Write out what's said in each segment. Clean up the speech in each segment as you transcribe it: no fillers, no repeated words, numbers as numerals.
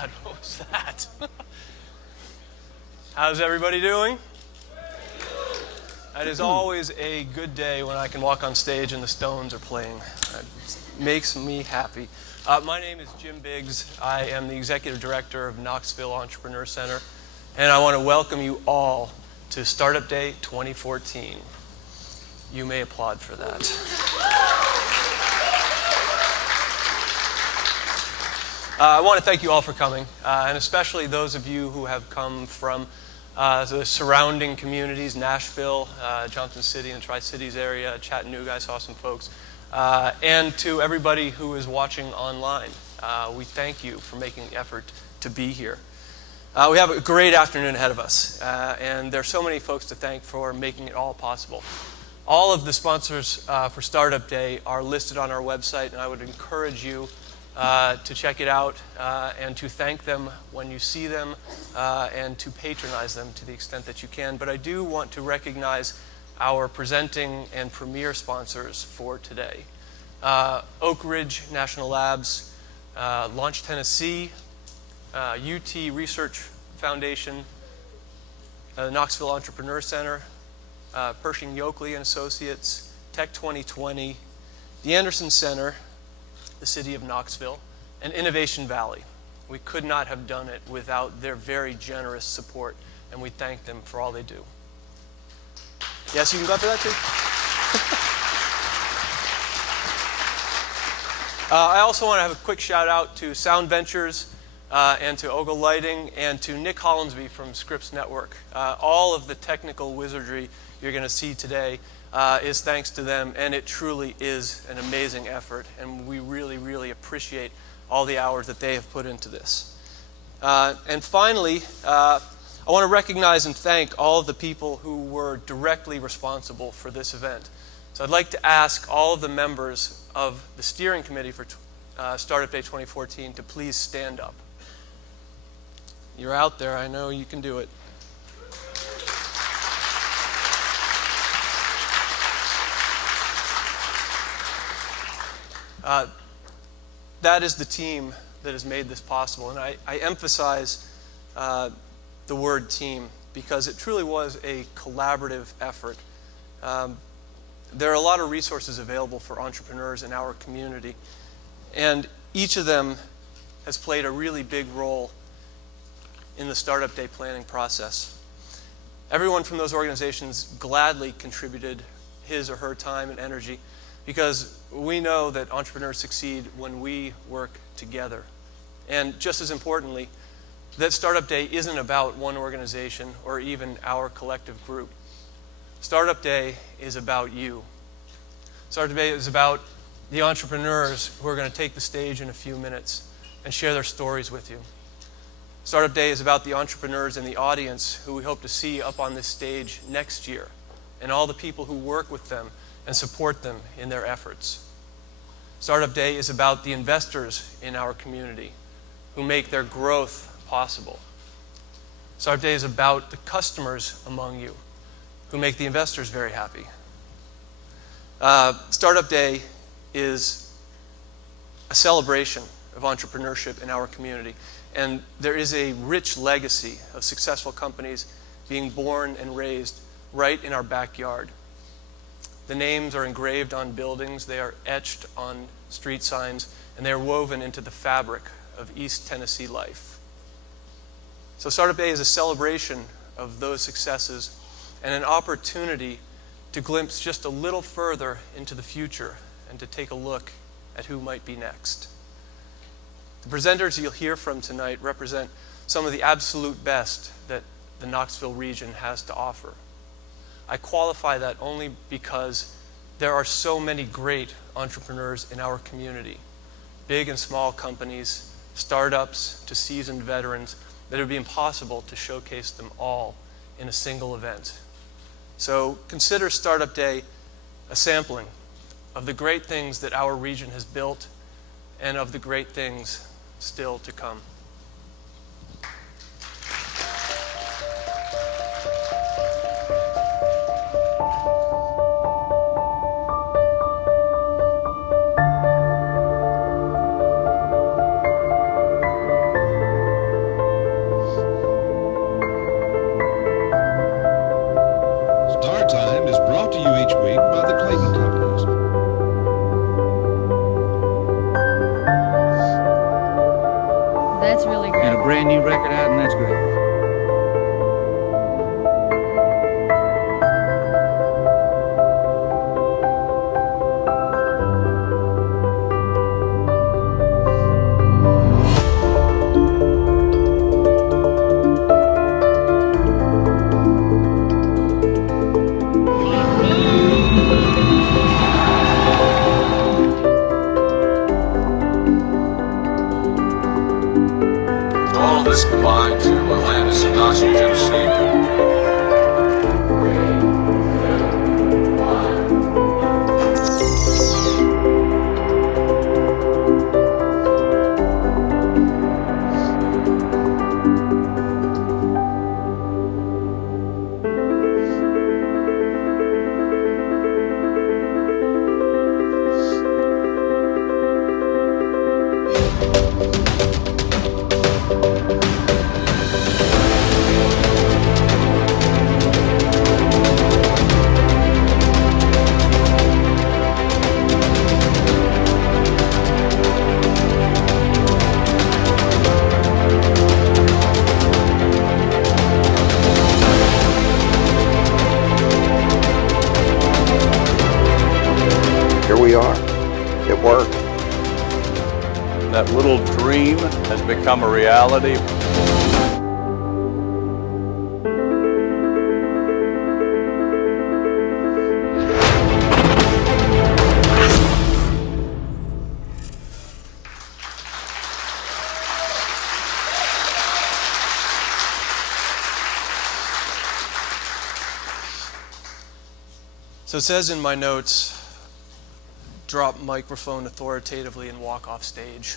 God, what was that? How's everybody doing? It is always a good day when I can walk on stage and the Stones are playing. It makes me happy. My name is Jim Biggs. I am the Executive Director of Knoxville Entrepreneur Center, and I want to welcome you all to Startup Day 2014. You may applaud for that. I want to thank you all for coming, and especially those of you who have come from the surrounding communities, Nashville, Johnson City and Tri-Cities area, Chattanooga. I saw some folks. And to everybody who is watching online. We thank you for making the effort to be here. We have a great afternoon ahead of us, and there are so many folks to thank for making it all possible. All of the sponsors for Startup Day are listed on our website, and I would encourage you to check it out and to thank them when you see them and to patronize them to the extent that you can. But I do want to recognize our presenting and premier sponsors for today. Oak Ridge National Labs, Launch Tennessee, UT Research Foundation, the Knoxville Entrepreneur Center, Pershing Yokely and Associates, Tech 2020, the Anderson Center, the City of Knoxville, and Innovation Valley. We could not have done it without their very generous support, and we thank them for all they do. Yes, you can go after that too. I also want to have a quick shout out to Sound Ventures and to Ogle Lighting and to Nick Hollinsby from Scripps Network. All of the technical wizardry you're going to see today is thanks to them, and it truly is an amazing effort, and we really, really appreciate all the hours that they have put into this. And finally, I want to recognize and thank all of the people who were directly responsible for this event. So I'd like to ask all of the members of the steering committee for Startup Day 2014 to please stand up. You're out there, I know you can do it. That is the team that has made this possible. And I emphasize the word team because it truly was a collaborative effort. There are a lot of resources available for entrepreneurs in our community. And each of them has played a really big role in the Startup Day planning process. Everyone from those organizations gladly contributed his or her time and energy because we know that entrepreneurs succeed when we work together. And just as importantly, that Startup Day isn't about one organization or even our collective group. Startup Day is about you. Startup Day is about the entrepreneurs who are going to take the stage in a few minutes and share their stories with you. Startup Day is about the entrepreneurs in the audience who we hope to see up on this stage next year, and all the people who work with them and support them in their efforts. Startup Day is about the investors in our community who make their growth possible. Startup Day is about the customers among you who make the investors very happy. Startup Day is a celebration of entrepreneurship in our community, and there is a rich legacy of successful companies being born and raised right in our backyard. The names are engraved on buildings, they are etched on street signs, and they are woven into the fabric of East Tennessee life. So Startup Day is a celebration of those successes and an opportunity to glimpse just a little further into the future and to take a look at who might be next. The presenters you'll hear from tonight represent some of the absolute best that the Knoxville region has to offer. I qualify that only because there are so many great entrepreneurs in our community, big and small companies, startups to seasoned veterans, that it would be impossible to showcase them all in a single event. So consider Startup Day a sampling of the great things that our region has built and of the great things still to come. here we are. It worked. That little dream has become a reality. So it says in my notes, drop microphone authoritatively and walk off stage.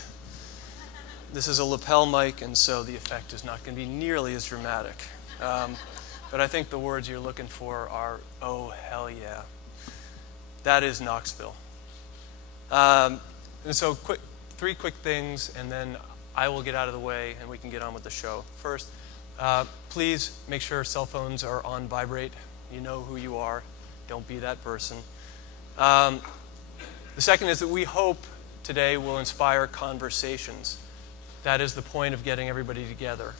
This is a lapel mic, and so the effect is not going to be nearly as dramatic. But I think the words you're looking for are, oh, hell yeah. That is Knoxville. And so three quick things, and then I will get out of the way and we can get on with the show. First, please make sure cell phones are on vibrate. You know who you are. Don't be that person. The second is that we hope today will inspire conversations. That is the point of getting everybody together.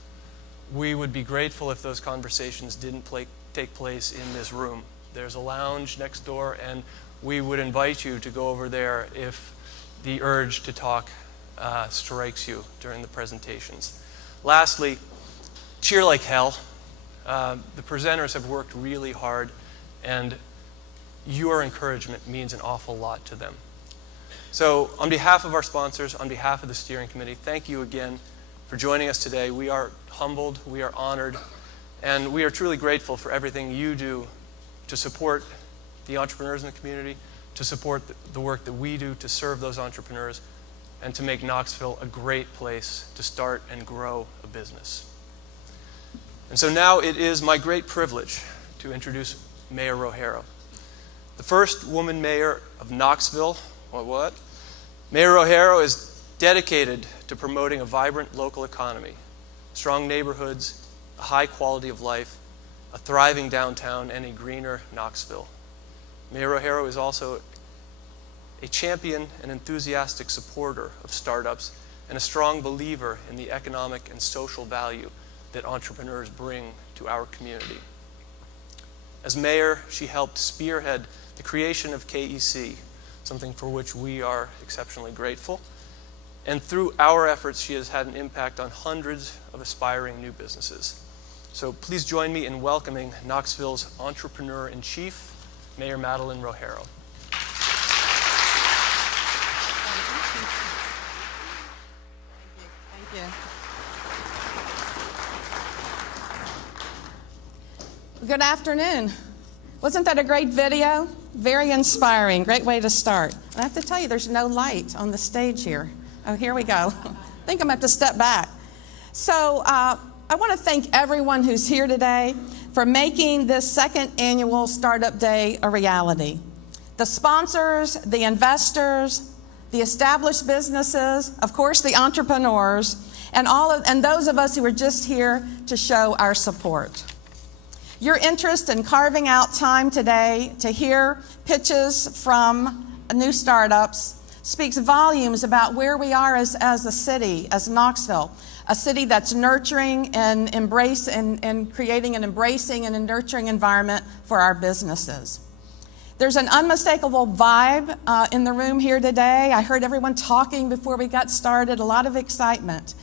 We would be grateful if those conversations didn't take place in this room. There's a lounge next door, and we would invite you to go over there if the urge to talk strikes you during the presentations. Lastly, cheer like hell. The presenters have worked really hard, and your encouragement means an awful lot to them. So on behalf of our sponsors, on behalf of the steering committee, thank you again for joining us today. We are humbled, we are honored, and we are truly grateful for everything you do to support the entrepreneurs in the community, to support the work that we do to serve those entrepreneurs, and to make Knoxville a great place to start and grow a business. And so now it is my great privilege to introduce Mayor Rogero. The first woman mayor of Knoxville. What? Mayor Rogero is dedicated to promoting a vibrant local economy, strong neighborhoods, a high quality of life, a thriving downtown, and a greener Knoxville. Mayor Rogero is also a champion and enthusiastic supporter of startups and a strong believer in the economic and social value that entrepreneurs bring to our community. As mayor, she helped spearhead the creation of KEC, something for which we are exceptionally grateful. And through our efforts, she has had an impact on hundreds of aspiring new businesses. So please join me in welcoming Knoxville's entrepreneur-in-chief, Mayor Madeline Rogero. Thank you. Good afternoon. Wasn't that a great video? Very inspiring. Great way to start. And I have to tell you, there's no light on the stage here. Oh, here we go. I think I'm going to have to step back. So I want to thank everyone who's here today for making this second annual Startup Day a reality. The sponsors, the investors, the established businesses, of course the entrepreneurs, and those of us who are just here to show our support. Your interest in carving out time today to hear pitches from new startups speaks volumes about where we are as a city, as Knoxville, a city that's nurturing and creating an embracing and a nurturing environment for our businesses. There's an unmistakable vibe in the room here today. I heard everyone talking before we got started, a lot of excitement.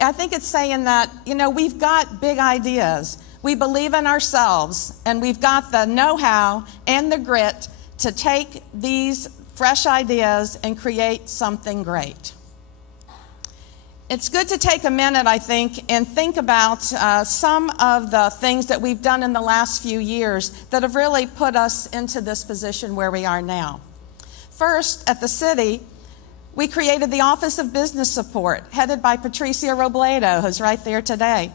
I think it's saying that, we've got big ideas. We believe in ourselves, and we've got the know-how and the grit to take these fresh ideas and create something great. It's good to take a minute, I think, and think about some of the things that we've done in the last few years that have really put us into this position where we are now. First, at the city, we created the Office of Business Support, headed by Patricia Robledo, who's right there today.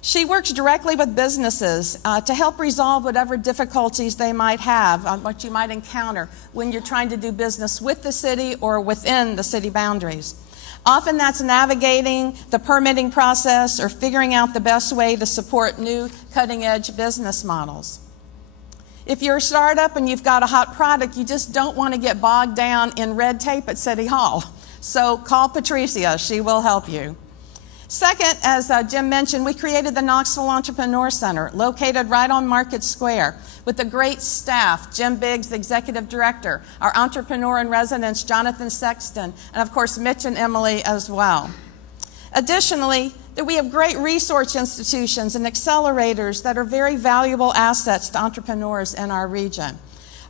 She works directly with businesses to help resolve whatever difficulties they might have, what you might encounter when you're trying to do business with the city or within the city boundaries. Often that's navigating the permitting process or figuring out the best way to support new cutting-edge business models. If you're a startup and you've got a hot product, you just don't want to get bogged down in red tape at City Hall. So call Patricia, she will help you. Second, as Jim mentioned, we created the Knoxville Entrepreneur Center, located right on Market Square, with a great staff. Jim Biggs, the executive director, our entrepreneur in residence, Jonathan Sexton, and of course, Mitch and Emily as well. Additionally, that we have great research institutions and accelerators that are very valuable assets to entrepreneurs in our region.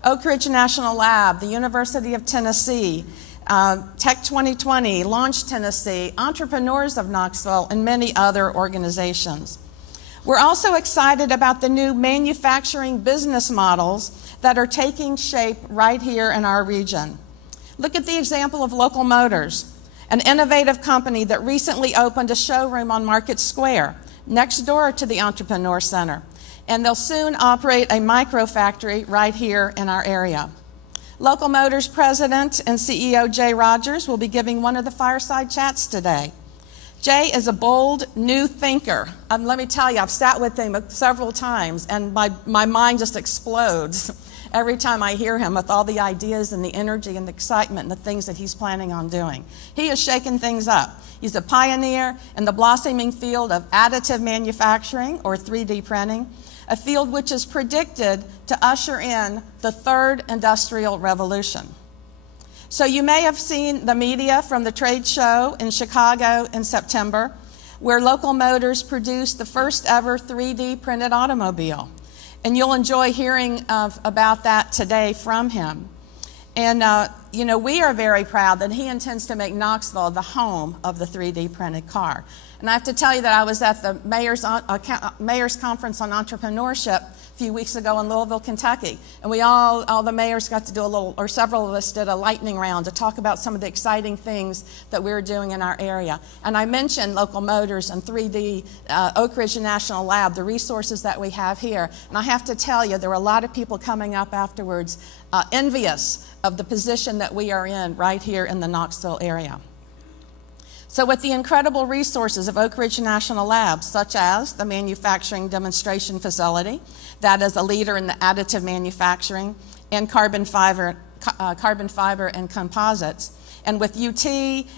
Oak Ridge National Lab, the University of Tennessee, Tech 2020, Launch Tennessee, Entrepreneurs of Knoxville, and many other organizations. We're also excited about the new manufacturing business models that are taking shape right here in our region. Look at the example of Local Motors, an innovative company that recently opened a showroom on Market Square, next door to the Entrepreneur Center, and they'll soon operate a micro factory right here in our area. Local Motors President and CEO Jay Rogers will be giving one of the fireside chats today. Jay is a bold, new thinker. Let me tell you, I've sat with him several times, and my mind just explodes every time I hear him with all the ideas and the energy and the excitement and the things that he's planning on doing. He is shaking things up. He's a pioneer in the blossoming field of additive manufacturing, or 3D printing, a field which is predicted to usher in the third industrial revolution. So you may have seen the media from the trade show in Chicago in September, where Local Motors produced the first ever 3D printed automobile. And you'll enjoy hearing about that today from him. And, we are very proud that he intends to make Knoxville the home of the 3D printed car. And I have to tell you that I was at the Mayor's Conference on Entrepreneurship a few weeks ago in Louisville, Kentucky. And we all the mayors got to do several of us did a lightning round to talk about some of the exciting things that we're doing in our area. And I mentioned Local Motors and 3D, Oak Ridge National Lab, the resources that we have here. And I have to tell you, there were a lot of people coming up afterwards envious of the position that we are in right here in the Knoxville area. So with the incredible resources of Oak Ridge National Lab, such as the Manufacturing Demonstration Facility, that is a leader in the additive manufacturing and carbon fiber and composites, and with UT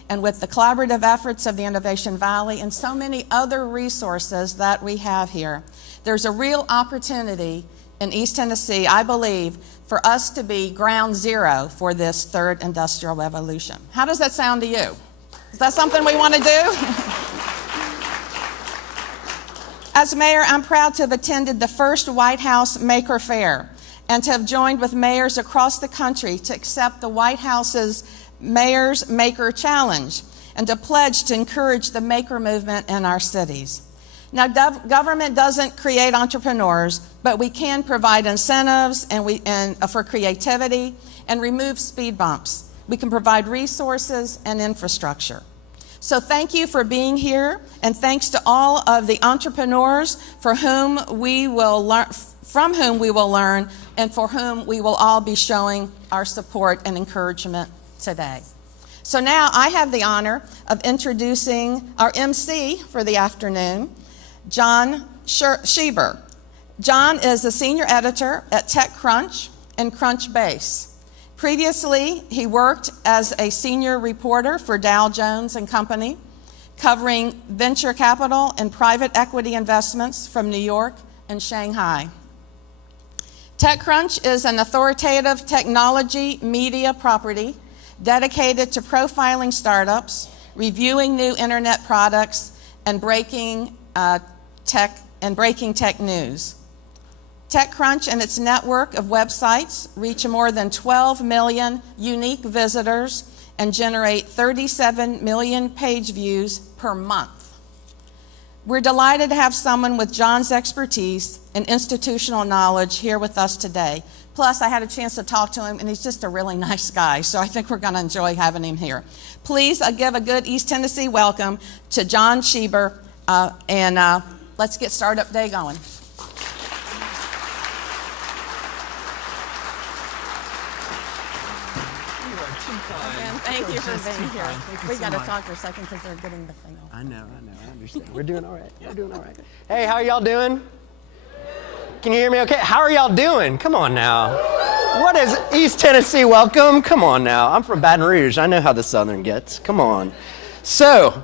and with the collaborative efforts of the Innovation Valley and so many other resources that we have here, there's a real opportunity in East Tennessee, I believe, for us to be ground zero for this third industrial revolution. How does that sound to you? Is that something we want to do? As mayor, I'm proud to have attended the first White House Maker Fair and to have joined with mayors across the country to accept the White House's Mayor's Maker Challenge and to pledge to encourage the maker movement in our cities. Now, government doesn't create entrepreneurs, but we can provide incentives for creativity and remove speed bumps. We can provide resources and infrastructure. So thank you for being here, and thanks to all of the entrepreneurs from whom we will learn, and for whom we will all be showing our support and encouragement today. So now I have the honor of introducing our MC for the afternoon, John Schieber. John is the senior editor at TechCrunch and Crunchbase. Previously, he worked as a senior reporter for Dow Jones and Company, covering venture capital and private equity investments from New York and Shanghai. TechCrunch is an authoritative technology media property dedicated to profiling startups, reviewing new internet products, and breaking tech news. TechCrunch and its network of websites reach more than 12 million unique visitors and generate 37 million page views per month. We're delighted to have someone with John's expertise and institutional knowledge here with us today. Plus, I had a chance to talk to him, and he's just a really nice guy, so I think we're going to enjoy having him here. Please give a good East Tennessee welcome to John Schieber, and let's get Startup Day going. Thank you for being here. We got to talk for a second because they're getting the thing off. I know, I understand. We're doing all right. Hey, how are y'all doing? Can you hear me okay? How are y'all doing? Come on now. What is East Tennessee welcome? Come on now. I'm from Baton Rouge. I know how the Southern gets. Come on. So,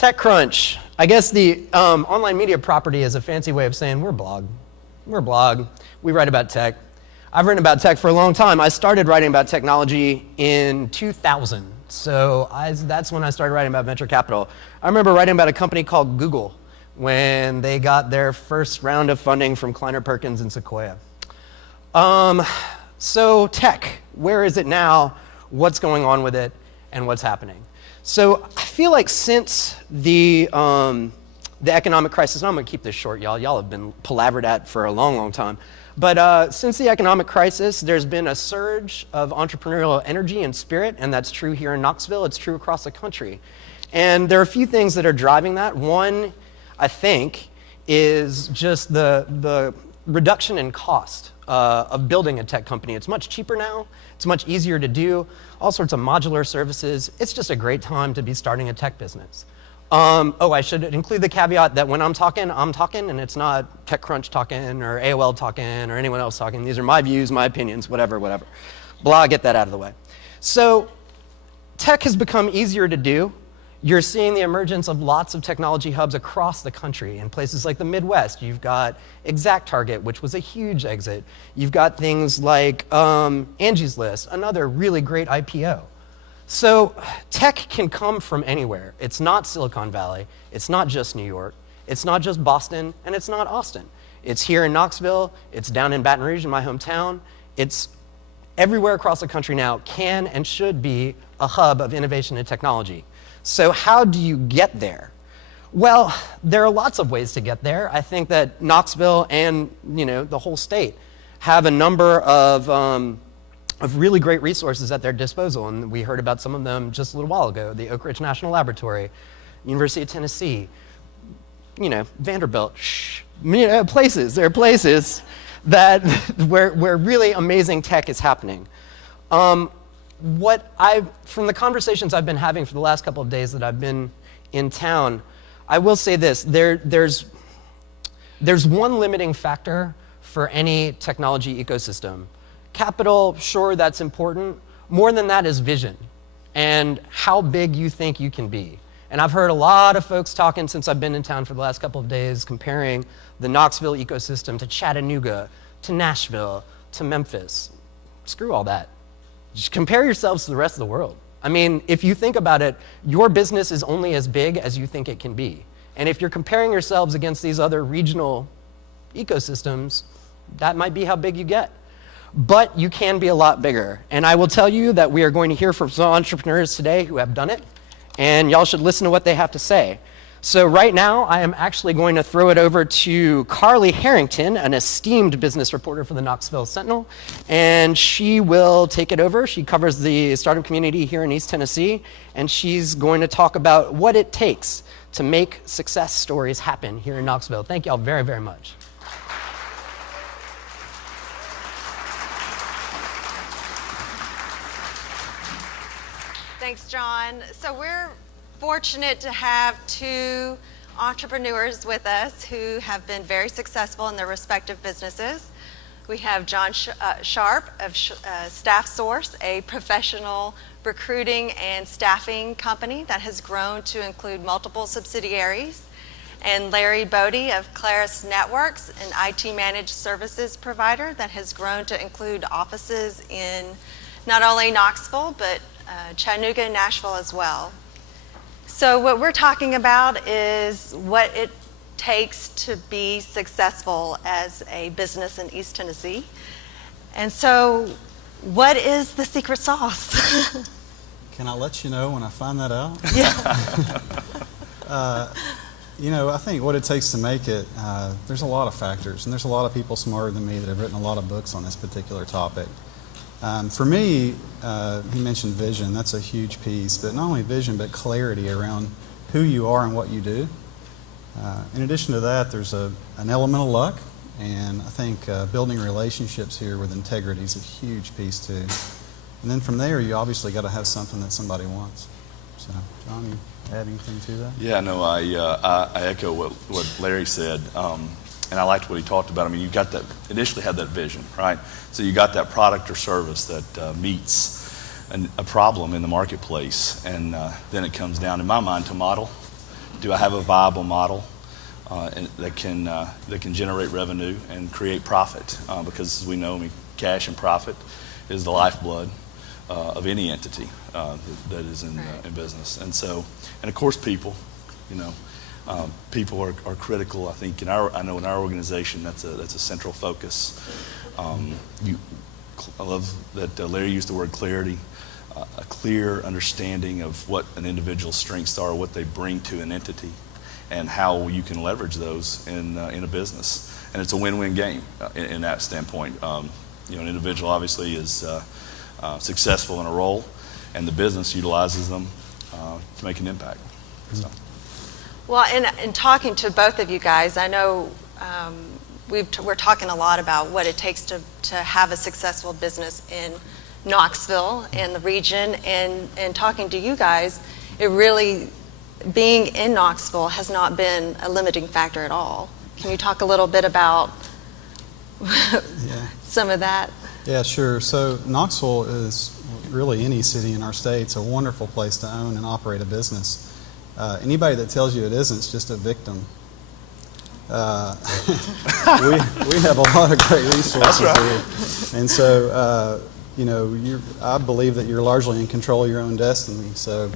TechCrunch. I guess the online media property is a fancy way of saying we're a blog. We're a blog. We write about tech. I've written about tech for a long time. I started writing about technology in 2000. So that's when I started writing about venture capital. I remember writing about a company called Google when they got their first round of funding from Kleiner Perkins and Sequoia. So tech, where is it now? What's going on with it? And what's happening? So I feel like since the economic crisis, and I'm going to keep this short, y'all. Y'all have been palavered at for a long, long time. But since the economic crisis, there's been a surge of entrepreneurial energy and spirit, and that's true here in Knoxville. It's true across the country. And there are a few things that are driving that. One, I think, is just the reduction in cost of building a tech company. It's much cheaper now. It's much easier to do. All sorts of modular services. It's just a great time to be starting a tech business. I should include the caveat that when I'm talking, and it's not TechCrunch talking or AOL talking or anyone else talking. These are my views, my opinions, whatever. Blah, get that out of the way. So tech has become easier to do. You're seeing the emergence of lots of technology hubs across the country. In places like the Midwest, you've got ExactTarget, which was a huge exit. You've got things like Angie's List, another really great IPO. So tech can come from anywhere. It's not Silicon Valley. It's not just New York. It's not just Boston, and it's not Austin. It's here in Knoxville. It's down in Baton Rouge in my hometown. It's everywhere across the country now can and should be a hub of innovation and technology. So how do you get there? Well, there are lots of ways to get there. I think that Knoxville and the whole state have a number of really great resources at their disposal, and we heard about some of them just a little while ago. The Oak Ridge National Laboratory, University of Tennessee, Vanderbilt, places. There are places that where really amazing tech is happening. From the conversations I've been having for the last couple of days that I've been in town, I will say this: there's one limiting factor for any technology ecosystem. Capital, sure, that's important. More than that is vision and how big you think you can be. And I've heard a lot of folks talking since I've been in town for the last couple of days, comparing the Knoxville ecosystem to Chattanooga, to Nashville, to Memphis. Screw all that. Just compare yourselves to the rest of the world. I mean, if you think about it, your business is only as big as you think it can be. And if you're comparing yourselves against these other regional ecosystems, that might be how big you get. But you can be a lot bigger. And I will tell you that we are going to hear from some entrepreneurs today who have done it, and y'all should listen to what they have to say. So right now, I am actually going to throw it over to Carly Harrington, an esteemed business reporter for the Knoxville Sentinel, and she will take it over. She covers the startup community here in East Tennessee, and she's going to talk about what it takes to make success stories happen here in Knoxville. Thank y'all very, very much. Thanks, John. So we're fortunate to have two entrepreneurs with us who have been very successful in their respective businesses. We have John Sharp of Staff Source, a professional recruiting and staffing company that has grown to include multiple subsidiaries, and Larry Bodie of Claris Networks, an IT managed services provider that has grown to include offices in not only Knoxville, but Chattanooga and Nashville as well. So what we're talking about is what it takes to be successful as a business in East Tennessee. And so what is the secret sauce? Can I let you know when I find that out? Yeah. I think what it takes to make it, there's a lot of factors, and there's a lot of people smarter than me that have written a lot of books on this particular topic. For me, he mentioned vision. That's a huge piece, but not only vision, but clarity around who you are and what you do. In addition to that, there's an element of luck, and I think building relationships here with integrity is a huge piece too. And then from there, you obviously got to have something that somebody wants. So, John, you add anything to that? Yeah, no, I echo what Larry said. And I liked what he talked about. I mean, you got that, initially had that vision, right? So you got that product or service that meets a problem in the marketplace. And then it comes down, in my mind, to model. do I have a viable model and that can generate revenue and create profit? Because as we know, I mean, cash and profit is the lifeblood of any entity that is in business. And so, and of course, people, you know, people are critical. I think I know in our organization that's a central focus. I love that Larry used the word clarity, a clear understanding of what an individual's strengths are, what they bring to an entity, and how you can leverage those in a business. And it's a win-win game in that standpoint. You know, an individual obviously is successful in a role, and the business utilizes them to make an impact. So. Well, in talking to both of you guys, I know we're talking a lot about what it takes to have a successful business in Knoxville and the region, and talking to you guys, it really, being in Knoxville has not been a limiting factor at all. Can you talk a little bit about some of that? Yeah, sure. So Knoxville is really any city in our state. It's a wonderful place to own and operate a business. Anybody that tells you it isn't is just a victim. We have a lot of great resources here. And so, you know, I believe that you're largely in control of your own destiny. So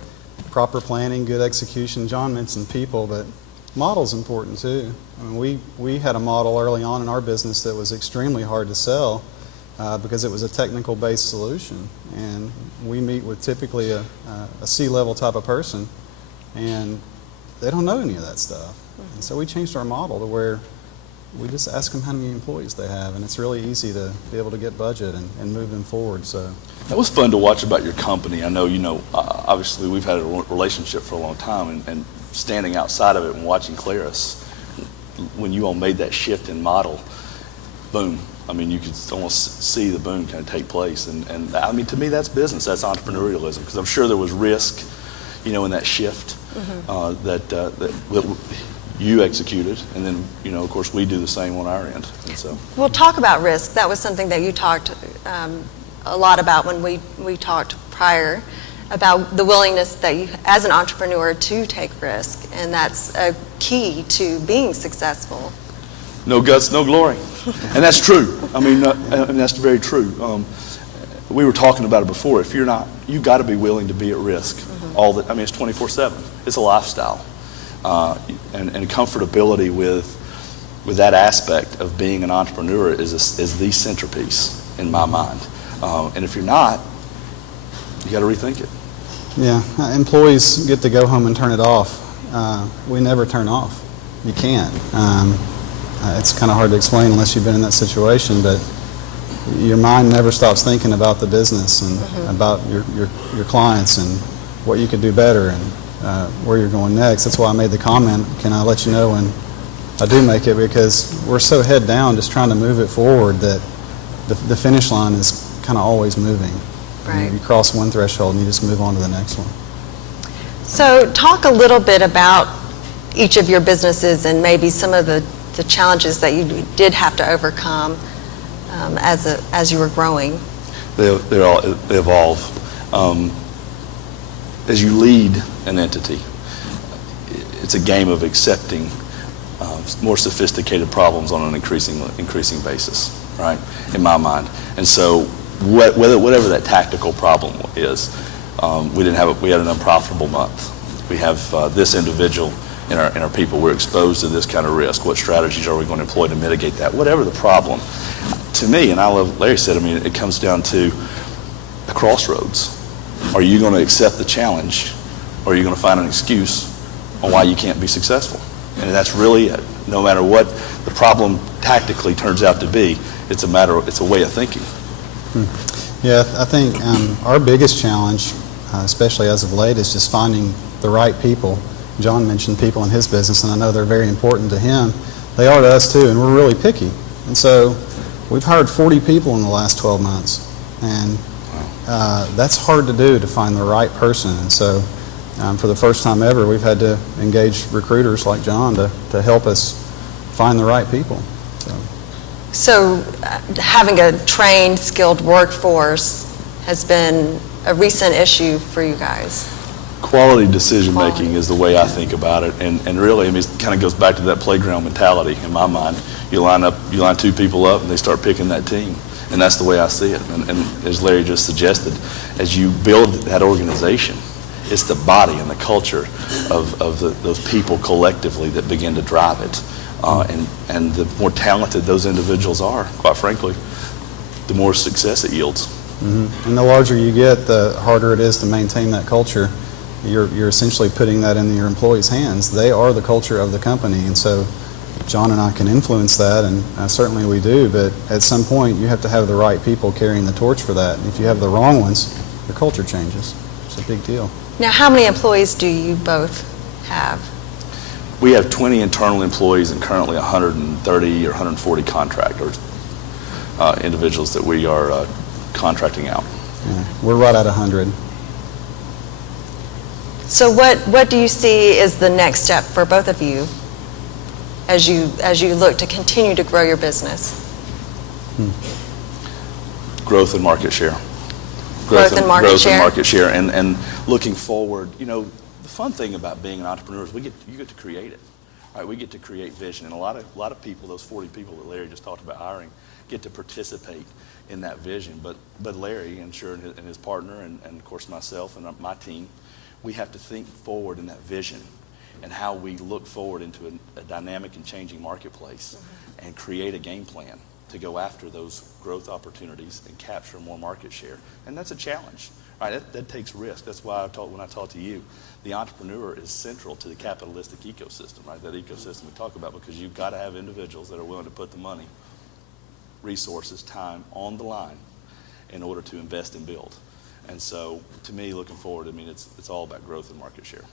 proper planning, good execution. John mentioned people, but model's important too. I mean, we had a model early on in our business that was extremely hard to sell because it was a technical-based solution. And we meet with typically a C-level type of person, and they don't know any of that stuff. And so we changed our model to where we just ask them how many employees they have, and it's really easy to be able to get budget and move them forward. So That was fun to watch about your company. I know, you know, obviously we've had a relationship for a long time, and standing outside of it and watching Claris, when you all made that shift in model, boom. I mean, you could almost see the boom kind of take place. And I mean, to me, that's business. That's entrepreneurialism. Because I'm sure there was risk, you know, in that shift that you executed, and then, you know, of course, we do the same on our end. And so, We'll talk about risk. That was something that you talked a lot about when we talked prior, about the willingness that you, as an entrepreneur, to take risk, and that's a key to being successful. no guts, no glory, and that's true. I mean, that's very true. We were talking about it before. If you're not, you got to be willing to be at risk. I mean, it's 24/7. It's a lifestyle, and comfortability with that aspect of being an entrepreneur is the centerpiece in my mind. And if you're not, you got to rethink it. yeah, employees get to go home and turn it off. We never turn off. You can't. It's kind of hard to explain unless you've been in that situation, but your mind never stops thinking about the business and about your clients and what you could do better and where you're going next. That's why I made the comment, can I let you know when I do make it, because we're so head down just trying to move it forward that the finish line is kind of always moving. Right. You cross one threshold and you just move on to the next one. So talk a little bit about each of your businesses and maybe some of the challenges that you did have to overcome as you were growing. They evolve. As you lead an entity, it's a game of accepting more sophisticated problems on an increasing basis, right? In my mind, and so whatever that tactical problem is, we had an unprofitable month. We have this individual in our people. We're exposed to this kind of risk. What strategies are we going to employ to mitigate that? Whatever the problem. To me, and I love Larry said, I mean, it comes down to the crossroads. Are you going to accept the challenge, or are you going to find an excuse on why you can't be successful? And that's really it. No matter what the problem tactically turns out to be, it's a way of thinking. Yeah, I think our biggest challenge, especially as of late, is just finding the right people. John mentioned people in his business, and I know they're very important to him. They are to us too, and we're really picky. And so we've hired 40 people in the last 12 months, and that's hard to do, to find the right person. And so for the first time ever, we've had to engage recruiters like John to help us find the right people. So having a trained, skilled workforce has been a recent issue for you guys. Quality decision making is the way I think about it, and really, I mean, it kind of goes back to that playground mentality in my mind. You line two people up, and they start picking that team, and that's the way I see it. And as Larry just suggested, as you build that organization, it's the body and the culture of those people collectively that begin to drive it. And the more talented those individuals are, quite frankly, the more success it yields. Mm-hmm. And the larger you get, the harder it is to maintain that culture. You're essentially putting that in your employees' hands. They are the culture of the company, and so John and I can influence that, and certainly we do, but at some point you have to have the right people carrying the torch for that. And if you have the wrong ones, your culture changes. It's a big deal. Now, how many employees do you both have? We have 20 internal employees and currently 130 or 140 contractors, individuals that we are contracting out. Yeah, we're right at 100. So what do you see is the next step for both of you as you look to continue to grow your business? Growth and market share. Growth and market share. And market share, and looking forward. You know, the fun thing about being an entrepreneur is you get to create it. Right? We get to create vision, and a lot of people, those 40 people that Larry just talked about hiring, get to participate in that vision. But Larry, and his partner, and of course myself and my team, we have to think forward in that vision and how we look forward into a dynamic and changing marketplace, and create a game plan to go after those growth opportunities and capture more market share. And that's a challenge. Right? That takes risk. That's why when I talk to you, the entrepreneur is central to the capitalistic ecosystem, right? That ecosystem we talk about, because you've got to have individuals that are willing to put the money, resources, time on the line in order to invest and build. And so, to me, looking forward, I mean, it's all about growth and market share.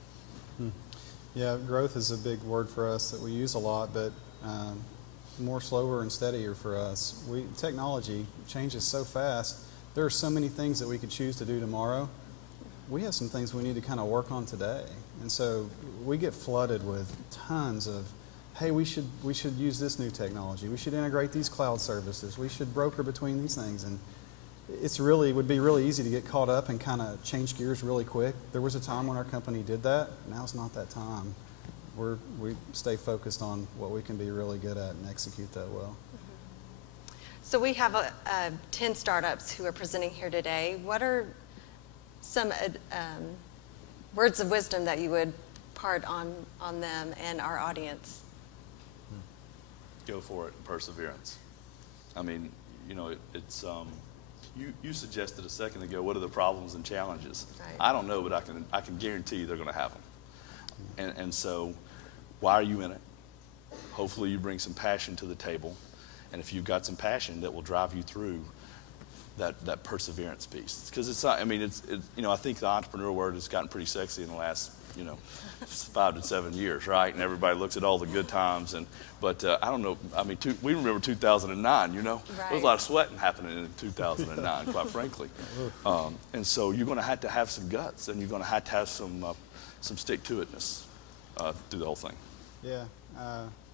Yeah, growth is a big word for us that we use a lot, but more slower and steadier for us. Technology changes so fast. There are so many things that we could choose to do tomorrow. We have some things we need to kind of work on today. And so we get flooded with tons of, hey, we should use this new technology. We should integrate these cloud services. We should broker between these things. And it would be really easy to get caught up and kind of change gears really quick. There was a time when our company did that. Now's not that time. We stay focused on what we can be really good at and execute that well. So we have 10 startups who are presenting here today. What are some words of wisdom that you would impart on them and our audience? Go for it, perseverance. I mean, you know, it's you suggested a second ago, what are the problems and challenges? Right. I don't know, but I can guarantee you they're going to have them. And so, why are you in it? Hopefully you bring some passion to the table. And if you've got some passion, that will drive you through that perseverance piece. Because it's not, I mean, it's you know, I think the entrepreneur word has gotten pretty sexy in the last, 5 to 7 years, right? And everybody looks at all the good times. But I don't know, I mean, we remember 2009, Right. There was a lot of sweating happening in 2009, quite frankly. And so you're going to have some guts, and you're going to have some stick-to-itness through the whole thing. Yeah,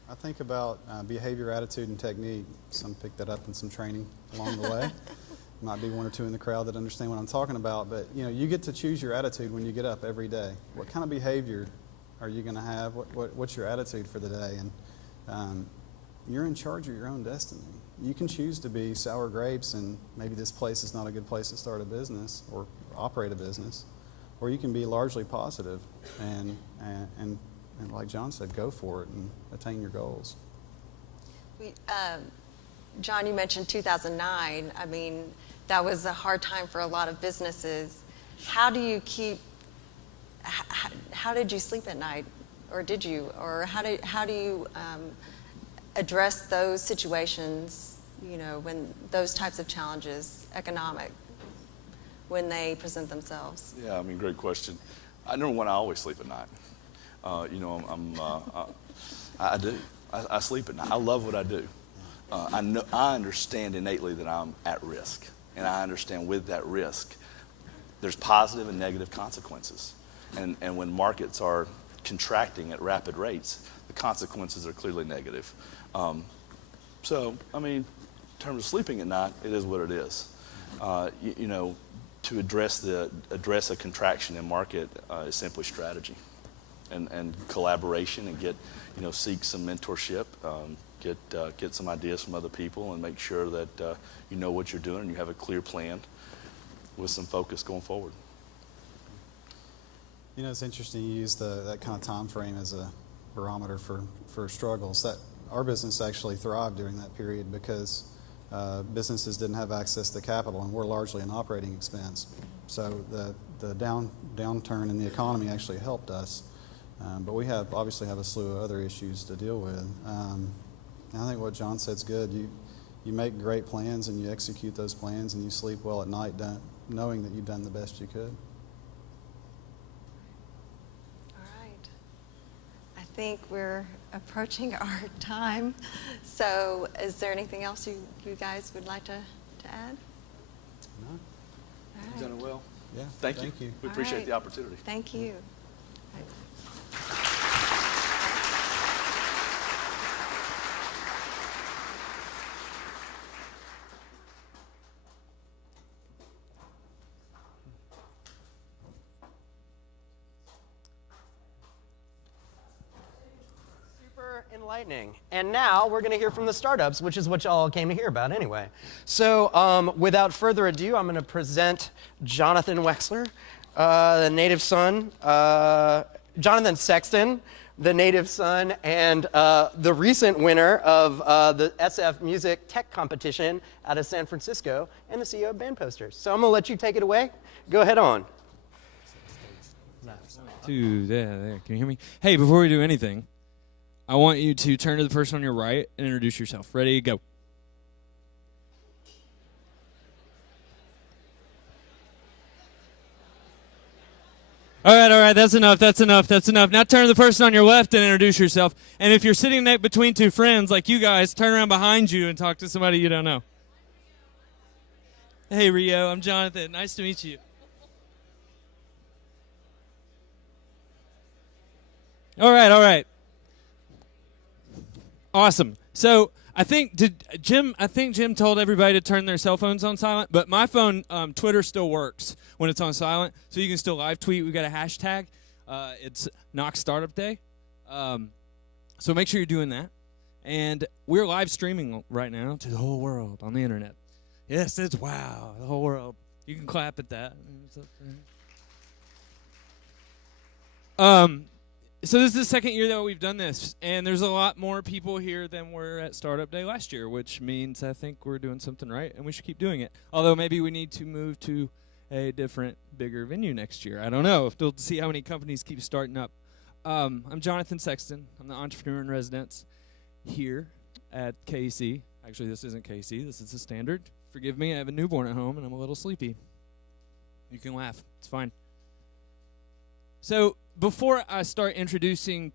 I think about behavior, attitude, and technique. Some pick that up in some training along the way. Might be one or two in the crowd that understand what I'm talking about, but you get to choose your attitude when you get up every day. What kind of behavior are you going to have? What's your attitude for the day? And you're in charge of your own destiny. You can choose to be sour grapes, and maybe this place is not a good place to start a business or operate a business, or you can be largely positive and like John said, go for it and attain your goals. John, you mentioned 2009. I mean, that was a hard time for a lot of businesses. How did you sleep at night, or did you, or how do you address those situations, when those types of challenges, economic, when they present themselves? Yeah, I mean, great question. Number one, I always sleep at night. I do. I sleep at night. I love what I do. I understand innately that I'm at risk, and I understand with that risk, there's positive and negative consequences. And when markets are contracting at rapid rates, the consequences are clearly negative. So, I mean, in terms of sleeping at night, it is what it is. to address a contraction in market is simply strategy and collaboration, and seek some mentorship, get some ideas from other people, and make sure that you know what you're doing and you have a clear plan with some focus going forward. It's interesting you use that kind of time frame as a barometer for struggles. That our business actually thrived during that period because businesses didn't have access to capital, and we're largely an operating expense. So the downturn in the economy actually helped us, but we obviously have a slew of other issues to deal with. And I think what John said's good. You make great plans and you execute those plans, and you sleep well at night, knowing that you've done the best you could. I think we're approaching our time. So is there anything else you guys would like to add? No. All right. You've done it well. Yeah. Thank you. We All appreciate right. the opportunity. Thank you. Super enlightening. And now we're going to hear from the startups, which is what y'all came to hear about anyway. So without further ado, I'm going to present Jonathan Wexler, the native son, Jonathan Sexton, the native son, and the recent winner of the SF Music Tech Competition out of San Francisco, and the CEO of Band Posters. So I'm going to let you take it away. Go ahead on. There. Can you hear me? Hey, before we do anything, I want you to turn to the person on your right and introduce yourself. Ready, go. All right, that's enough. Now turn to the person on your left and introduce yourself. And if you're sitting between two friends like you guys, turn around behind you and talk to somebody you don't know. Hey, Rio, I'm Jonathan. Nice to meet you. All right. Awesome. So I think Jim told everybody to turn their cell phones on silent, but my phone, Twitter still works when it's on silent, so you can still live tweet. We've got a hashtag. It's Knox Startup Day. So make sure you're doing that. And we're live streaming right now to the whole world on the internet. Yes, it's wow, the whole world. You can clap at that. So this is the second year that we've done this, and there's a lot more people here than were at Startup Day last year, which means I think we're doing something right, and we should keep doing it. Although maybe we need to move to a different, bigger venue next year. I don't know. We'll see how many companies keep starting up. I'm Jonathan Sexton. I'm the entrepreneur in residence here at KC. Actually, this isn't KC. This is the Standard. Forgive me. I have a newborn at home, and I'm a little sleepy. You can laugh. It's fine. So before I start introducing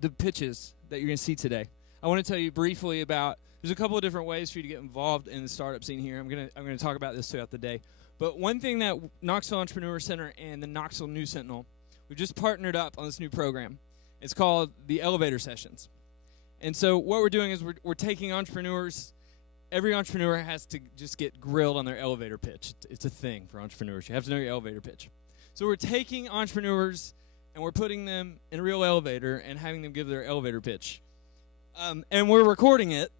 the pitches that you're going to see today, I want to tell you briefly about, there's a couple of different ways for you to get involved in the startup scene here. I'm going to talk about this throughout the day. But one thing that Knoxville Entrepreneur Center and the Knoxville News Sentinel, we've just partnered up on this new program. It's called the Elevator Sessions. And so what we're doing is we're taking entrepreneurs. Every entrepreneur has to just get grilled on their elevator pitch. It's a thing for entrepreneurs. You have to know your elevator pitch. So we're taking entrepreneurs and we're putting them in a real elevator and having them give their elevator pitch. And we're recording it,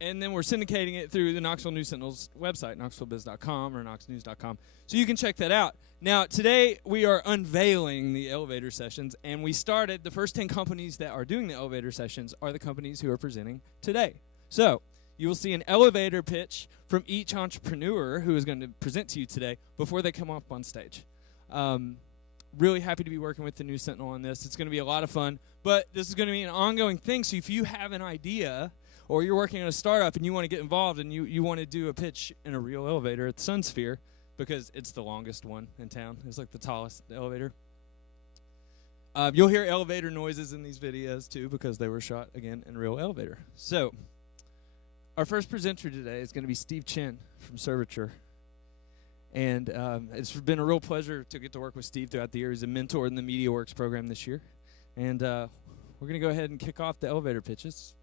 and then we're syndicating it through the Knoxville News Sentinel's website, knoxvillebiz.com or knoxnews.com. So you can check that out. Now, today we are unveiling the elevator sessions, and we started, the first 10 companies that are doing the elevator sessions are the companies who are presenting today. So you will see an elevator pitch from each entrepreneur who is going to present to you today before they come up on stage. Really happy to be working with the News Sentinel on this. It's going to be a lot of fun, but this is going to be an ongoing thing. So if you have an idea or you're working on a startup and you want to get involved and you want to do a pitch in a real elevator at the Sun Sphere, because it's the longest one in town. It's like the tallest elevator. You'll hear elevator noises in these videos too, because they were shot, again, in a real elevator. So our first presenter today is going to be Steve Chen from Serviture. And it's been a real pleasure to get to work with Steve throughout the year. He's a mentor in the MediaWorks program this year. And we're going to go ahead and kick off the elevator pitches.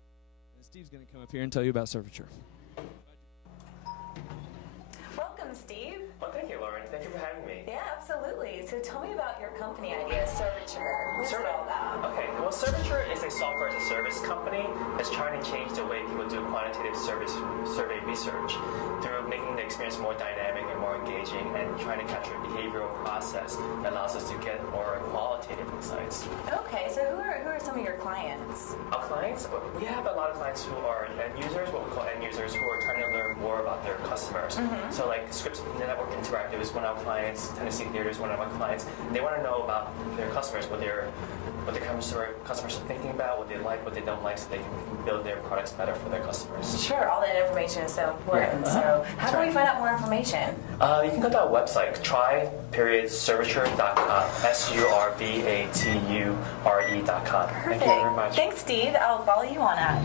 And Steve's going to come up here and tell you about Serviture. Welcome, Steve. Well, thank you, Laura. Lauren. Thank you for having me. Yeah, absolutely. So tell me about your company idea, Serviture. What's it all about? Okay, well, Serviture is a software as a service company that's trying to change the way people do quantitative survey research through making the experience more dynamic and more engaging and trying to capture a behavioral process that allows us to get more qualitative insights. Okay, so who are some of your clients? Our clients, we have a lot of clients who are end users, what we call end users, who are trying to learn more about their customers. So like Scripps Network Interactive is one of our clients, Tennessee Theater is one of our clients. They want to know about their customers, what their customers are thinking about, what they like, what they don't like, so they can build their products better for their customers. Sure, all that information is so important. So how can we find out more information? You can go to our website, try.serviture.com, SURVATURE.com. Thank you very much. Thanks, Steve. I'll follow you on that.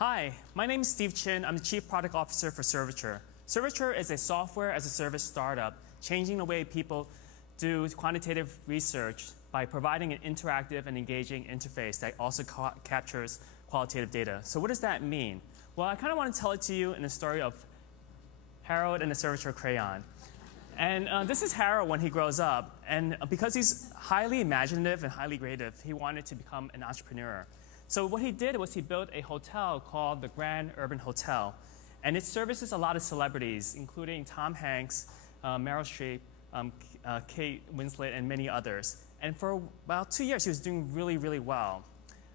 Hi, my name is Steve Chin. I'm the Chief Product Officer for Serviture. Serviture is a software as a service startup changing the way people do quantitative research by providing an interactive and engaging interface that also captures qualitative data. So what does that mean? Well, I kind of want to tell it to you in the story of Harold and the Serviture crayon. And this is Harold when he grows up. And because he's highly imaginative and highly creative, he wanted to become an entrepreneur. So what he did was he built a hotel called the Grand Urban Hotel. And it services a lot of celebrities, including Tom Hanks, Meryl Streep, Kate Winslet, and many others. And for about 2 years, he was doing really, really well.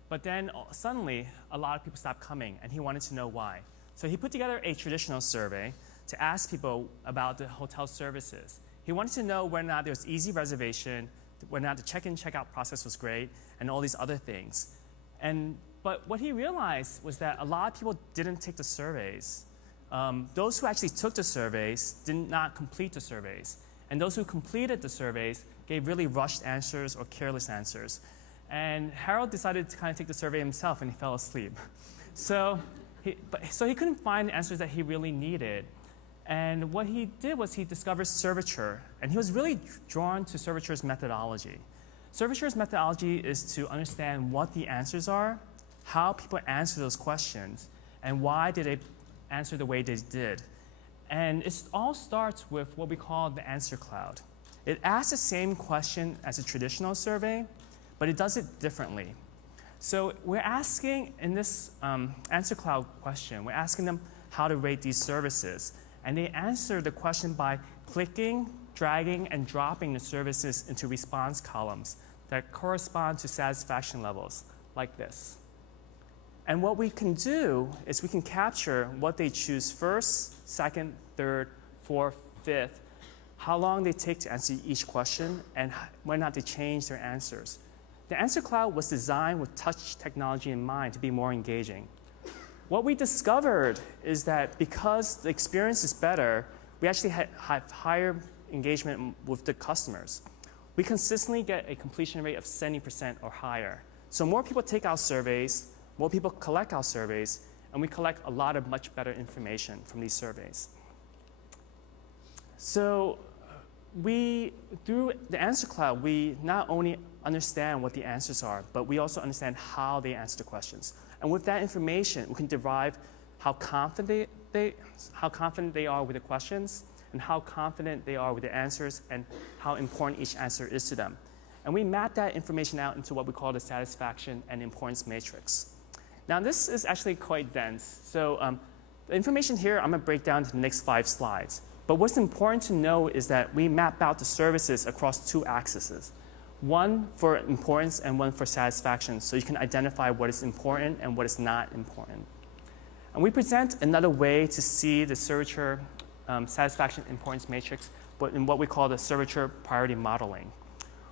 But then suddenly, a lot of people stopped coming, and he wanted to know why. So he put together a traditional survey to ask people about the hotel services. He wanted to know whether or not there was easy reservation, whether or not the check-in, check-out process was great, and all these other things. But what he realized was that a lot of people didn't take the surveys. Those who actually took the surveys did not complete the surveys. And those who completed the surveys gave really rushed answers or careless answers. And Harold decided to kind of take the survey himself, and he fell asleep. So he couldn't find the answers that he really needed. And what he did was he discovered Serviture, and he was really drawn to Serviture's methodology. Serviture's methodology is to understand what the answers are, how people answer those questions, and why did they answer the way they did. And it all starts with what we call the answer cloud. It asks the same question as a traditional survey, but it does it differently. So we're asking, in this answer cloud question, we're asking them how to rate these services. And they answer the question by clicking, dragging, and dropping the services into response columns that correspond to satisfaction levels, like this. And what we can do is we can capture what they choose first, second, third, fourth, fifth, how long they take to answer each question, and whether or not they change their answers. The answer cloud was designed with touch technology in mind to be more engaging. What we discovered is that because the experience is better, we actually have higher engagement with the customers. We consistently get a completion rate of 70% or higher. So more people take our surveys, more people collect our surveys, and we collect a lot of much better information from these surveys. So through the answer cloud, we not only understand what the answers are, but we also understand how they answer the questions. And with that information, we can derive how confident they are with the questions, and how confident they are with the answers, and how important each answer is to them. And we map that information out into what we call the satisfaction and importance matrix. Now, this is actually quite dense. So the information here, I'm going to break down into the next 5 slides. But what's important to know is that we map out the services across 2 axes. One for importance and one for satisfaction, so you can identify what is important and what is not important. And we present another way to see the Serviture satisfaction importance matrix, but in what we call the Serviture priority modeling.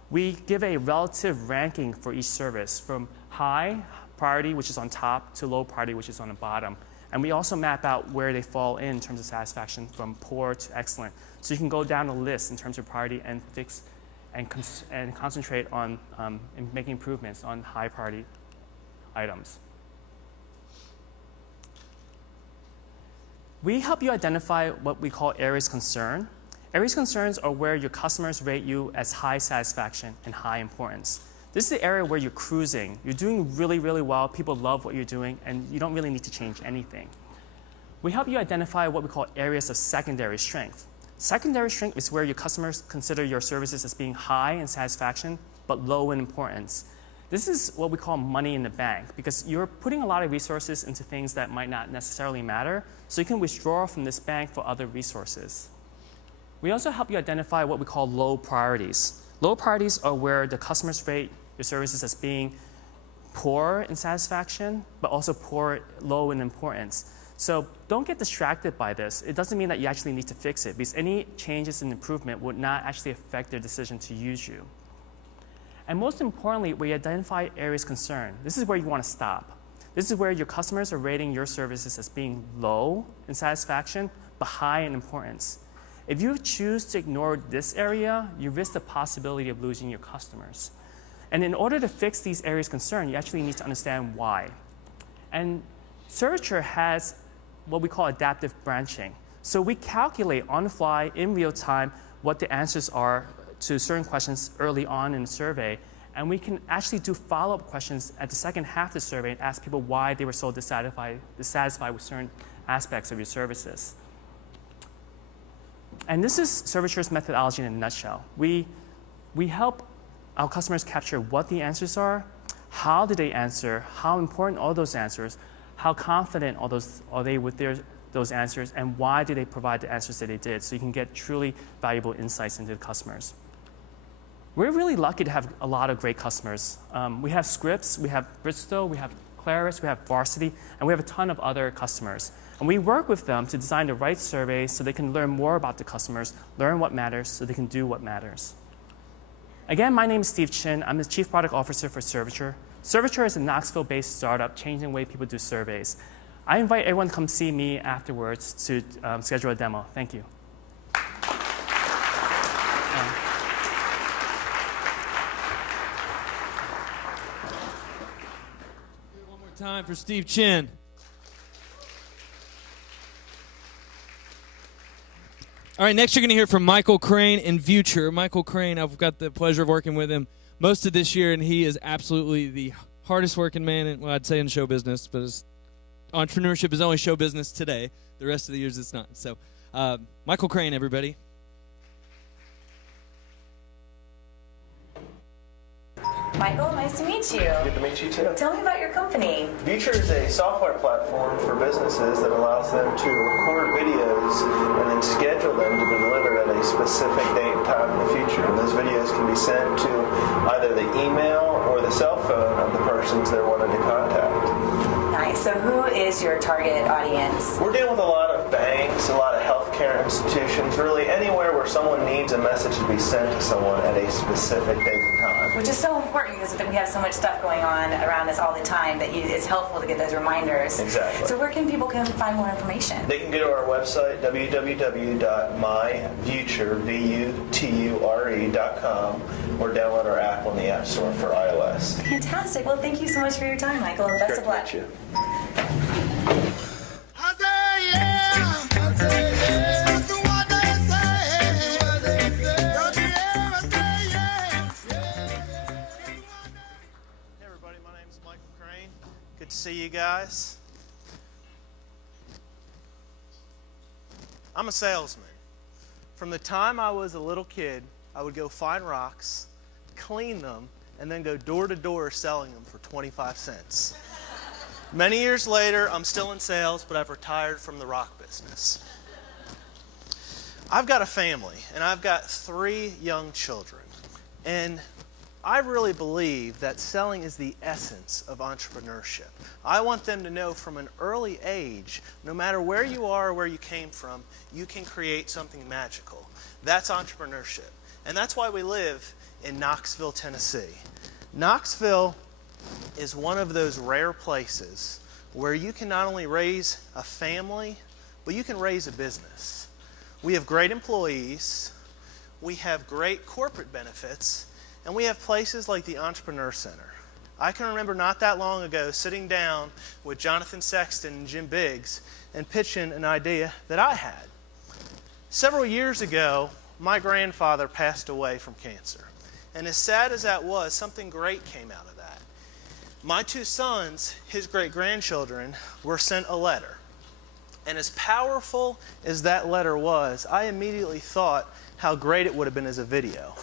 We give a relative ranking for each service from high priority, which is on top, to low priority, which is on the bottom. And we also map out where they fall in terms of satisfaction from poor to excellent. So you can go down the list in terms of priority and fix and concentrate on making improvements on high priority items. We help you identify what we call areas of concern. Areas of concerns are where your customers rate you as high satisfaction and high importance. This is the area where you're cruising. You're doing really, really well. People love what you're doing, and you don't really need to change anything. We help you identify what we call areas of secondary strength. Secondary strength is where your customers consider your services as being high in satisfaction, but low in importance. This is what we call money in the bank, because you're putting a lot of resources into things that might not necessarily matter, so you can withdraw from this bank for other resources. We also help you identify what we call low priorities. Low priorities are where the customers rate your services as being poor in satisfaction, but also low in importance. So don't get distracted by this. It doesn't mean that you actually need to fix it, because any changes in improvement would not actually affect their decision to use you. And most importantly, we identify areas of concern. This is where you want to stop. This is where your customers are rating your services as being low in satisfaction, but high in importance. If you choose to ignore this area, you risk the possibility of losing your customers. And in order to fix these areas of concern, you actually need to understand why. And Serviture has what we call adaptive branching. So we calculate on the fly, in real time, what the answers are to certain questions early on in the survey. And we can actually do follow-up questions at the second half of the survey and ask people why they were so dissatisfied with certain aspects of your services. And this is Serviture's methodology in a nutshell. We help our customers capture what the answers are, how did they answer, how important are those answers, how confident are they with those answers, and why did they provide the answers that they did, so you can get truly valuable insights into the customers. We're really lucky to have a lot of great customers. We have Scripps, we have Bristow, we have Claris, we have Varsity, and we have a ton of other customers. And we work with them to design the right surveys so they can learn more about the customers, learn what matters, so they can do what matters. Again, my name is Steve Chin. I'm the Chief Product Officer for Serviture. Serviture is a Knoxville-based startup changing the way people do surveys. I invite everyone to come see me afterwards to schedule a demo. Thank you. One more time for Steve Chin. All right, next you're going to hear from Michael Crane in Vuture. Michael Crane, I've got the pleasure of working with him most of this year, and he is absolutely the hardest working man, I'd say in show business, but entrepreneurship is only show business today. The rest of the years it's not. So, Michael Crane, everybody. Michael, nice to meet you. Good to meet you too. Tell me about your company. Vuture is a software platform for businesses that allows them to record videos and then schedule them to be delivered at a specific date and time in the future. And those videos can be sent to either the email or the cell phone of the persons they're wanting to contact. Nice. So who is your target audience? We're dealing with a lot of banks, a lot of healthcare institutions, really anywhere where someone needs a message to be sent to someone at a specific date and time. Which is so important because we have so much stuff going on around us all the time that it's helpful to get those reminders. Exactly. So where can people find more information? They can go to our website, www.myvuture.com, or download our app on the App Store for iOS. Fantastic. Well, thank you so much for your time, Michael, and best of luck. Great to meet you. Good to see you guys. I'm a salesman. From the time I was a little kid, I would go find rocks, clean them, and then go door to door selling them for 25 cents. Many years later, I'm still in sales, but I've retired from the rock business. I've got a family, and I've got 3 young children. And I really believe that selling is the essence of entrepreneurship. I want them to know from an early age, no matter where you are or where you came from, you can create something magical. That's entrepreneurship. And that's why we live in Knoxville, Tennessee. Knoxville is one of those rare places where you can not only raise a family, but you can raise a business. We have great employees, we have great corporate benefits, and we have places like the Entrepreneur Center. I can remember not that long ago sitting down with Jonathan Sexton and Jim Biggs and pitching an idea that I had. Several years ago, my grandfather passed away from cancer. And as sad as that was, something great came out of that. My two sons, his great-grandchildren, were sent a letter. And as powerful as that letter was, I immediately thought how great it would have been as a video.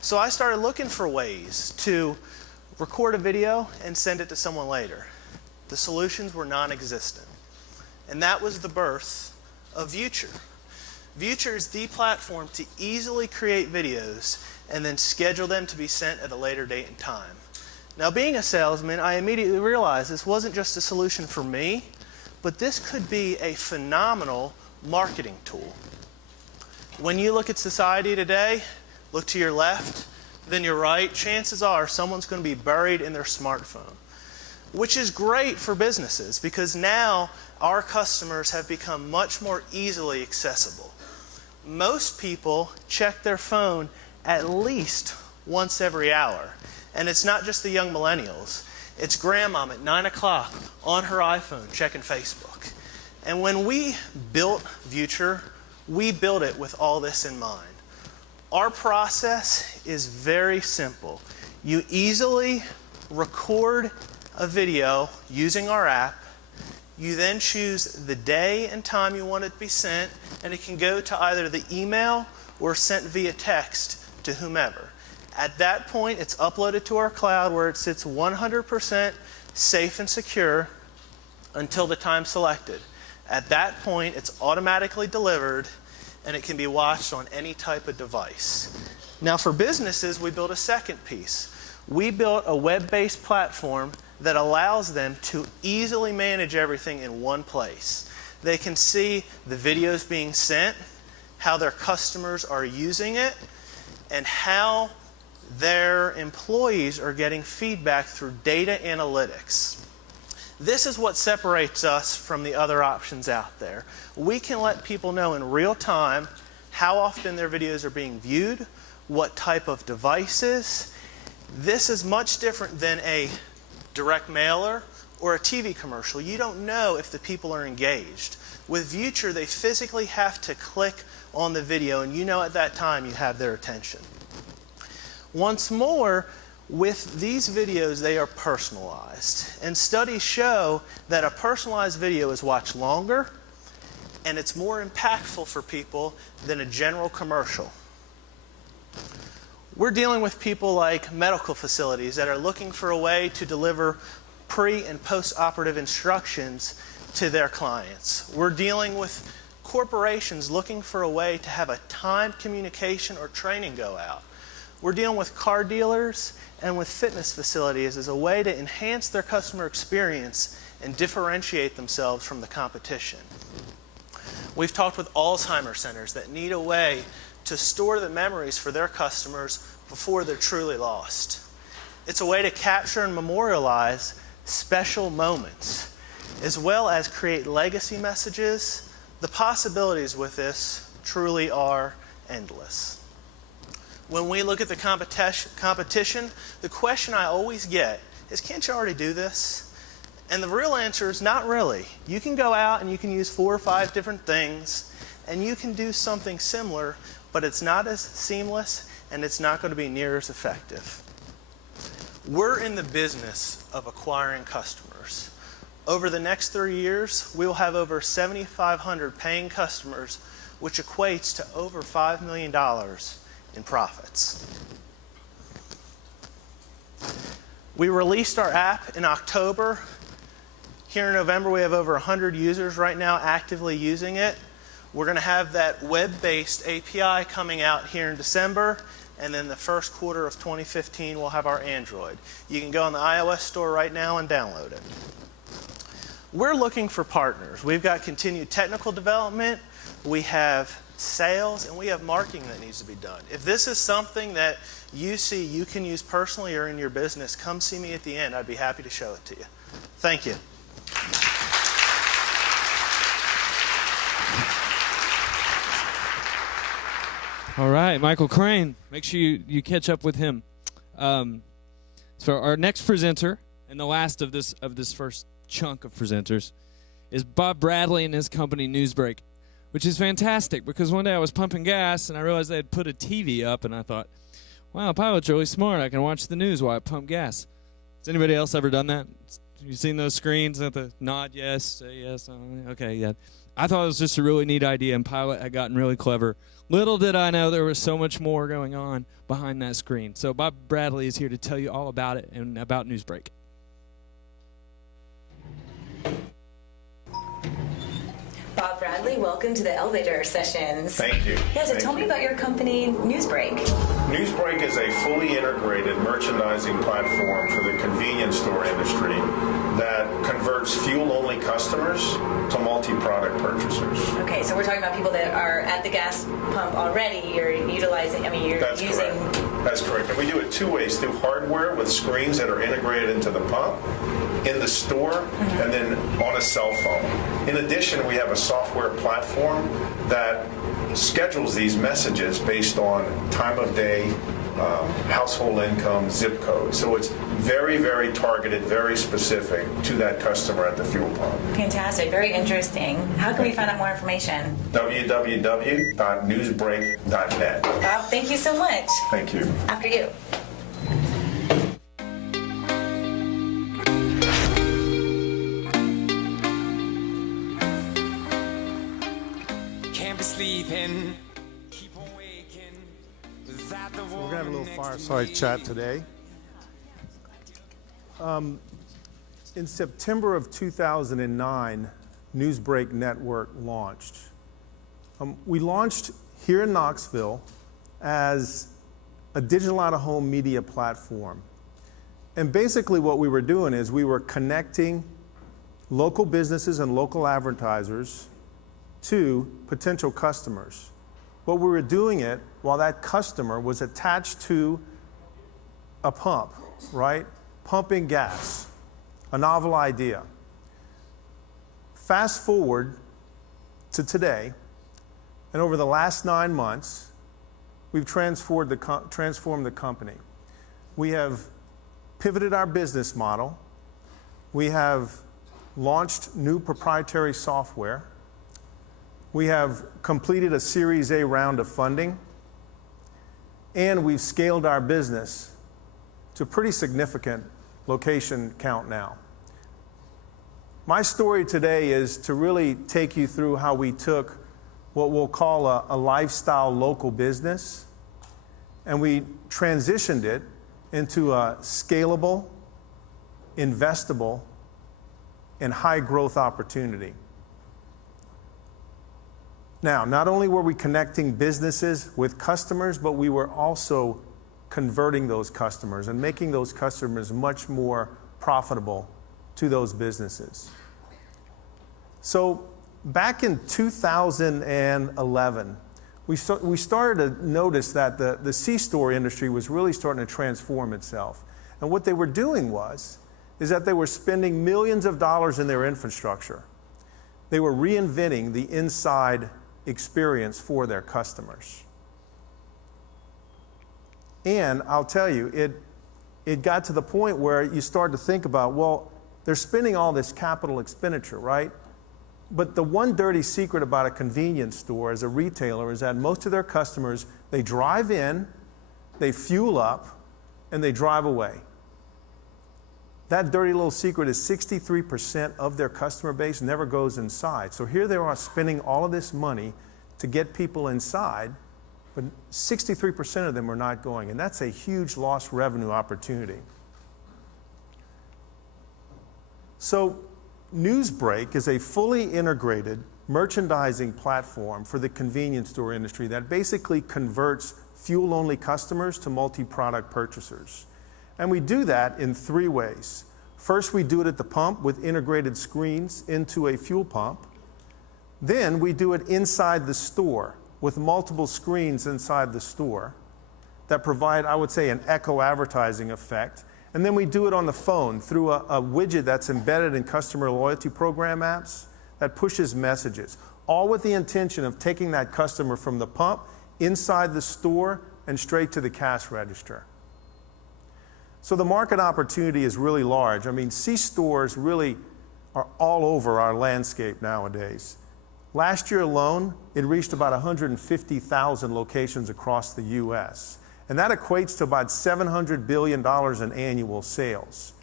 So I started looking for ways to record a video and send it to someone later. The solutions were non-existent. And that was the birth of Vuture. Vuture is the platform to easily create videos and then schedule them to be sent at a later date and time. Now, being a salesman, I immediately realized this wasn't just a solution for me, but this could be a phenomenal marketing tool. When you look at society today, look to your left, then your right, chances are someone's going to be buried in their smartphone, which is great for businesses because now our customers have become much more easily accessible. Most people check their phone at least once every hour. And it's not just the young millennials. It's grandmom at 9 o'clock on her iPhone checking Facebook. And when we built Vuture, we built it with all this in mind. Our process is very simple. You easily record a video using our app. You then choose the day and time you want it to be sent, and it can go to either the email or sent via text to whomever. At that point, it's uploaded to our cloud where it sits 100% safe and secure until the time selected. At that point, it's automatically delivered, and it can be watched on any type of device. Now, for businesses, we built a second piece. We built a web-based platform that allows them to easily manage everything in one place. They can see the videos being sent, how their customers are using it, and how their employees are getting feedback through data analytics. This is what separates us from the other options out there. We can let people know in real time how often their videos are being viewed, what type of devices. This is much different than a direct mailer or a TV commercial. You don't know if the people are engaged. With Vuture, they physically have to click on the video, and you know at that time you have their attention. Once more, with these videos, they are personalized. And studies show that a personalized video is watched longer, and it's more impactful for people than a general commercial. We're dealing with people like medical facilities that are looking for a way to deliver pre- and post-operative instructions to their clients. We're dealing with corporations looking for a way to have a timed communication or training go out. We're dealing with car dealers and with fitness facilities as a way to enhance their customer experience and differentiate themselves from the competition. We've talked with Alzheimer's centers that need a way to store the memories for their customers before they're truly lost. It's a way to capture and memorialize special moments, as well as create legacy messages. The possibilities with this truly are endless. When we look at the competition, the question I always get is, can't you already do this? And the real answer is not really. You can go out and you can use 4 or 5 different things, and you can do something similar, but it's not as seamless and it's not going to be near as effective. We're in the business of acquiring customers. Over the next 3 years, we will have over 7,500 paying customers, which equates to over $5 million in profits. We released our app in October. Here in November, we have over 100 users right now actively using it. We're going to have that web-based API coming out here in December, and then the first quarter of 2015, we'll have our Android. You can go on the iOS store right now and download it. We're looking for partners. We've got continued technical development, we have sales, and we have marketing that needs to be done. If this is something that you see you can use personally or in your business, come see me at the end. I'd be happy to show it to you. Thank you. All right, Michael Crane. Make sure you catch up with him. So our next presenter, and the last of this first chunk of presenters, is Bob Bradley and his company Newsbreak, which is fantastic because one day I was pumping gas and I realized they had put a TV up, and I thought, wow, Pilot's really smart. I can watch the news while I pump gas. Has anybody else ever done that? You seen those screens at the nod yes, say yes, okay, yeah. I thought it was just a really neat idea, and Pilot had gotten really clever. Little did I know there was so much more going on behind that screen. So Bob Bradley is here to tell you all about it and about Newsbreak. Bob Bradley, welcome to the elevator sessions. Thank you. Yeah, so tell me about your company, Newsbreak. Newsbreak is a fully integrated merchandising platform for the convenience store industry that converts fuel-only customers to multi-product purchasers. Okay, so we're talking about people that are at the gas pump already. You're utilizing, you're That's using... Correct. That's correct. And we do it two ways, through hardware with screens that are integrated into the pump, in the store, and then on a cell phone. In addition, we have a software platform that schedules these messages based on time of day, household income, zip code. So it's very, very targeted, very specific to that customer at the fuel pump. Fantastic, very interesting. How can we find out more information? www.newsbreak.net. Bob, thank you so much. Thank you. After you. Can't be sleeping, keep on waking without the We're going to have a little fireside chat today. In September of 2009, Newsbreak Network launched. We launched here in Knoxville as a digital out-of-home media platform. And basically what we were doing is we were connecting local businesses and local advertisers to potential customers. But we were doing it while that customer was attached to a pump, right? Pumping gas, a novel idea. Fast forward to today, and over the last 9 months, we've transformed the company. We have pivoted our business model. We have launched new proprietary software. We have completed a Series A round of funding, and we've scaled our business to a pretty significant location count now. My story today is to really take you through how we took what we'll call a lifestyle local business, and we transitioned it into a scalable, investable, and high growth opportunity. Now, not only were we connecting businesses with customers, but we were also converting those customers and making those customers much more profitable to those businesses. So back in 2011, we started to notice that the C-store industry was really starting to transform itself. And what they were doing is that they were spending millions of dollars in their infrastructure. They were reinventing the inside experience for their customers. And I'll tell you, it got to the point where you start to think about, well, they're spending all this capital expenditure, right? But the one dirty secret about a convenience store as a retailer is that most of their customers, they drive in, they fuel up, and they drive away. That dirty little secret is 63% of their customer base never goes inside. So here they are spending all of this money to get people inside, but 63% of them are not going, and that's a huge lost revenue opportunity. So Newsbreak is a fully integrated merchandising platform for the convenience store industry that basically converts fuel-only customers to multi-product purchasers. And we do that in 3 ways. First, we do it at the pump with integrated screens into a fuel pump. Then we do it inside the store with multiple screens inside the store that provide, I would say, an echo advertising effect. And then we do it on the phone through a widget that's embedded in customer loyalty program apps that pushes messages, all with the intention of taking that customer from the pump inside the store and straight to the cash register. So the market opportunity is really large. I mean, C-stores really are all over our landscape nowadays. Last year alone, it reached about 150,000 locations across the U.S., and that equates to about $700 billion in annual sales.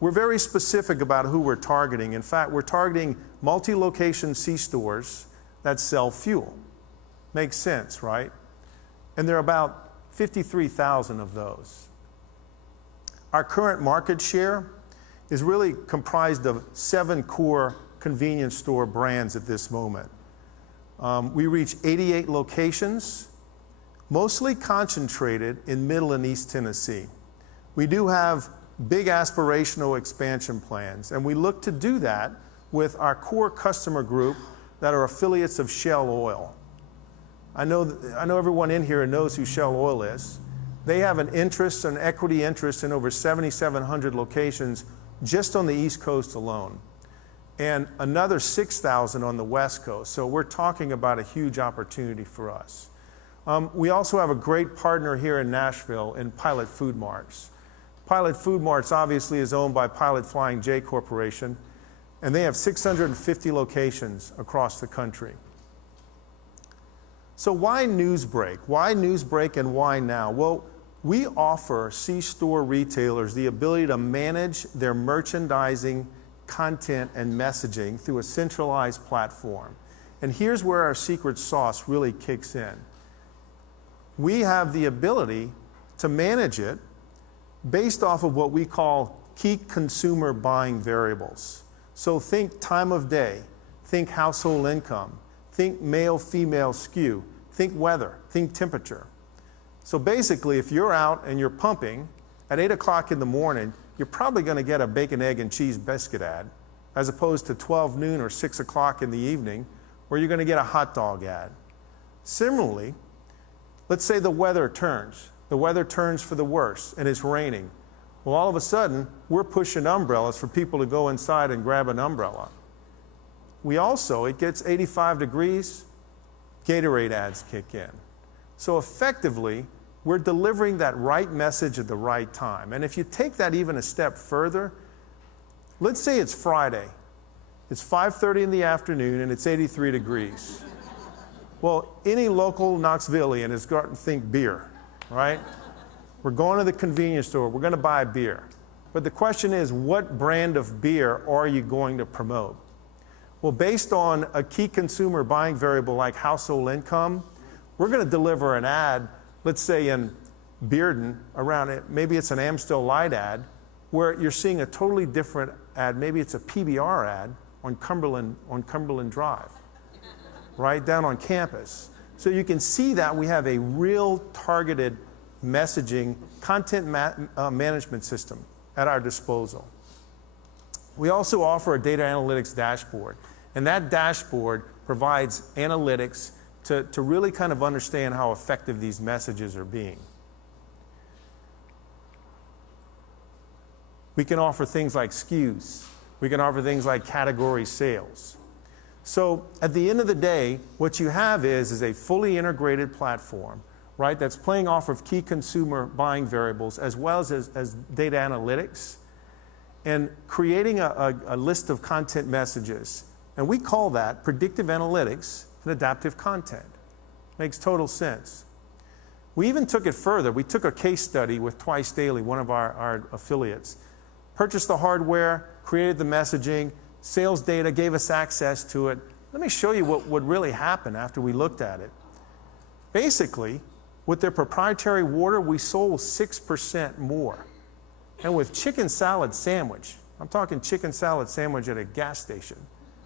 We're very specific about who we're targeting. In fact, we're targeting multi-location C-stores that sell fuel. Makes sense, right? And there are about 53,000 of those. Our current market share is really comprised of 7 core convenience store brands at this moment. We reach 88 locations, mostly concentrated in Middle and East Tennessee. We do have big aspirational expansion plans, and we look to do that with our core customer group that are affiliates of Shell Oil. I know everyone in here knows who Shell Oil is. They have an interest, an equity interest in over 7,700 locations just on the East Coast alone, and another 6,000 on the West Coast. So we're talking about a huge opportunity for us. We also have a great partner here in Nashville in Pilot Food Marts. Pilot Food Marts obviously is owned by Pilot Flying J Corporation, and they have 650 locations across the country. So why Newsbreak? Why Newsbreak and why now? Well, we offer C-store retailers the ability to manage their merchandising, content, and messaging through a centralized platform. And here's where our secret sauce really kicks in. We have the ability to manage it based off of what we call key consumer buying variables. So think time of day, think household income, think male-female skew, think weather, think temperature. So basically, if you're out and you're pumping, at 8 o'clock in the morning, you're probably going to get a bacon, egg, and cheese biscuit ad, as opposed to 12 noon or 6 o'clock in the evening, where you're going to get a hot dog ad. Similarly, let's say the weather turns. The weather turns for the worse, and it's raining. Well, all of a sudden, we're pushing umbrellas for people to go inside and grab an umbrella. We also, it gets 85 degrees, Gatorade ads kick in. So effectively, we're delivering that right message at the right time. And if you take that even a step further, let's say it's Friday. It's 5:30 in the afternoon and it's 83 degrees. Well, any local Knoxvillian is going to think beer, right? We're going to the convenience store. We're going to buy beer. But the question is, what brand of beer are you going to promote? Well, based on a key consumer buying variable like household income, we're going to deliver an ad, let's say in Bearden, around it, maybe it's an Amstel Light ad, where you're seeing a totally different ad. Maybe it's a PBR ad on Cumberland Drive, right down on campus. So you can see that we have a real targeted messaging, content management system at our disposal. We also offer a data analytics dashboard, and that dashboard provides analytics to really kind of understand how effective these messages are being. We can offer things like SKUs. We can offer things like category sales. So at the end of the day, what you have is a fully integrated platform, right, that's playing off of key consumer buying variables as well as data analytics, and creating a list of content messages. And we call that predictive analytics and adaptive content. Makes total sense. We even took it further. We took a case study with Twice Daily, one of our affiliates. Purchased the hardware, created the messaging, sales data, gave us access to it. Let me show you what would really happen after we looked at it. Basically, with their proprietary water, we sold 6% more. And with chicken salad sandwich, I'm talking chicken salad sandwich at a gas station,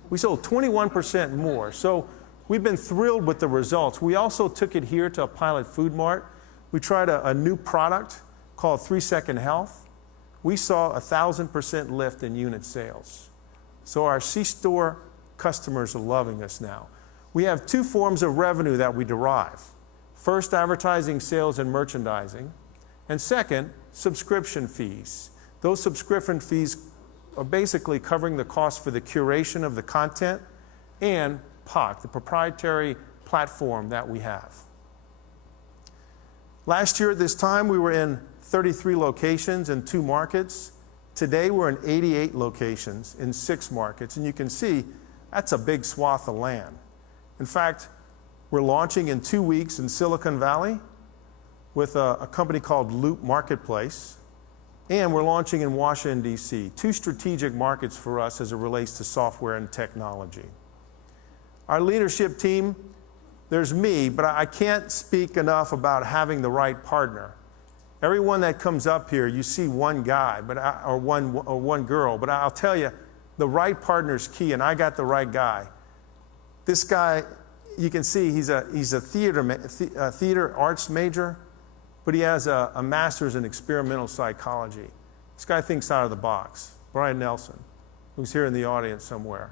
we sold 21% more. So we've been thrilled with the results. We also took it here to a Pilot Food Mart. We tried a new product called 3 Second Health. We saw 1,000% lift in unit sales. So our C-store customers are loving us now. We have 2 forms of revenue that we derive. First, advertising, sales, and merchandising. And second, subscription fees. Those subscription fees are basically covering the cost for the curation of the content and POC, the proprietary platform that we have. Last year at this time, we were in 33 locations in 2 markets. Today, we're in 88 locations in 6 markets, and you can see that's a big swath of land. In fact, we're launching in 2 weeks in Silicon Valley with a company called Loop Marketplace, and we're launching in Washington, D.C., 2 strategic markets for us as it relates to software and technology. Our leadership team, there's me, but I can't speak enough about having the right partner. Everyone that comes up here, you see one guy or one girl, but I'll tell you, the right partner is key, and I got the right guy. This guy, you can see he's a theater arts major, but he has a master's in experimental psychology. This guy thinks out of the box. Brian Nelson, who's here in the audience somewhere,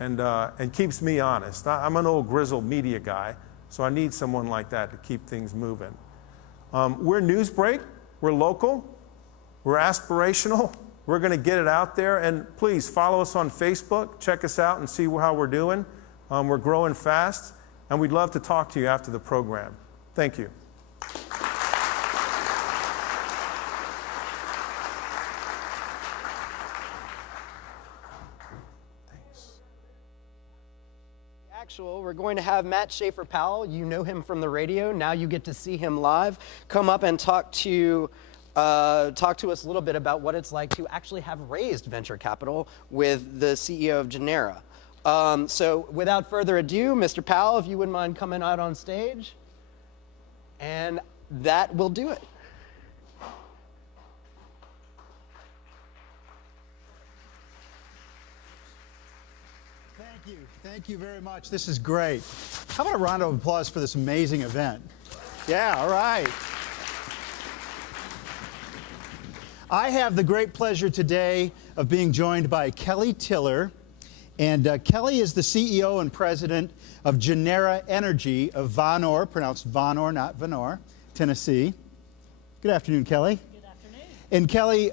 and keeps me honest. I'm an old grizzled media guy, so I need someone like that to keep things moving. We're Newsbreak, we're local, we're aspirational, we're going to get it out there, and please follow us on Facebook, check us out and see how we're doing. We're growing fast, and we'd love to talk to you after the program. Thank you. We're going to have Matt Schaefer-Powell. You know him from the radio. Now you get to see him live. Come up and talk to us a little bit about what it's like to actually have raised venture capital with the CEO of Genera. So without further ado, Mr. Powell, if you wouldn't mind coming out on stage. And that will do it. Thank you very much. This is great. How about a round of applause for this amazing event? Yeah, all right. I have the great pleasure today of being joined by Kelly Tiller. And Kelly is the CEO and president of Genera Energy of Vonore, pronounced Vonore, not Vonore, Tennessee. Good afternoon, Kelly. Good afternoon. And Kelly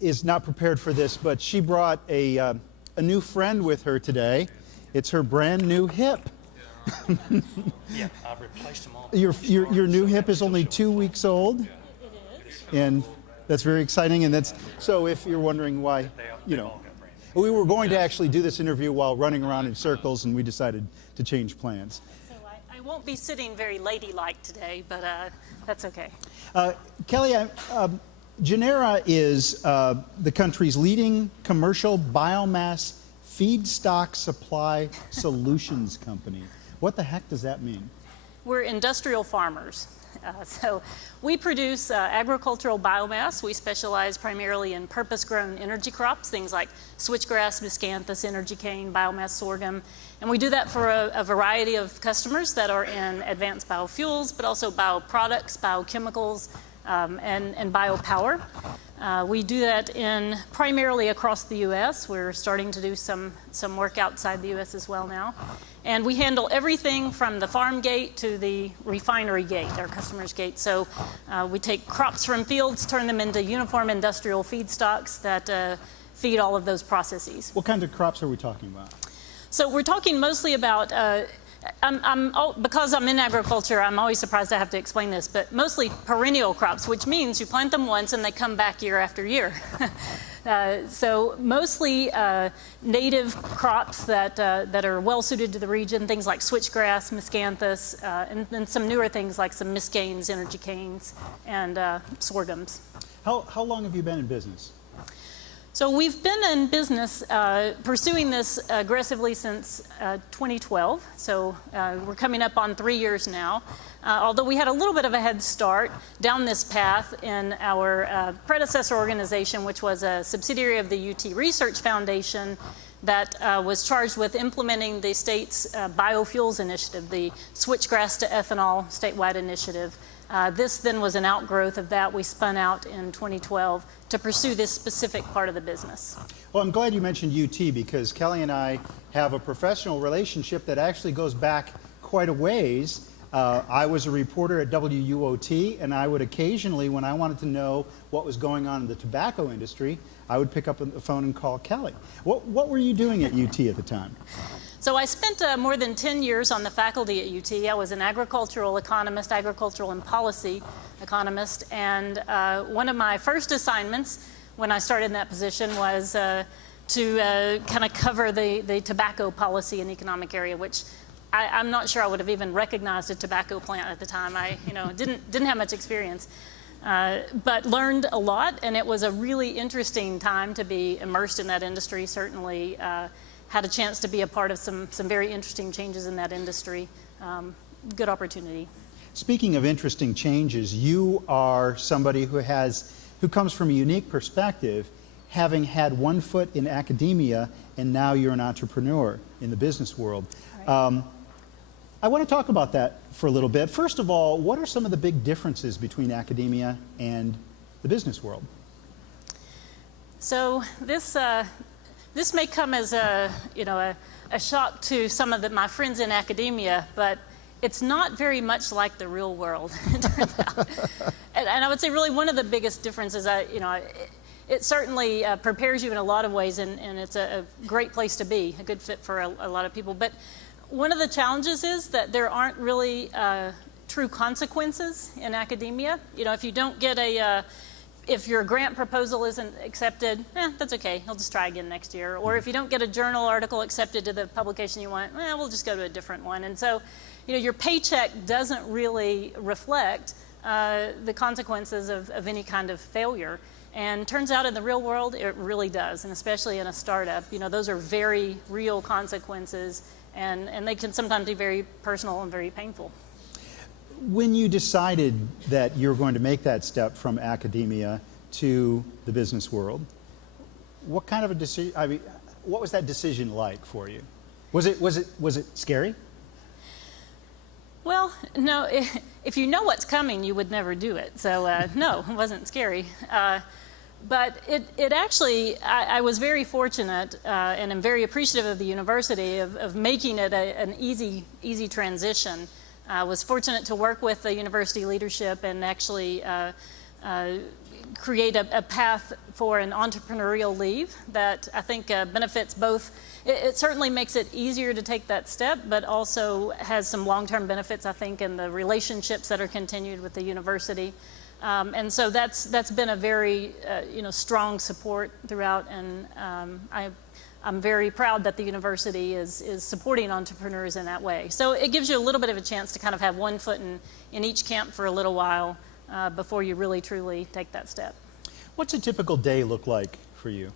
is not prepared for this, but she brought a new friend with her today. It's her brand new hip. Yeah, I've replaced them all. Your new hip is only 2 weeks old. It is. And that's very exciting. And that's so if you're wondering why, you know, we were going to actually do this interview while running around in circles, and we decided to change plans. So I won't be sitting very ladylike today, but that's okay. Kelly, Genera is the country's leading commercial biomass feedstock supply solutions company. What the heck does that mean? We're industrial farmers. So we produce agricultural biomass. We specialize primarily in purpose-grown energy crops, things like switchgrass, miscanthus, energy cane, biomass sorghum. And we do that for a variety of customers that are in advanced biofuels, but also bioproducts, biochemicals, and biopower. We do that primarily across the U.S. We're starting to do some work outside the U.S. as well now. And we handle everything from the farm gate to the refinery gate, our customer's gate. So we take crops from fields, turn them into uniform industrial feedstocks that feed all of those processes. What kind of crops are we talking about? So we're talking mostly about because I'm in agriculture, I'm always surprised I have to explain this, but mostly perennial crops, which means you plant them once and they come back year after year. So mostly native crops that are well suited to the region, things like switchgrass, miscanthus, and some newer things like some miscanes, energy canes, and sorghums. How long have you been in business? So we've been in business pursuing this aggressively since 2012. So we're coming up on 3 years now. Although we had a little bit of a head start down this path in our predecessor organization, which was a subsidiary of the UT Research Foundation that was charged with implementing the state's biofuels initiative, the Switchgrass to Ethanol statewide initiative. This then was an outgrowth of that. We spun out in 2012 to pursue this specific part of the business. Well, I'm glad you mentioned UT because Kelly and I have a professional relationship that actually goes back quite a ways. I was a reporter at WUOT, and I would occasionally, when I wanted to know what was going on in the tobacco industry, I would pick up the phone and call Kelly. What were you doing at UT at the time? So I spent more than 10 years on the faculty at UT. I was an agricultural economist, agricultural and policy economist, and one of my first assignments when I started in that position was to kind of cover the tobacco policy in the economic area, which I'm not sure I would have even recognized a tobacco plant at the time. I didn't have much experience, but learned a lot, and it was a really interesting time to be immersed in that industry. Certainly had a chance to be a part of some very interesting changes in that industry. Good opportunity. Speaking of interesting changes, you are somebody who comes from a unique perspective, having had one foot in academia, and now you're an entrepreneur in the business world. Right. I want to talk about that for a little bit. First of all, what are some of the big differences between academia and the business world? So this may come as a shock to some of my friends in academia, but it's not very much like the real world, it turns out. And I would say really one of the biggest differences, it certainly prepares you in a lot of ways, and it's a great place to be, a good fit for a lot of people. But one of the challenges is that there aren't really true consequences in academia. If you don't get if your grant proposal isn't accepted, that's okay, you'll just try again next year. Or if you don't get a journal article accepted to the publication you want, we'll just go to a different one. And so, your paycheck doesn't really reflect the consequences of any kind of failure. And turns out in the real world, it really does, and especially in a startup. Those are very real consequences, and they can sometimes be very personal and very painful. When you decided that you're going to make that step from academia to the business world, what kind of a decision? What was that decision like for you? Was it scary? Well, no. If you know what's coming, you would never do it. So no, it wasn't scary. But it actually, I was very fortunate, and I'm very appreciative of the university of making it an easy transition. I was fortunate to work with the university leadership and actually create a path for an entrepreneurial leave that I think benefits both. It certainly makes it easier to take that step, but also has some long-term benefits, I think, in the relationships that are continued with the university. And so that's been a very strong support throughout, and I'm very proud that the university is supporting entrepreneurs in that way. So it gives you a little bit of a chance to kind of have one foot in each camp for a little while before you really truly take that step. What's a typical day look like for you?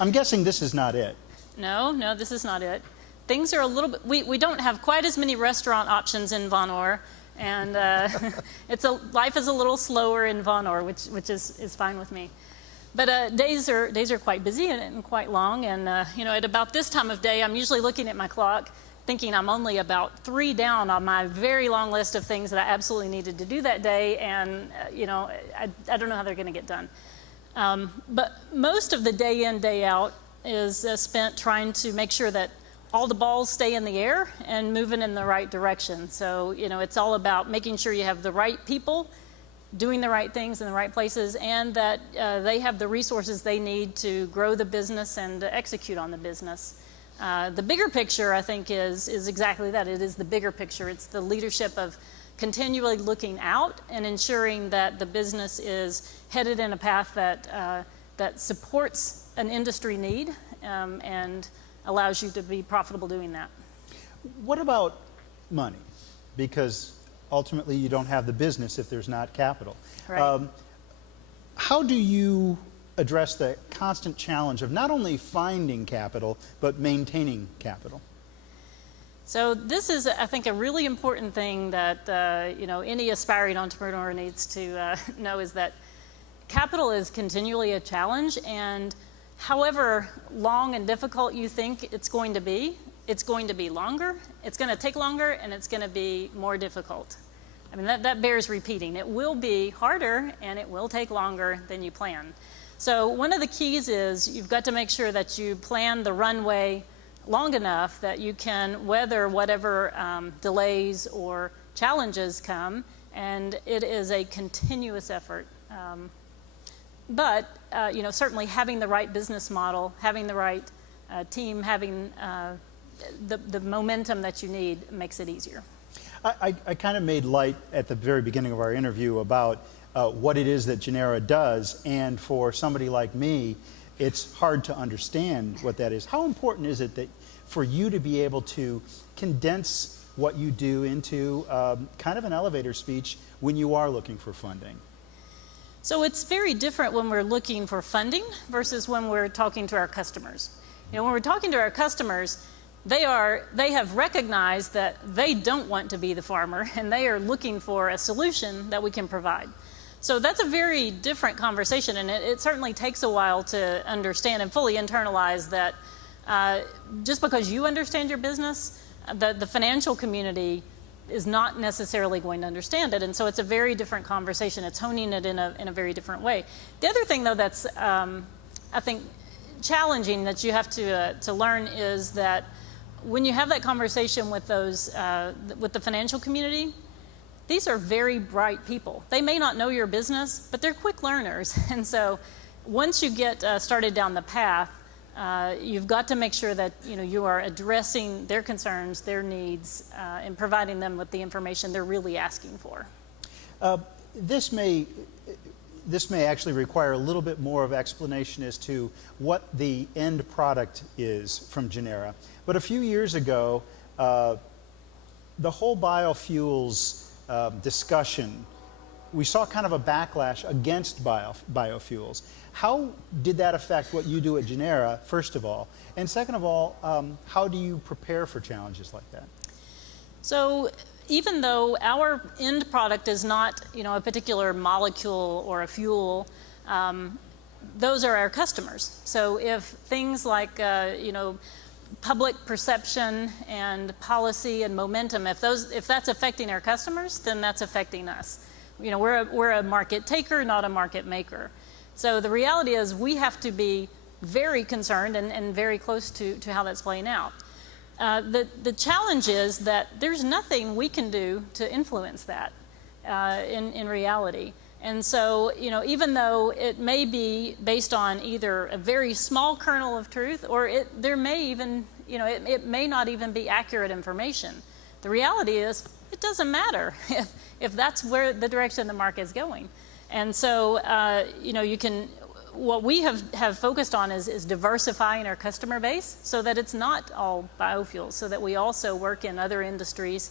I'm guessing this is not it. No, this is not it. Things are a little bit, we don't have quite as many restaurant options in Von Orr, and life is a little slower in Von Orr, which is fine with me. But days are quite busy and quite long, and at about this time of day, I'm usually looking at my clock, thinking I'm only about 3 down on my very long list of things that I absolutely needed to do that day, and I don't know how they're going to get done. But most of the day in, day out is spent trying to make sure that all the balls stay in the air and moving in the right direction. So, it's all about making sure you have the right people doing the right things in the right places, and that they have the resources they need to grow the business and to execute on the business. The bigger picture, I think, is exactly that. It is the bigger picture. It's the leadership of continually looking out and ensuring that the business is headed in a path that supports an industry need and allows you to be profitable doing that. What about money? Because ultimately you don't have the business if there's not capital. Right. How do you address the constant challenge of not only finding capital, but maintaining capital? So this is, I think, a really important thing that any aspiring entrepreneur needs to know, is that capital is continually a challenge, and however long and difficult you think it's going to be longer, it's going to take longer, and it's going to be more difficult. I mean, that bears repeating. It will be harder, and it will take longer than you plan. So one of the keys is you've got to make sure that you plan the runway long enough that you can weather whatever delays or challenges come, and it is a continuous effort. But certainly having the right business model, having the right team having the momentum that you need makes it easier. I kind of made light at the very beginning of our interview about what it is that Genera does, and for somebody like me, it's hard to understand what that is. How important is it that for you to be able to condense what you do into kind of an elevator speech when you are looking for funding? So it's very different when we're looking for funding versus when we're talking to our customers. You know, when we're talking to our customers, they have recognized that they don't want to be the farmer, and they are looking for a solution that we can provide. So that's a very different conversation, and it certainly takes a while to understand and fully internalize that just because you understand your business, the financial community is not necessarily going to understand it, and so it's a very different conversation. It's honing it in a very different way. The other thing, though, that's I think challenging that you have to learn is that when you have that conversation with those with the financial community, these are very bright people. They may not know your business, but they're quick learners, and so once you get started down the path, you've got to make sure that you are addressing their concerns, their needs, and providing them with the information they're really asking for. This may actually require a little bit more of explanation as to what the end product is from Genera. But a few years ago, the whole biofuels discussion, we saw kind of a backlash against biofuels. How did that affect what you do at Genera, first of all? And second of all, how do you prepare for challenges like that? So even though our end product is not a particular molecule or a fuel, those are our customers. So if things like public perception and policy and momentum, if that's affecting our customers, then that's affecting us. We're a market taker, not a market maker. So the reality is we have to be very concerned and very close to how that's playing out. The challenge is that there's nothing we can do to influence that in reality. And so, even though it may be based on either a very small kernel of truth, or there may even, it may not even be accurate information. The reality is it doesn't matter if that's where the direction the market is going. And so, what we have focused on is diversifying our customer base so that it's not all biofuels, so that we also work in other industries.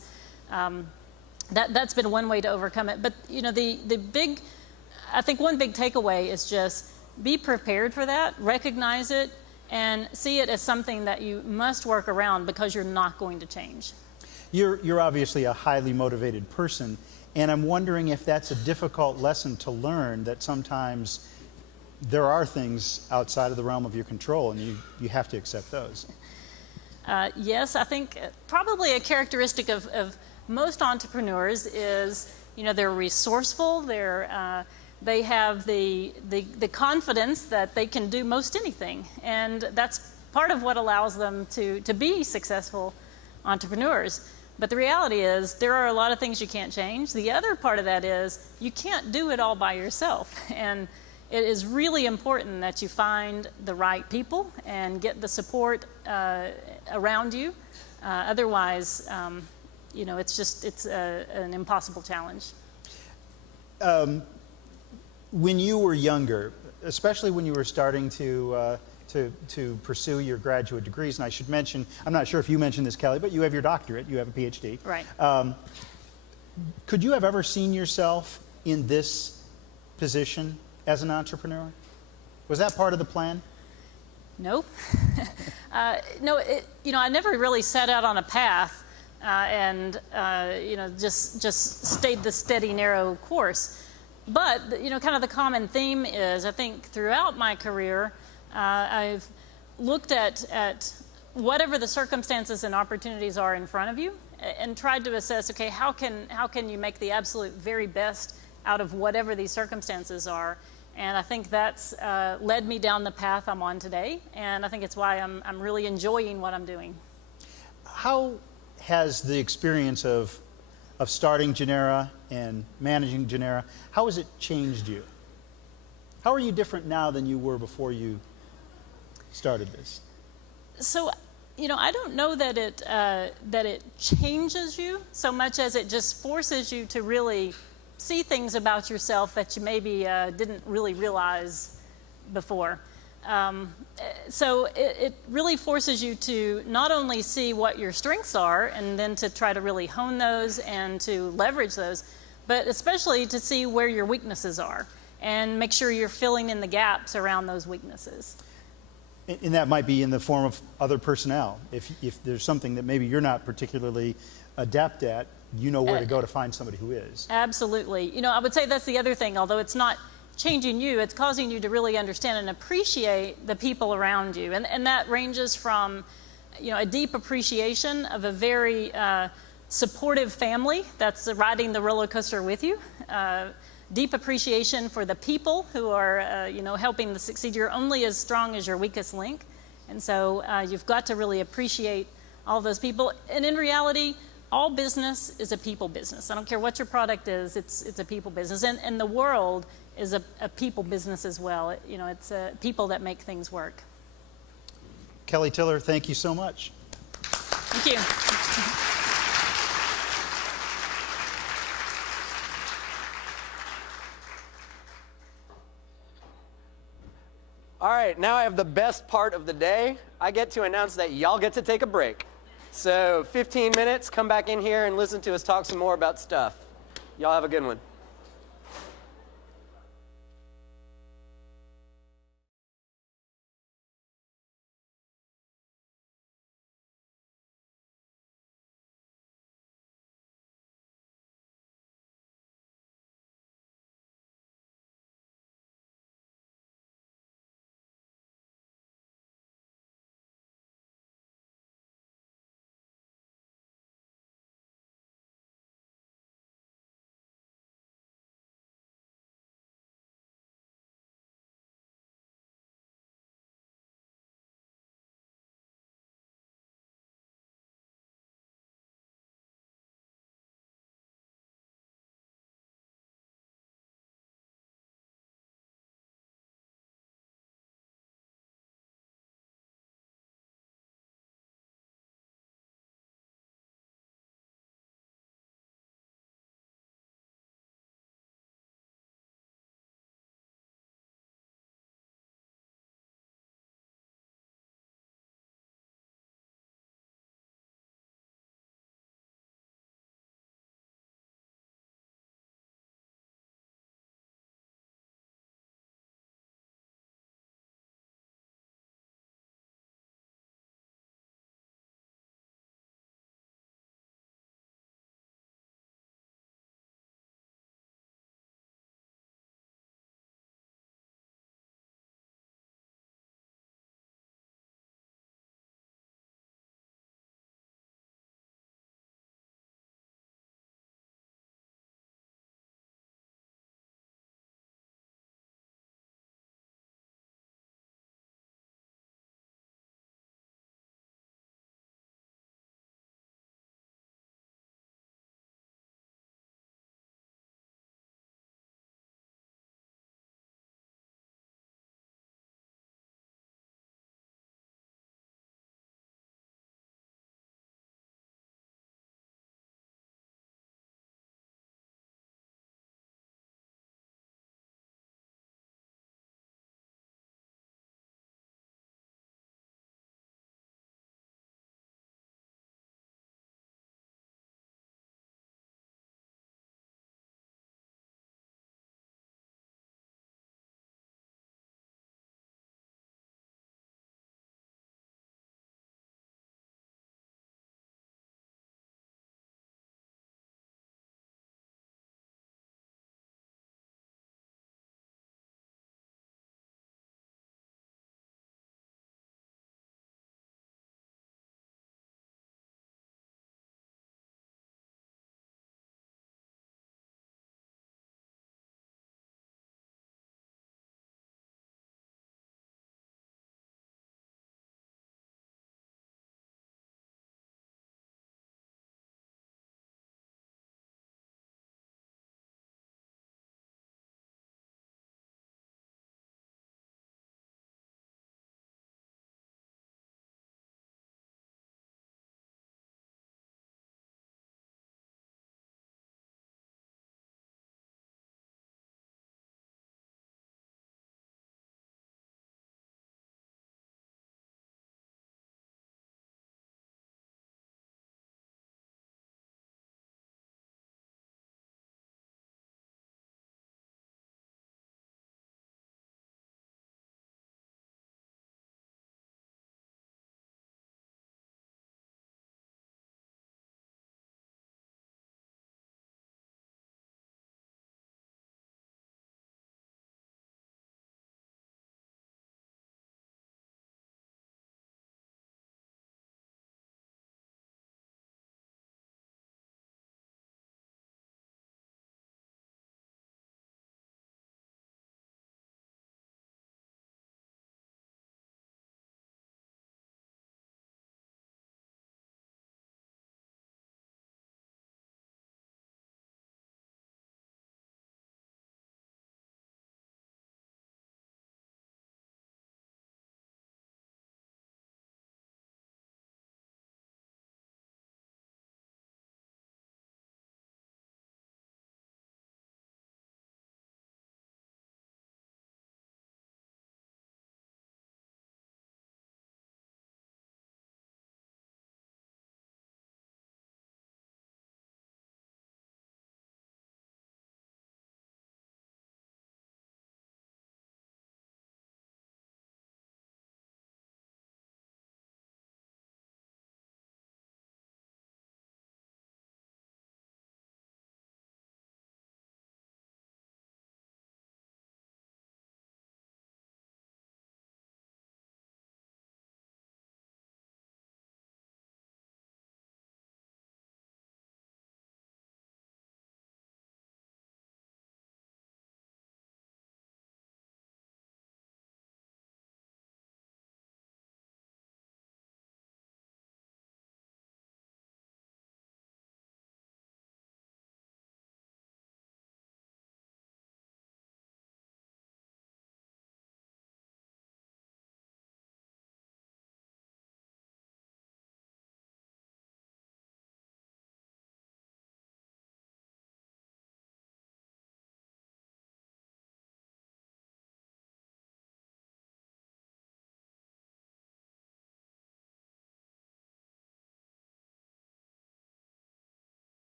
That's been one way to overcome it. But I think one big takeaway is just be prepared for that, recognize it, and see it as something that you must work around because you're not going to change. You're obviously a highly motivated person, and I'm wondering if that's a difficult lesson to learn, that sometimes there are things outside of the realm of your control, and you have to accept those. Yes, I think probably a characteristic of most entrepreneurs is, they're resourceful. They have the confidence that they can do most anything, and that's part of what allows them to be successful entrepreneurs. But the reality is there are a lot of things you can't change. The other part of that is you can't do it all by yourself, and it is really important that you find the right people and get the support around you. Otherwise, it's an impossible challenge. When you were younger, especially when you were starting to pursue your graduate degrees, and I should mention, I'm not sure if you mentioned this, Kelly, but you have your doctorate, you have a PhD. Right. Could you have ever seen yourself in this position as an entrepreneur? Was that part of the plan? Nope. No, I never really set out on a path and just stayed the steady, narrow course. But, kind of the common theme is, I think, throughout my career, I've looked at whatever the circumstances and opportunities are in front of you and tried to assess, okay, how can you make the absolute very best out of whatever these circumstances are? And I think that's led me down the path I'm on today, and I think it's why I'm really enjoying what I'm doing. How has the experience of starting Genera and managing Genera, how has it changed you? How are you different now than you were before you started this? So, I don't know that it changes you so much as it just forces you to really see things about yourself that you maybe didn't really realize before. So it really forces you to not only see what your strengths are and then to try to really hone those and to leverage those, but especially to see where your weaknesses are and make sure you're filling in the gaps around those weaknesses. And that might be in the form of other personnel. If there's something that maybe you're not particularly adept at, you know where to go to find somebody who is. Absolutely. I would say that's the other thing, although it's not changing you, it's causing you to really understand and appreciate the people around you. And that ranges from, a deep appreciation of a very supportive family that's riding the roller coaster with you. Deep appreciation for the people who are, helping to succeed. You're only as strong as your weakest link. And so you've got to really appreciate all those people. And in reality, all business is a people business. I don't care what your product is, it's a people business. And the world is a people business as well. It's people that make things work. Kelly Tiller, thank you so much. Thank you. All right, now I have the best part of the day. I get to announce that y'all get to take a break. So 15 minutes, come back in here and listen to us talk some more about stuff. Y'all have a good one.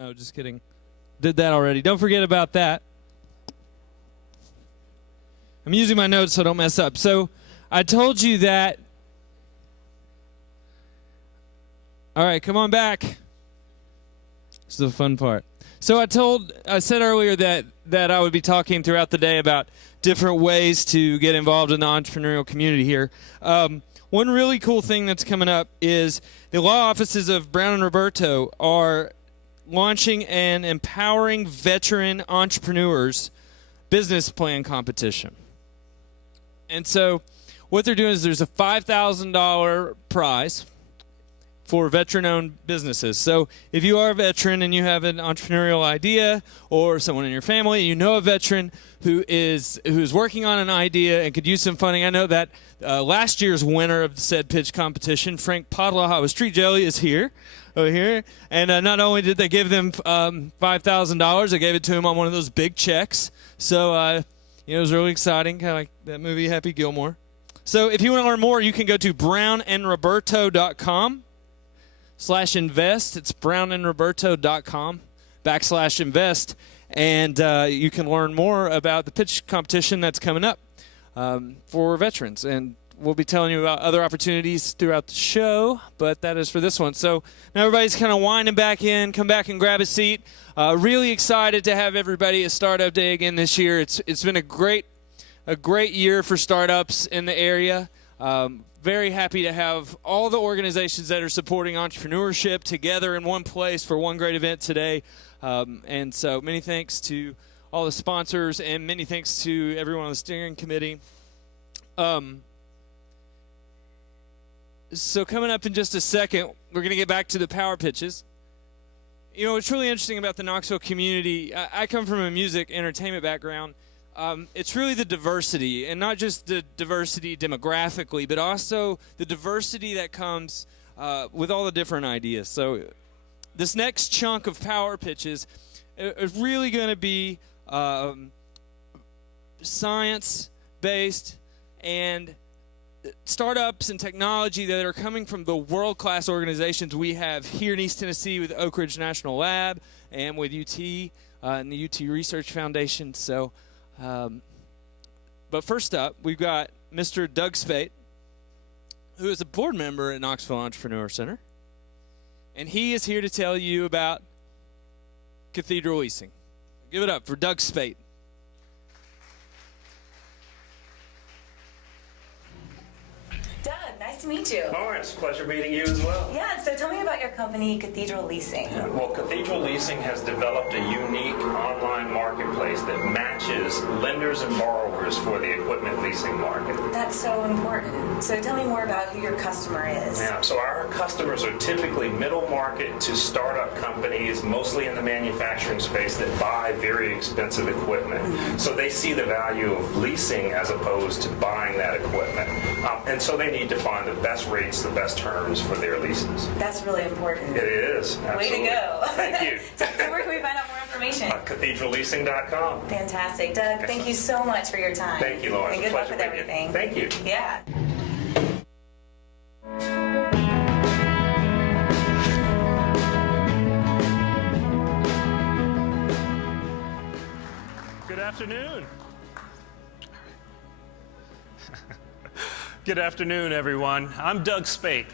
No, just kidding. Did that already. Don't forget about that. I'm using my notes so I don't mess up. So I told you that. All right, come on back. This is the fun part. So I said earlier that I would be talking throughout the day about different ways to get involved in the entrepreneurial community here. One really cool thing that's coming up is the law offices of Brown and Roberto are launching an Empowering Veteran Entrepreneurs business plan competition. And so what they're doing is there's a $5,000 prize for veteran-owned businesses. So if you are a veteran and you have an entrepreneurial idea, or someone in your family, you know a veteran who's working on an idea and could use some funding. I know that last year's winner of the said pitch competition, Frank Podlaha with Street Jelly, is here, over here. And not only did they give them $5,000, they gave it to him on one of those big checks. So it was really exciting, kind of like that movie Happy Gilmore. So if you want to learn more, you can go to brownandroberto.com/invest. It's brownandroberto.com/invest. And you can learn more about the pitch competition that's coming up for veterans. And we'll be telling you about other opportunities throughout the show, but that is for this one. So now everybody's kind of winding back in. Come back and grab a seat. Really excited to have everybody at Startup Day again this year. It's been a great year for startups in the area. Very happy to have all the organizations that are supporting entrepreneurship together in one place for one great event today. And so many thanks to all the sponsors and many thanks to everyone on the steering committee. So coming up in just a second, we're going to get back to the power pitches. You know, what's really interesting about the Knoxville community, I come from a music entertainment background. It's really the diversity, and not just the diversity demographically, but also the diversity that comes with all the different ideas. So this next chunk of power pitches is really going to be science-based and startups and technology that are coming from the world-class organizations we have here in East Tennessee with Oak Ridge National Lab and with UT and the UT Research Foundation. So, but first up, we've got Mr. Doug Spate, who is a board member at Knoxville Entrepreneur Center, and he is here to tell you about Cathedral Leasing. Give it up for Doug Spate. Doug, nice to meet you. Lawrence, pleasure meeting you as well. Yeah, so tell me about your company, Cathedral Leasing. Well, Cathedral Leasing has developed a unique online marketplace that matches lenders and borrowers for the equipment leasing market. That's so important. So tell me more about who your customer is. Yeah, so our customers are typically middle market to startup companies, mostly in the manufacturing space, that buy very expensive equipment. Mm-hmm. So they see the value of leasing as opposed to buying that equipment. And so they need to find the best rates, the best terms for their leases. That's really important. It is. Absolutely. Way to go. Thank you. So where can we find out more information? CathedralLeasing.com. Fantastic. Doug, thank you so much for your time. Thank you, Lawrence. And good luck Pleasure with meeting you. everything. Thank you. Yeah. Good afternoon. Good afternoon, everyone. I'm Doug Spate.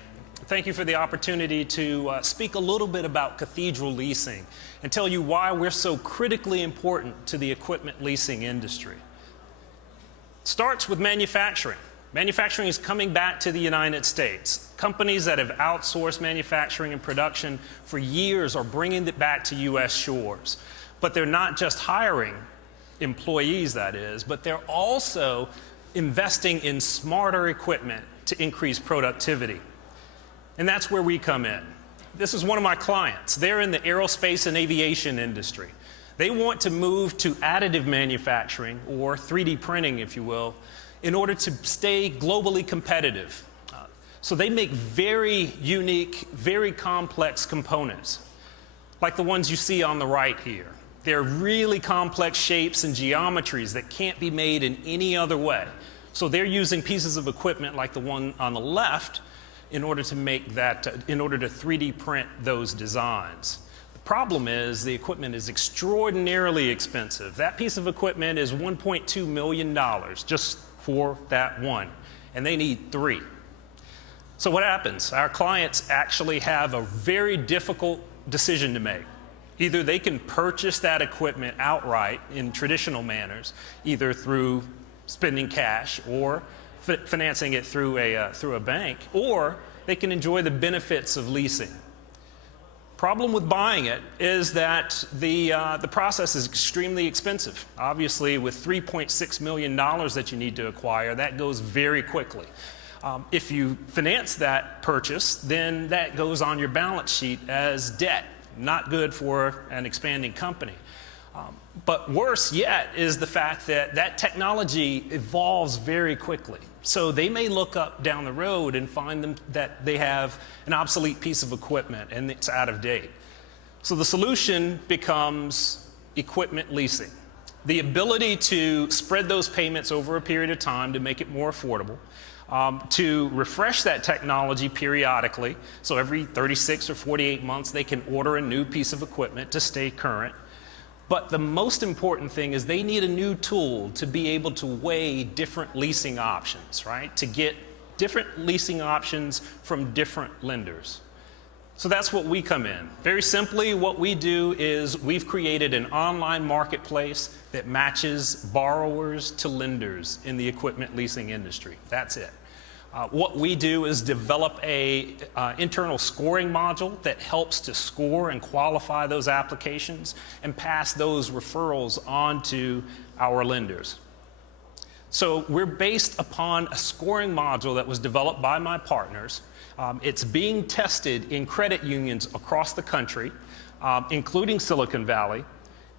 Thank you for the opportunity to speak a little bit about Cathedral Leasing and tell you why we're so critically important to the equipment leasing industry. It starts with manufacturing. Manufacturing is coming back to the United States. Companies that have outsourced manufacturing and production for years are bringing it back to U.S. shores. But they're not just hiring employees, that is, but they're also investing in smarter equipment to increase productivity. And that's where we come in. This is one of my clients. They're in the aerospace and aviation industry. They want to move to additive manufacturing, or 3D printing, if you will, in order to stay globally competitive. So they make very unique, very complex components, like the ones you see on the right here. They're really complex shapes and geometries that can't be made in any other way. So they're using pieces of equipment like the one on the left in order to make that, in order to 3D print those designs. Problem is, the equipment is extraordinarily expensive. That piece of equipment is $1.2 million just for that one, and they need 3. So what happens? Our clients actually have a very difficult decision to make. Either they can purchase that equipment outright in traditional manners, either through spending cash or financing it through a bank, or they can enjoy the benefits of leasing. Problem with buying it is that the process is extremely expensive. Obviously, with $3.6 million that you need to acquire, that goes very quickly. If you finance that purchase, then that goes on your balance sheet as debt. Not good for an expanding company. But worse yet is the fact that that technology evolves very quickly. So they may look up down the road and find that they have an obsolete piece of equipment and it's out of date. So the solution becomes equipment leasing. The ability to spread those payments over a period of time to make it more affordable, to refresh that technology periodically. So every 36 or 48 months, they can order a new piece of equipment to stay current. But the most important thing is they need a new tool to be able to weigh different leasing options, right? To get different leasing options from different lenders. So that's what we come in. Very simply, what we do is we've created an online marketplace that matches borrowers to lenders in the equipment leasing industry. That's it. What we do is develop a internal scoring module that helps to score and qualify those applications and pass those referrals on to our lenders. So we're based upon a scoring module that was developed by my partners. It's being tested in credit unions across the country, including Silicon Valley,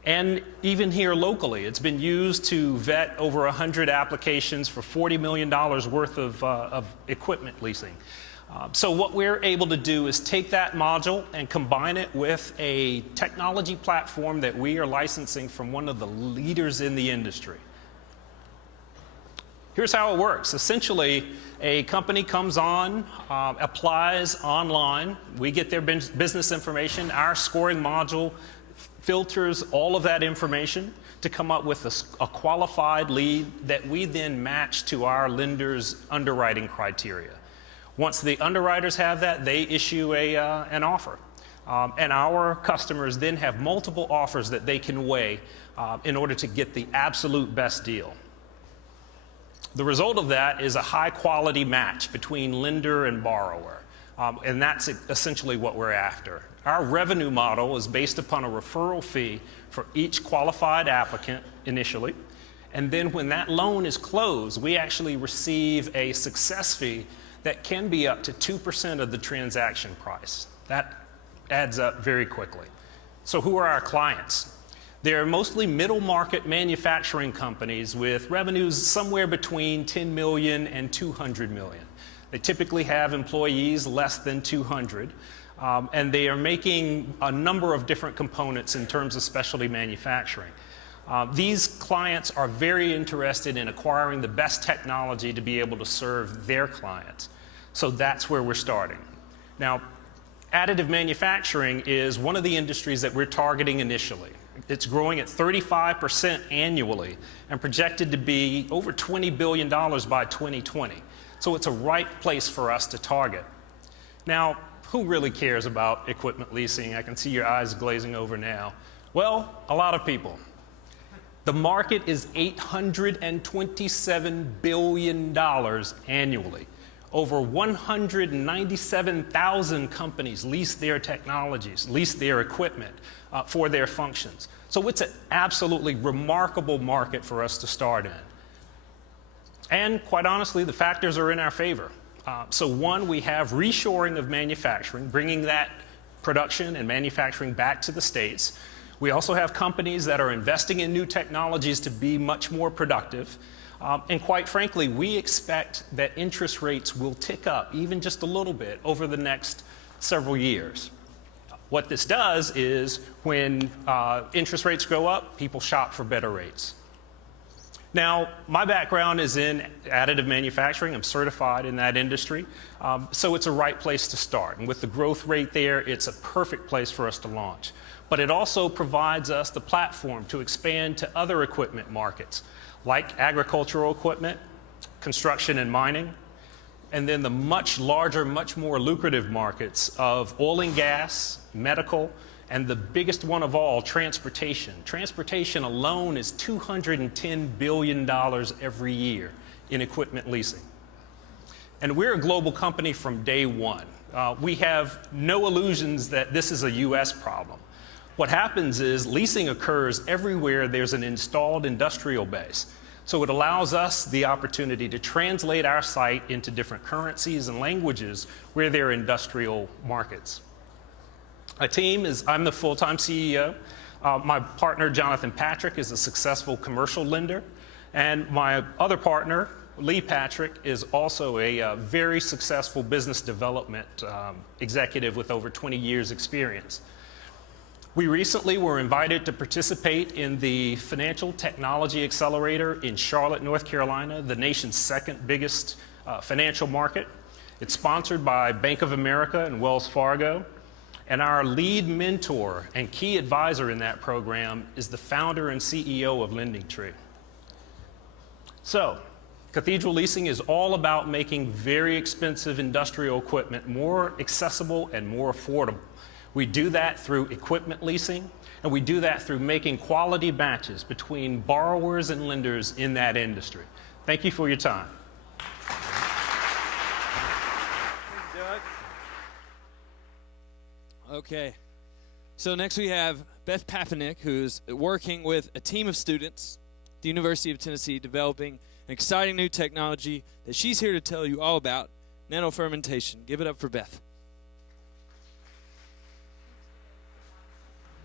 and even here locally. It's been used to vet over 100 applications for $40 million worth of equipment leasing. So what we're able to do is take that module and combine it with a technology platform that we are licensing from one of the leaders in the industry. Here's how it works. Essentially, a company comes on, applies online. We get their business information. Our scoring module filters all of that information to come up with a qualified lead that we then match to our lender's underwriting criteria. Once the underwriters have that, they issue an offer. And our customers then have multiple offers that they can weigh in order to get the absolute best deal. The result of that is a high quality match between lender and borrower. And that's essentially what we're after. Our revenue model is based upon a referral fee for each qualified applicant initially. And then when that loan is closed, we actually receive a success fee that can be up to 2% of the transaction price. That adds up very quickly. So who are our clients? They're mostly middle market manufacturing companies with revenues somewhere between 10 million and 200 million. They typically have employees less than 200, and they are making a number of different components in terms of specialty manufacturing. These clients are very interested in acquiring the best technology to be able to serve their clients. So that's where we're starting. Now, additive manufacturing is one of the industries that we're targeting initially. It's growing at 35% annually and projected to be over $20 billion by 2020. So it's a right place for us to target. Now, who really cares about equipment leasing? I can see your eyes glazing over now. Well, a lot of people. The market is $827 billion annually. Over 197,000 companies lease their technologies, lease their equipment for their functions. So it's an absolutely remarkable market for us to start in. And quite honestly, the factors are in our favor. So one, we have reshoring of manufacturing, bringing that production and manufacturing back to the States. We also have companies that are investing in new technologies to be much more productive. And quite frankly, we expect that interest rates will tick up even just a little bit over the next several years. What this does is when interest rates go up, people shop for better rates. Now, my background is in additive manufacturing. I'm certified in that industry. So it's a right place to start. And with the growth rate there, it's a perfect place for us to launch. but it also provides us the platform to expand to other equipment markets, like agricultural equipment, construction and mining, and then the much larger, much more lucrative markets of oil and gas, medical, and the biggest one of all, transportation. Transportation alone is $210 billion every year in equipment leasing. And we're a global company from day one. We have no illusions that this is a US problem. What happens is leasing occurs everywhere there's an installed industrial base. So it allows us the opportunity to translate our site into different currencies and languages where there are industrial markets. I'm the full-time CEO. My partner, Jonathan Patrick, is a successful commercial lender. And my other partner, Lee Patrick, is also a very successful business development executive with over 20 years experience. We recently were invited to participate in the Financial Technology Accelerator in Charlotte, North Carolina, the nation's second biggest financial market. It's sponsored by Bank of America and Wells Fargo. And our lead mentor and key advisor in that program is the founder and CEO of LendingTree. So, Cathedral Leasing is all about making very expensive industrial equipment more accessible and more affordable. We do that through equipment leasing, and we do that through making quality matches between borrowers and lenders in that industry. Thank you for your time. Okay. So next we have Beth Papanik, who's working with a team of students at the University of Tennessee developing an exciting new technology that she's here to tell you all about, nanofermentation. Give it up for Beth.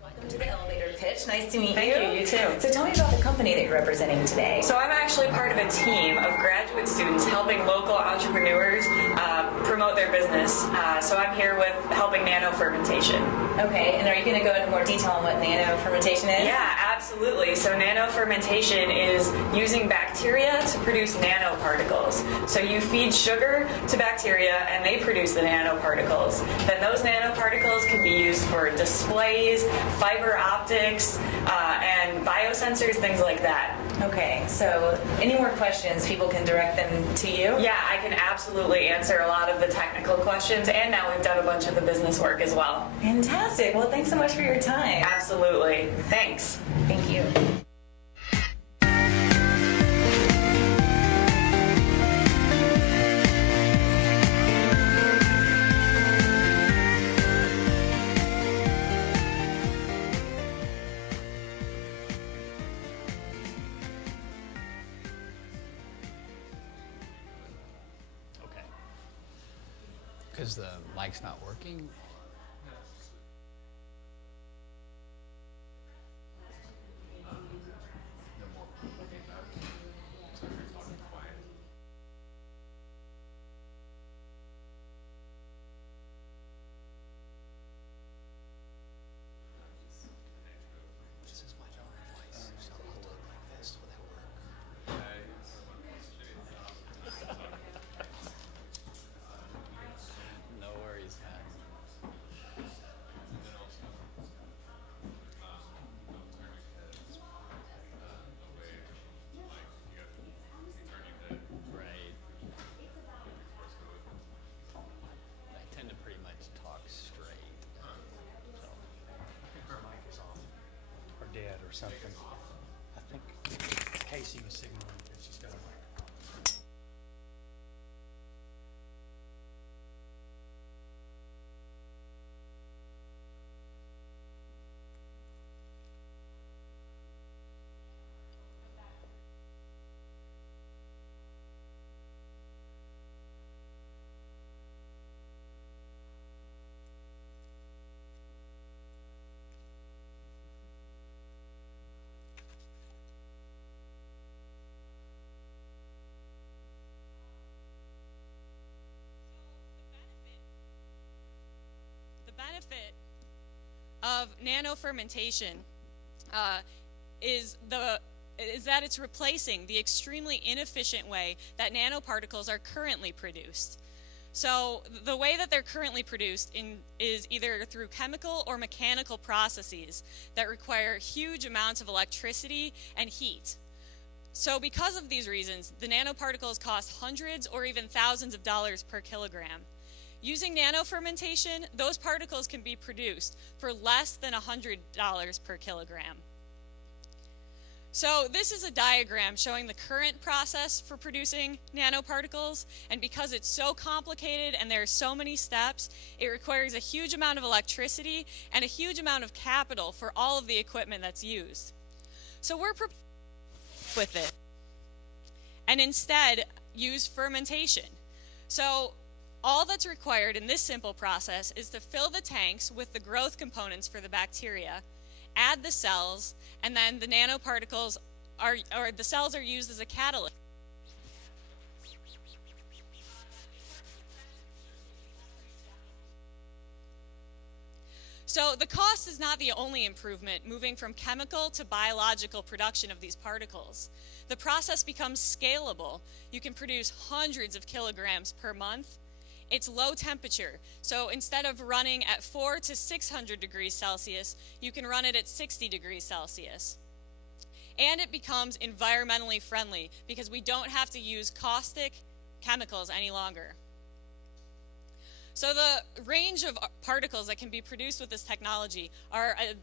Welcome to the elevator pitch. Nice to meet you. Thank you. You too. So tell me about the company that you're representing today. So I'm actually part of a team of graduate students helping local entrepreneurs promote their business. So I'm here with helping nanofermentation. Okay, and are you going to go into more detail on what nanofermentation is? Yeah, absolutely. So nanofermentation is using bacteria to produce nanoparticles. So you feed sugar to bacteria and they produce the nanoparticles. Then those nanoparticles can be used for displays, fiber optics, and biosensors, things like that. Okay, so any more questions, people can direct them to you? Yeah, I can absolutely answer a lot of the technical questions, and now we've done a bunch of the business work as well. Fantastic. Well, thanks so much for your time. Absolutely. Thanks. Thank you. Because the mic's not working? Something. I think Casey was signaling that she's got a mic. Benefit of nanofermentation is that it's replacing the extremely inefficient way that nanoparticles are currently produced. So the way that they're currently produced is either through chemical or mechanical processes that require huge amounts of electricity and heat. So because of these reasons, the nanoparticles cost hundreds or even thousands of dollars per kilogram. Using nanofermentation, those particles can be produced for less than $100 per kilogram. So this is a diagram showing the current process for producing nanoparticles, and because it's so complicated and there are so many steps, it requires a huge amount of electricity and a huge amount of capital for all of the equipment that's used. So we're with it and instead use fermentation. So all that's required in this simple process is to fill the tanks with the growth components for the bacteria, add the cells, and then the nanoparticles the cells are used as a catalyst. So the cost is not the only improvement, moving from chemical to biological production of these particles. The process becomes scalable. You can produce hundreds of kilograms per month. It's low temperature, so instead of running at 400 to 600 degrees Celsius, you can run it at 60 degrees Celsius. And it becomes environmentally friendly because we don't have to use caustic chemicals any longer. So the range of particles that can be produced with this technology are a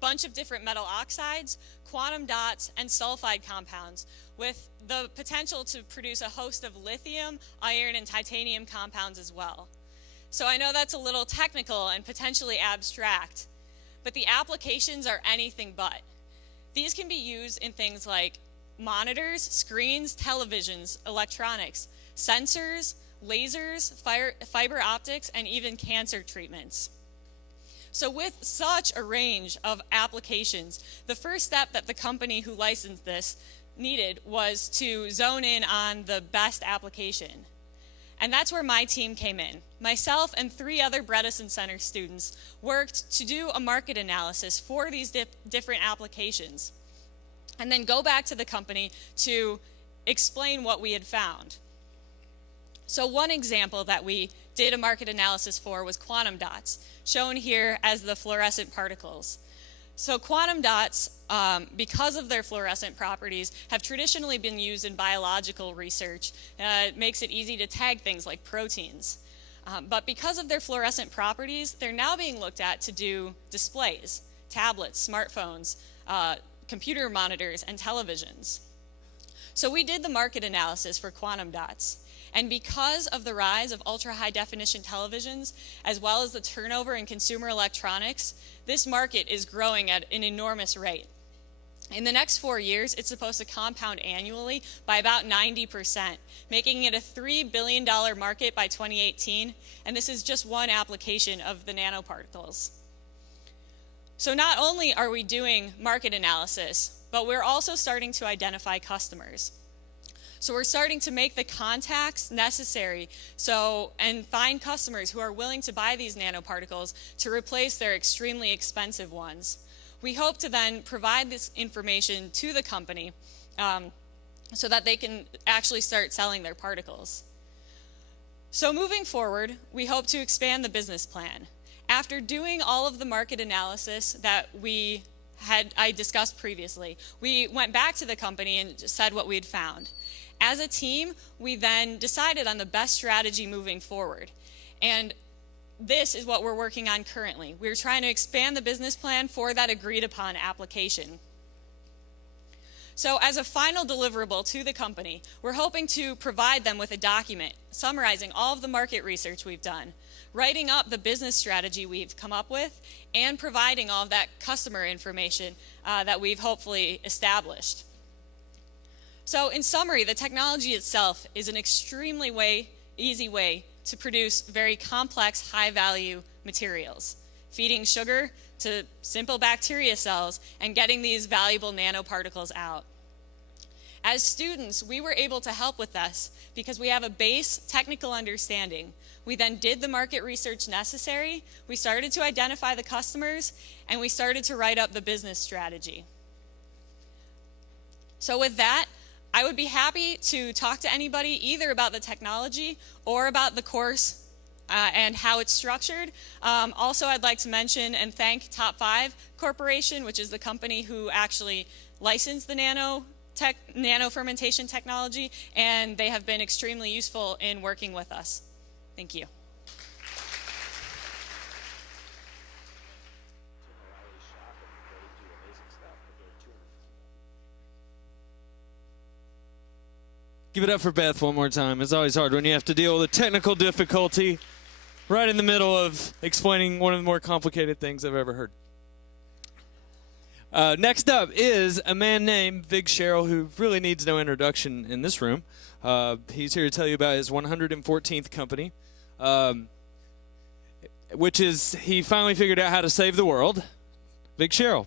bunch of different metal oxides, quantum dots, and sulfide compounds, with the potential to produce a host of lithium, iron, and titanium compounds as well. So I know that's a little technical and potentially abstract, but the applications are anything but. These can be used in things like monitors, screens, televisions, electronics, sensors, lasers, fiber optics, and even cancer treatments. So with such a range of applications, the first step that the company who licensed this needed was to zone in on the best application. And that's where my team came in. Myself and 3 other Bredesen Center students worked to do a market analysis for these different applications, and then go back to the company to explain what we had found. So one example that we did a market analysis for was quantum dots, shown here as the fluorescent particles. So quantum dots, because of their fluorescent properties, have traditionally been used in biological research. It makes it easy to tag things like proteins. But because of their fluorescent properties, they're now being looked at to do displays, tablets, smartphones, computer monitors, and televisions. So we did the market analysis for quantum dots. And because of the rise of ultra-high definition televisions, as well as the turnover in consumer electronics, this market is growing at an enormous rate. In the next 4 years, it's supposed to compound annually by about 90%, making it a $3 billion market by 2018, and this is just one application of the nanoparticles. So not only are we doing market analysis, but we're also starting to identify customers. So we're starting to make the contacts necessary and find customers who are willing to buy these nanoparticles to replace their extremely expensive ones. We hope to then provide this information to the company so that they can actually start selling their particles. So moving forward, we hope to expand the business plan. After doing all of the market analysis that I discussed previously, we went back to the company and said what we had found. As a team, we then decided on the best strategy moving forward. And this is what we're working on currently. We're trying to expand the business plan for that agreed upon application. So as a final deliverable to the company, we're hoping to provide them with a document summarizing all of the market research we've done, writing up the business strategy we've come up with, and providing all of that customer information that we've hopefully established. So in summary, the technology itself is an extremely easy way to produce very complex, high-value materials, feeding sugar to simple bacteria cells and getting these valuable nanoparticles out. As students, we were able to help with this because we have a base technical understanding. We then did the market research necessary, we started to identify the customers, and we started to write up the business strategy. So with that, I would be happy to talk to anybody either about the technology or about the course and how it's structured. Also, I'd like to mention and thank Top 5 Corporation, which is the company who actually licensed the nano fermentation technology, and they have been extremely useful in working with us. Thank you. Give it up for Beth one more time. It's always hard when you have to deal with a technical difficulty right in the middle of explaining one of the more complicated things I've ever heard. Next up is a man named Vig Sherrill, who really needs no introduction in this room. He's here to tell you about his 114th company, which is he finally figured out how to save the world. Vig Sherrill.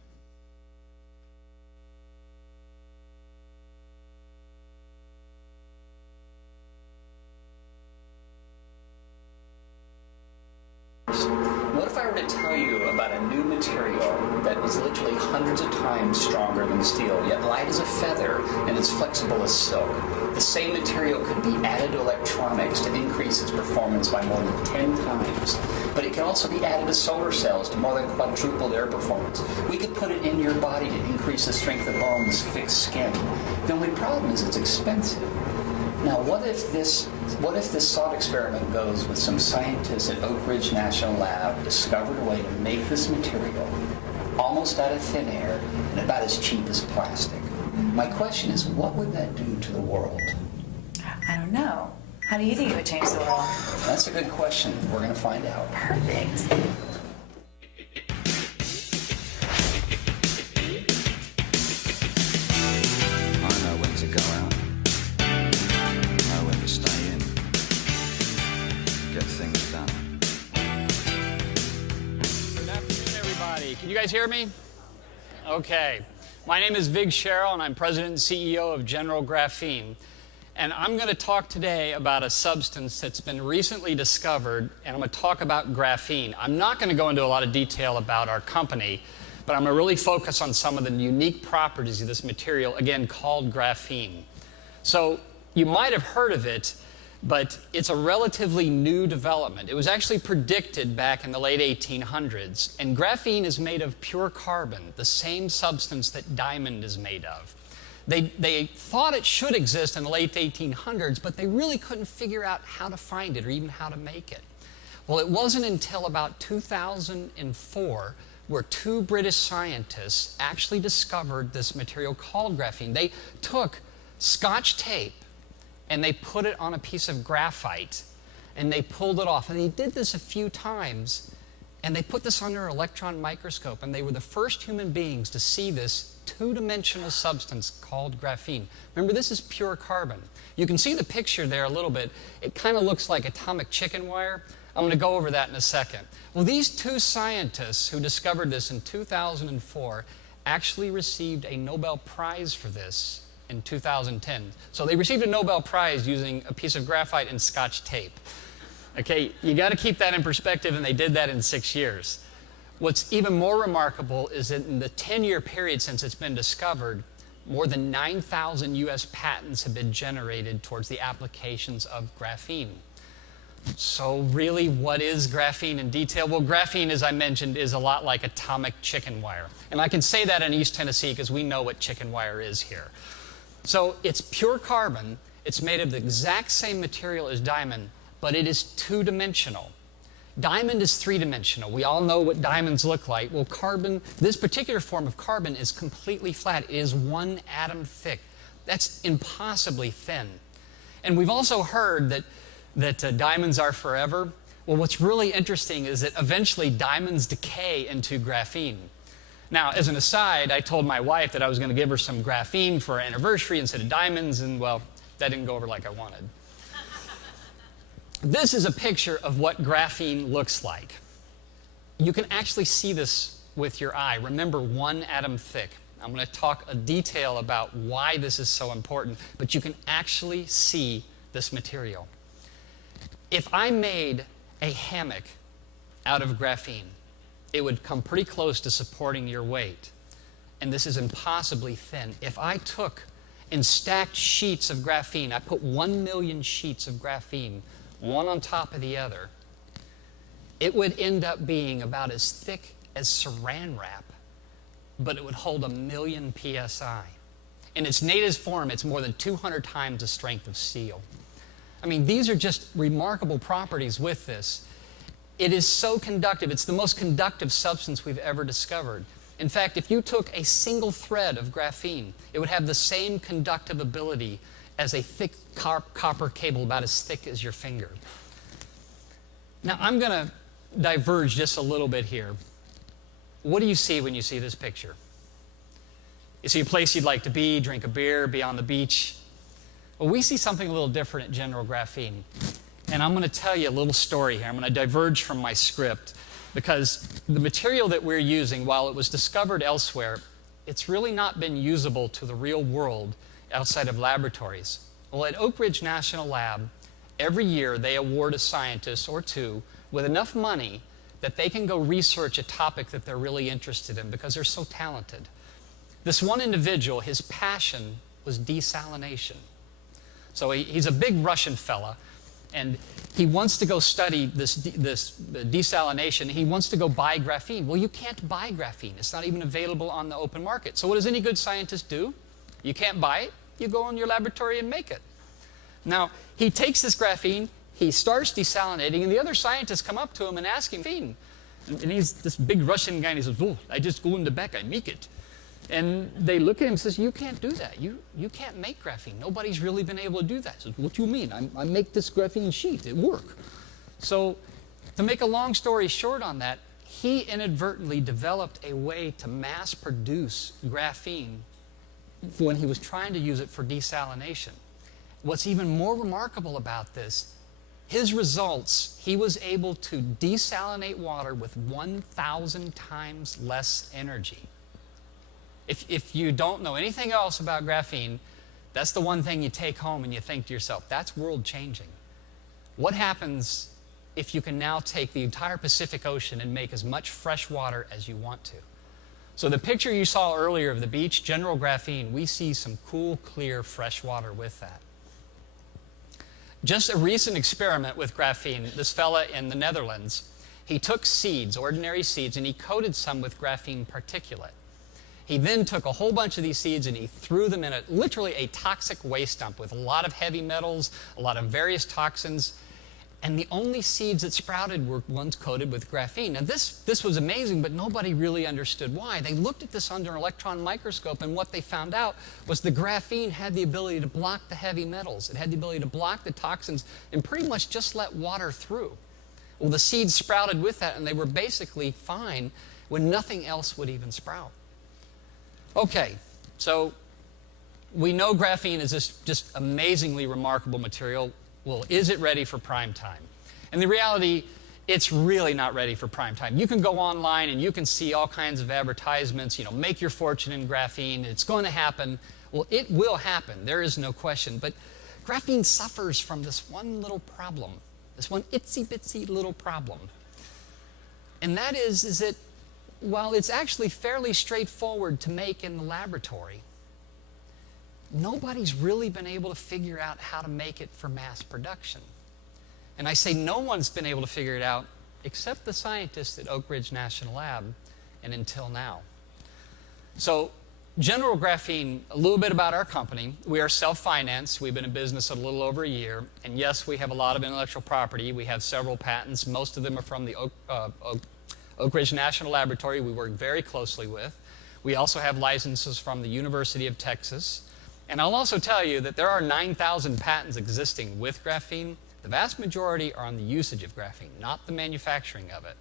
What if I were to tell you about a new material that is literally hundreds of times stronger than steel, yet light as a feather and as flexible as silk? The same material could be added to electronics to increase its performance by more than 10 times. But it can also be added to solar cells to more than quadruple their performance. We could put it in your body to increase the strength of bones, fix skin. The only problem is it's expensive. Now, what if this thought experiment goes with some scientists at Oak Ridge National Lab discovered a way to make this material almost out of thin air and about as cheap as plastic? My question is, what would that do to the world? I don't know. How do you think it would change the world? That's a good question. We're going to find out. Perfect. I know when to go out. Know when to stay in. Get things done. Good afternoon, everybody. Can you guys hear me? Okay. My name is Vig Sherrill, and I'm President and CEO of General Graphene. And I'm going to talk today about a substance that's been recently discovered, and I'm going to talk about graphene. I'm not going to go into a lot of detail about our company, but I'm going to really focus on some of the unique properties of this material, again, called graphene. So you might have heard of it, but it's a relatively new development. It was actually predicted back in the late 1800s, and graphene is made of pure carbon, the same substance that diamond is made of. They thought it should exist in the late 1800s, but they really couldn't figure out how to find it or even how to make it. Well, it wasn't until about 2004 where two British scientists actually discovered this material called graphene. They took Scotch tape and they put it on a piece of graphite and they pulled it off. And they did this a few times, and they put this under an electron microscope, and they were the first human beings to see this two-dimensional substance called graphene. Remember, this is pure carbon. You can see the picture there a little bit. It kind of looks like atomic chicken wire. I'm going to go over that in a second. Well, these two scientists who discovered this in 2004 actually received a Nobel Prize for this in 2010. So they received a Nobel Prize using a piece of graphite and Scotch tape. Okay, you got to keep that in perspective, and they did that in 6 years. What's even more remarkable is that in the 10-year period since it's been discovered, more than 9,000 U.S. patents have been generated towards the applications of graphene. So really, what is graphene in detail? Well, graphene, as I mentioned, is a lot like atomic chicken wire. And I can say that in East Tennessee because we know what chicken wire is here. So it's pure carbon. It's made of the exact same material as diamond, but it is two-dimensional. Diamond is three-dimensional. We all know what diamonds look like. Well, carbon, this particular form of carbon is completely flat. It is one atom thick. That's impossibly thin. And we've also heard that diamonds are forever. Well, what's really interesting is that eventually diamonds decay into graphene. Now, as an aside, I told my wife that I was going to give her some graphene for our anniversary instead of diamonds, and well, that didn't go over like I wanted. This is a picture of what graphene looks like. You can actually see this with your eye. Remember, one atom thick. I'm going to talk a detail about why this is so important, but you can actually see this material. If I made a hammock out of graphene, it would come pretty close to supporting your weight. And this is impossibly thin. If I took in stacked sheets of graphene, I put 1 million sheets of graphene, one on top of the other, it would end up being about as thick as saran wrap, but it would hold 1 million psi. In its native form, it's more than 200 times the strength of steel. I mean, these are just remarkable properties with this. It is so conductive. It's the most conductive substance we've ever discovered. In fact, if you took a single thread of graphene, it would have the same conductive ability as a thick copper cable about as thick as your finger. Now, I'm going to diverge just a little bit here. What do you see when you see this picture? You see a place you'd like to be, drink a beer, be on the beach. Well, we see something a little different at General Graphene. And I'm going to tell you a little story here. I'm going to diverge from my script because the material that we're using, while it was discovered elsewhere, it's really not been usable to the real world outside of laboratories. Well, at Oak Ridge National Lab, every year they award a scientist or two with enough money that they can go research a topic that they're really interested in because they're so talented. This one individual, his passion was desalination. So he's a big Russian fella, and he wants to go study this desalination. He wants to go buy graphene. Well, you can't buy graphene. It's not even available on the open market. So what does any good scientist do? You can't buy it. You go in your laboratory and make it. Now, he takes this graphene, he starts desalinating, and the other scientists come up to him and ask him, and he's this big Russian guy, and he says, oh, I just go in the back, I make it. And they look at him and says, you can't do that. You can't make graphene. Nobody's really been able to do that. He says, what do you mean? I make this graphene sheet. It works. So to make a long story short on that, he inadvertently developed a way to mass produce graphene when he was trying to use it for desalination. What's even more remarkable about this, his results, he was able to desalinate water with 1,000 times less energy. If you don't know anything else about graphene, that's the one thing you take home and you think to yourself, that's world-changing. What happens if you can now take the entire Pacific Ocean and make as much fresh water as you want to? So the picture you saw earlier of the beach, General Graphene, we see some cool, clear, fresh water with that. Just a recent experiment with graphene, this fella in the Netherlands, he took seeds, ordinary seeds, and he coated some with graphene particulate. He then took a whole bunch of these seeds and he threw them in literally a toxic waste dump with a lot of heavy metals, a lot of various toxins, and the only seeds that sprouted were ones coated with graphene. Now this was amazing, but nobody really understood why. They looked at this under an electron microscope, and what they found out was the graphene had the ability to block the heavy metals. It had the ability to block the toxins and pretty much just let water through. Well, the seeds sprouted with that, and they were basically fine when nothing else would even sprout. Okay, so we know graphene is this just amazingly remarkable material. Well, is it ready for prime time? And the reality, it's really not ready for prime time. You can go online and you can see all kinds of advertisements, make your fortune in graphene. It's going to happen. Well, it will happen. There is no question. But graphene suffers from this one little problem, this one itsy-bitsy little problem. And that is that while it's actually fairly straightforward to make in the laboratory, nobody's really been able to figure out how to make it for mass production. And I say no one's been able to figure it out except the scientists at Oak Ridge National Lab, and until now. So General Graphene, a little bit about our company. We are self-financed. We've been in business a little over a year. And yes, we have a lot of intellectual property. We have several patents. Most of them are from the Oak Ridge National Laboratory we work very closely with. We also have licenses from the University of Texas. And I'll also tell you that there are 9,000 patents existing with graphene. The vast majority are on the usage of graphene, not the manufacturing of it.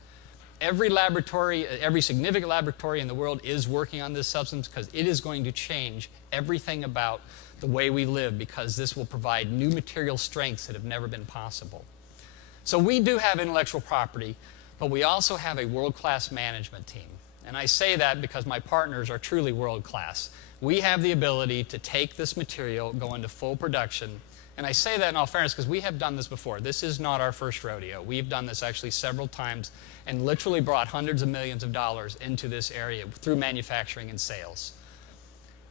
Every laboratory, every significant laboratory in the world is working on this substance because it is going to change everything about the way we live, because this will provide new material strengths that have never been possible. So we do have intellectual property, but we also have a world-class management team. And I say that because my partners are truly world-class. We have the ability to take this material, go into full production. And I say that in all fairness because we have done this before. This is not our first rodeo. We've done this actually several times and literally brought hundreds of millions of dollars into this area through manufacturing and sales.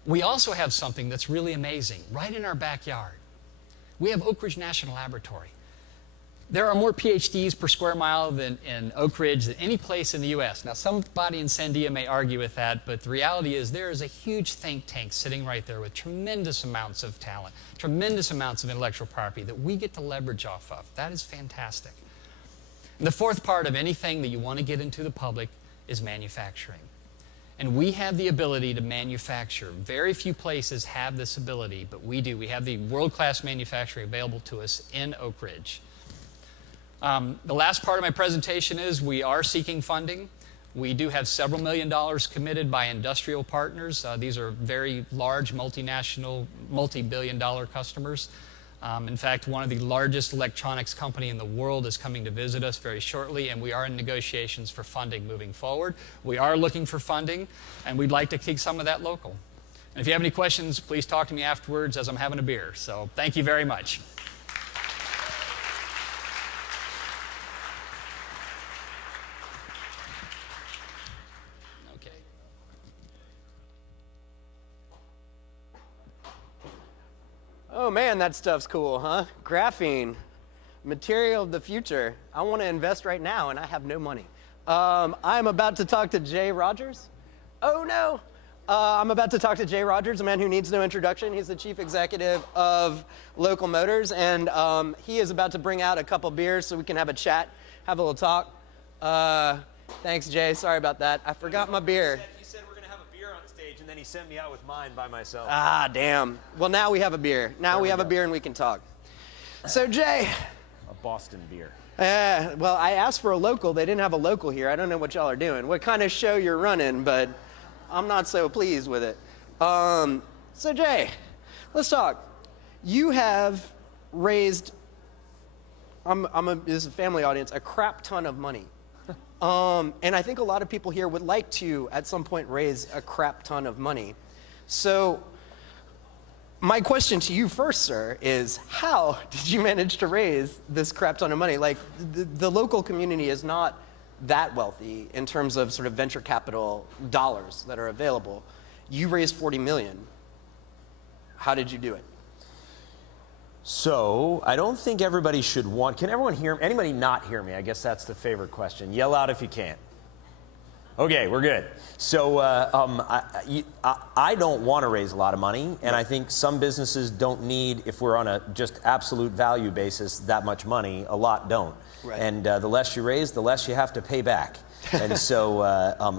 We also have something that's really amazing right in our backyard. We have Oak Ridge National Laboratory. There are more PhDs per square mile in Oak Ridge than any place in the U.S. Now, somebody in Sandia may argue with that, but the reality is there is a huge think tank sitting right there with tremendous amounts of talent, tremendous amounts of intellectual property that we get to leverage off of. That is fantastic. And the fourth part of anything that you want to get into the public is manufacturing. And we have the ability to manufacture. Very few places have this ability, but we do. We have the world-class manufacturing available to us in Oak Ridge. The last part of my presentation is we are seeking funding. We do have several $1 million committed by industrial partners. These are very large, multinational, multi-billion-dollar customers. In fact, one of the largest electronics company in the world is coming to visit us very shortly, and we are in negotiations for funding moving forward. We are looking for funding, and we'd like to keep some of that local. And if you have any questions, please talk to me afterwards as I'm having a beer. So thank you very much. Oh man, that stuff's cool, huh? Graphene, material of the future. I want to invest right now and I have no money. I'm about to talk to Jay Rogers. Oh no! I'm about to talk to Jay Rogers, a man who needs no introduction. He's the chief executive of Local Motors, and he is about to bring out a couple beers so we can have a chat, have a little talk. Thanks, Jay. Sorry about that. I forgot my beer. He said we're going to have a beer on stage, and then he sent me out with mine by myself. Ah, damn. Well, now we have a beer. Now we have a beer and we can talk. So, Jay. A Boston beer. Well, I asked for a local. They didn't have a local here. I don't know what y'all are doing, what kind of show you're running, but I'm not so pleased with it. So, Jay, let's talk. You have raised, this is a family audience, a crap ton of money. And I think a lot of people here would like to, at some point, raise a crap ton of money. So my question to you first, sir, is how did you manage to raise this crap ton of money? Like, the local community is not that wealthy in terms of sort of venture capital dollars that are available. You raised $40 million. How did you do it? So, I don't think everybody should want... Can everyone hear me? Anybody not hear me? I guess that's the favorite question. Yell out if you can. Okay, we're good. So, I don't want to raise a lot of money, and I think some businesses don't need, if we're on a just absolute value basis, that much money. A lot don't. Right. And the less you raise, the less you have to pay back. And so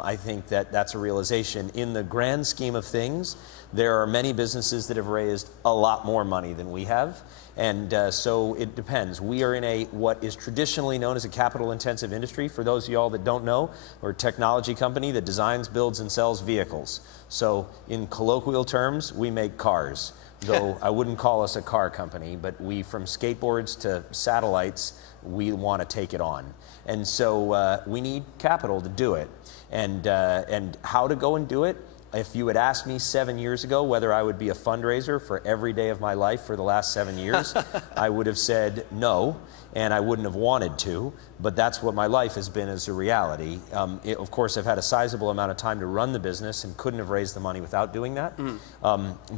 I think that that's a realization. In the grand scheme of things, there are many businesses that have raised a lot more money than we have. And so it depends. We are in what is traditionally known as a capital-intensive industry. For those of y'all that don't know, we're a technology company that designs, builds, and sells vehicles. So in colloquial terms, we make cars. Though I wouldn't call us a car company, but from skateboards to satellites, we want to take it on. And so we need capital to do it. And how to go and do it? If you had asked me 7 years ago whether I would be a fundraiser for every day of my life for the last 7 years, I would have said no, and I wouldn't have wanted to, but that's what my life has been as a reality. Of course, I've had a sizable amount of time to run the business and couldn't have raised the money without doing that.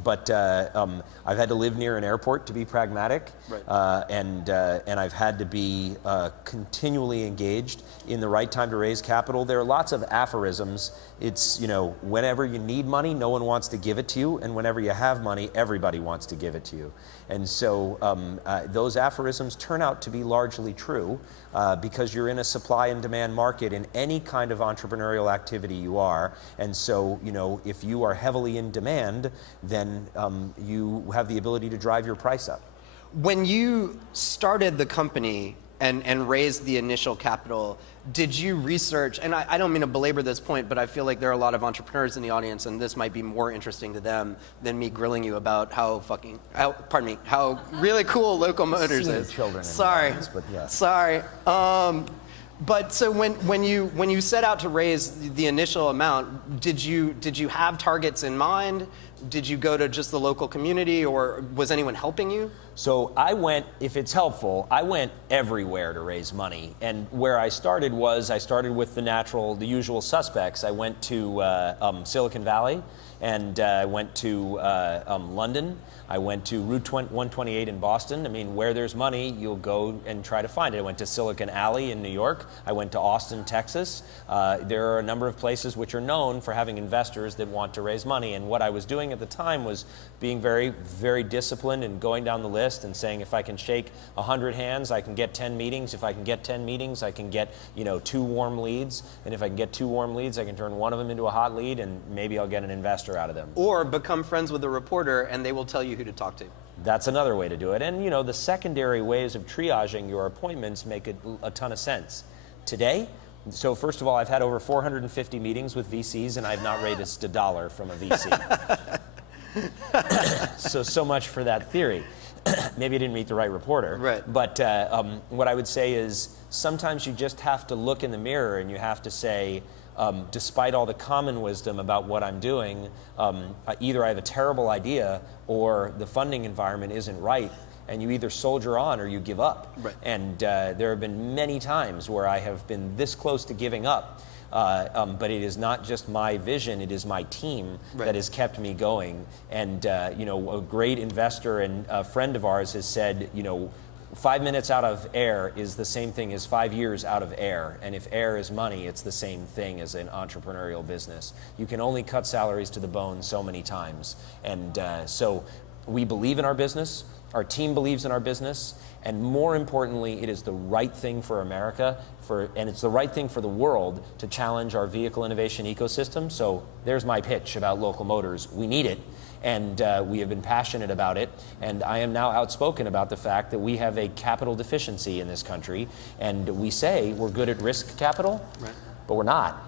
But I've had to live near an airport to be pragmatic, right. And I've had to be continually engaged in the right time to raise capital. There are lots of aphorisms. It's, whenever you need money, no one wants to give it to you, and whenever you have money, everybody wants to give it to you. And so those aphorisms turn out to be largely true because you're in a supply and demand market in any kind of entrepreneurial activity you are. And so, if you are heavily in demand, then you have the ability to drive your price up. When you started the company and raised the initial capital, did you research, and I don't mean to belabor this point, but I feel like there are a lot of entrepreneurs in the audience, and this might be more interesting to them than me grilling you about how really cool Local Motors is. Sorry. But yeah. Sorry. But so when you set out to raise the initial amount, did you have targets in mind? Did you go to just the local community, or was anyone helping you? So I went, if it's helpful, I went everywhere to raise money. And where I started was, I started with the usual suspects. I went to Silicon Valley, and I went to London. I went to Route 128 in Boston. I mean, where there's money, you'll go and try to find it. I went to Silicon Alley in New York. I went to Austin, Texas. There are a number of places which are known for having investors that want to raise money. And what I was doing at the time was being very, very disciplined and going down the list and saying, if I can shake 100 hands, I can get 10 meetings. If I can get 10 meetings, I can get 2 warm leads. And if I can get 2 warm leads, I can turn one of them into a hot lead, and maybe I'll get an investor out of them. Or become friends with a reporter, and they will tell you who to talk to. That's another way to do it. And the secondary ways of triaging your appointments make a ton of sense. Today, so first of all, I've had over 450 meetings with VCs, and I've not raised a dollar from a VC. so much for that theory. Maybe I didn't meet the right reporter. Right. But what I would say is sometimes you just have to look in the mirror and you have to say, despite all the common wisdom about what I'm doing, either I have a terrible idea or the funding environment isn't right, and you either soldier on or you give up. Right. And there have been many times where I have been this close to giving up, but it is not just my vision, it is my team that has kept me going. And a great investor and a friend of ours has said, 5 minutes out of air is the same thing as 5 years out of air. And if air is money, it's the same thing as an entrepreneurial business. You can only cut salaries to the bone so many times. And so we believe in our business, our team believes in our business, and more importantly, it is the right thing for America, and it's the right thing for the world to challenge our vehicle innovation ecosystem. So there's my pitch about Local Motors. We need it. And we have been passionate about it, and I am now outspoken about the fact that we have a capital deficiency in this country, and we say we're good at risk capital, but we're not.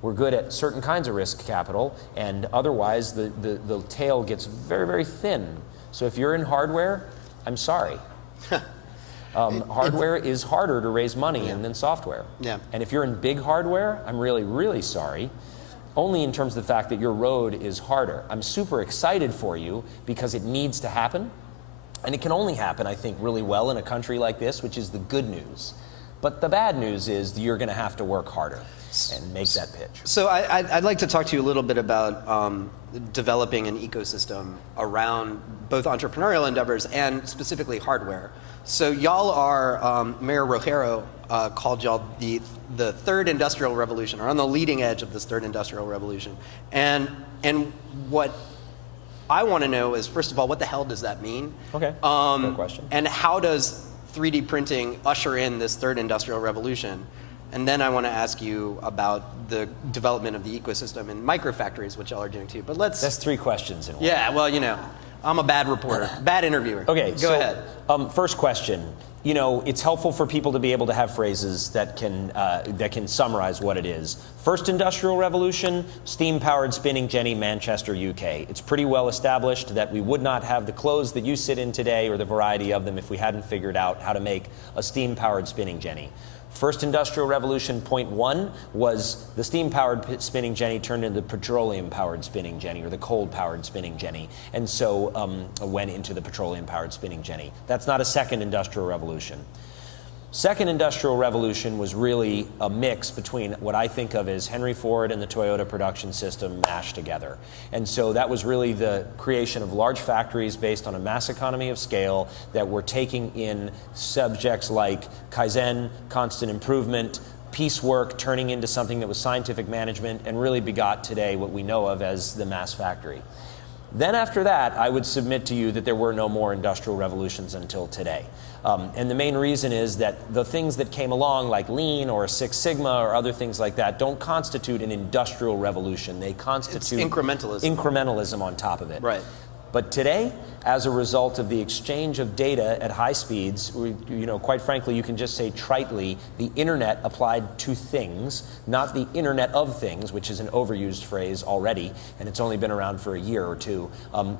We're good at certain kinds of risk capital, and otherwise the tail gets very, very thin. So if you're in hardware, I'm sorry. Hardware is harder to raise money in than software. Yeah. And if you're in big hardware, I'm really, really sorry. Only in terms of the fact that your road is harder. I'm super excited for you because it needs to happen. And it can only happen, I think, really well in a country like this, which is the good news. But the bad news is that you're going to have to work harder and make that pitch. So I'd like to talk to you a little bit about developing an ecosystem around both entrepreneurial endeavors and specifically hardware. So y'all are, Mayor Rogero called y'all the third industrial revolution, or on the leading edge of this third industrial revolution. And what I want to know is, first of all, what the hell does that mean? Okay, good question. And how does 3D printing usher in this third industrial revolution? And then I want to ask you about the development of the ecosystem in microfactories, which y'all are doing too. But That's 3 questions in one. Yeah, well, I'm a bad reporter, bad interviewer. Okay, Go ahead. First question. It's helpful for people to be able to have phrases that can summarize what it is. First industrial revolution, steam-powered spinning jenny, Manchester, UK. It's pretty well established that we would not have the clothes that you sit in today or the variety of them if we hadn't figured out how to make a steam-powered spinning jenny. First industrial revolution, point 1, was the steam-powered spinning jenny turned into the petroleum-powered spinning jenny, or the coal-powered spinning jenny, and so went into the petroleum-powered spinning jenny. That's not a second industrial revolution. Second industrial revolution was really a mix between what I think of as Henry Ford and the Toyota production system mashed together. And so that was really the creation of large factories based on a mass economy of scale that were taking in subjects like Kaizen, constant improvement, piecework, turning into something that was scientific management, and really begot today what we know of as the mass factory. Then after that, I would submit to you that there were no more industrial revolutions until today. And the main reason is that the things that came along, like Lean or Six Sigma or other things like that, don't constitute an industrial revolution. They constitute incrementalism on top of it. Right. But today, as a result of the exchange of data at high speeds, quite frankly, you can just say tritely, the internet applied to things, not the Internet of Things, which is an overused phrase already, and it's only been around for a year or two.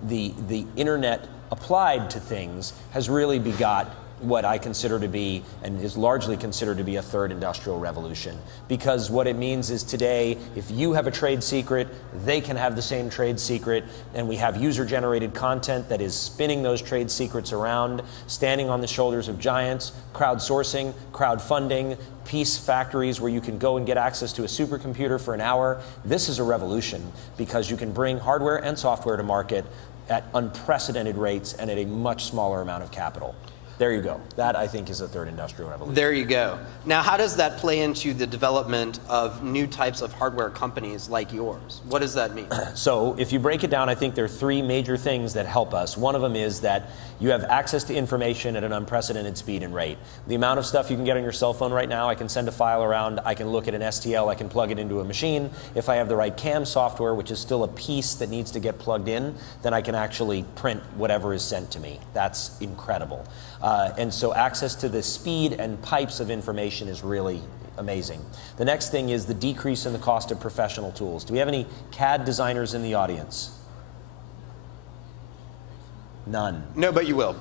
The internet applied to things has really begot what I consider to be, and is largely considered to be, a third industrial revolution. Because what it means is today, if you have a trade secret, they can have the same trade secret, and we have user-generated content that is spinning those trade secrets around, standing on the shoulders of giants, crowdsourcing, crowdfunding, piece factories where you can go and get access to a supercomputer for an hour. This is a revolution because you can bring hardware and software to market at unprecedented rates and at a much smaller amount of capital. There you go. That, I think, is a third industrial revolution. There you go. Now, how does that play into the development of new types of hardware companies like yours? What does that mean? So if you break it down, I think there are three major things that help us. One of them is that you have access to information at an unprecedented speed and rate. The amount of stuff you can get on your cell phone right now, I can send a file around, I can look at an STL, I can plug it into a machine. If I have the right CAM software, which is still a piece that needs to get plugged in, then I can actually print whatever is sent to me. That's incredible. And so access to the speed and pipes of information is really amazing. The next thing is the decrease in the cost of professional tools. Do we have any CAD designers in the audience? None. No, but you will.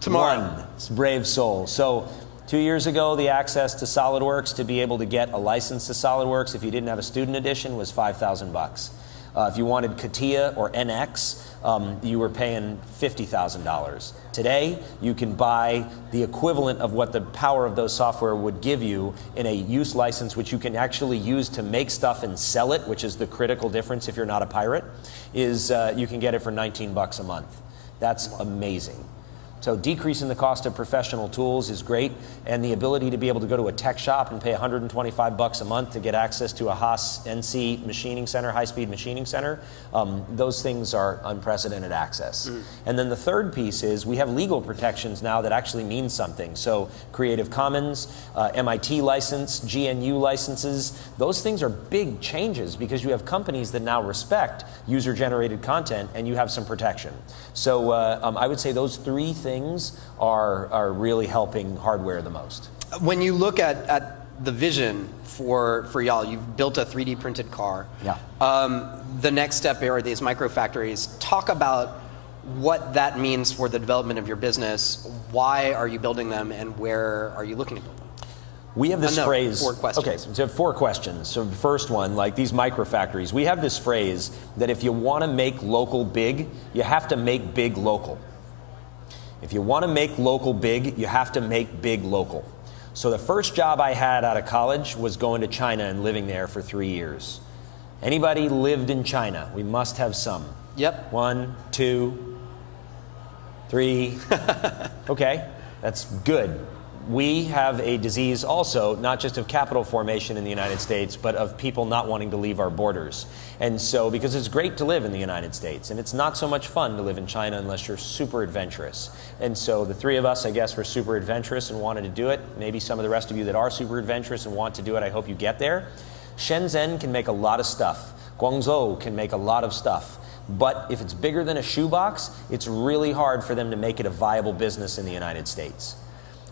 Tomorrow. One. It's a brave soul. So 2 years ago, the access to SolidWorks, to be able to get a license to SolidWorks if you didn't have a student edition, was $5,000. If you wanted CATIA or NX, you were paying $50,000. Today, you can buy the equivalent of what the power of those software would give you in a use license, which you can actually use to make stuff and sell it, which is the critical difference if you're not a pirate, is you can get it for $19 a month. That's amazing. So decreasing the cost of professional tools is great, and the ability to be able to go to a tech shop and pay $125 a month to get access to a Haas NC machining center, high-speed machining center, those things are unprecedented access. And then the third piece is we have legal protections now that actually mean something. So Creative Commons, MIT license, GNU licenses, those things are big changes because you have companies that now respect user-generated content and you have some protection. So I would say those three things are really helping hardware the most. When you look at the vision for y'all, you've built a 3D printed car. Yeah. The next step are these microfactories. Talk about what that means for the development of your business. Why are you building them, and where are you looking to build them? We have this phrase. 4 questions. Okay, so 4 questions. So the first one, like these microfactories, we have this phrase that if you want to make local big, you have to make big local. If you want to make local big, you have to make big local. So the first job I had out of college was going to China and living there for 3 years. Anybody lived in China? We must have some. Yep. 1, 2, 3. Okay, that's good. We have a disease also, not just of capital formation in the United States, but of people not wanting to leave our borders. And so, because it's great to live in the United States, and it's not so much fun to live in China unless you're super adventurous. And so the 3 of us, I guess, were super adventurous and wanted to do it. Maybe some of the rest of you that are super adventurous and want to do it, I hope you get there. Shenzhen can make a lot of stuff. Guangzhou can make a lot of stuff. But if it's bigger than a shoebox, it's really hard for them to make it a viable business in the United States.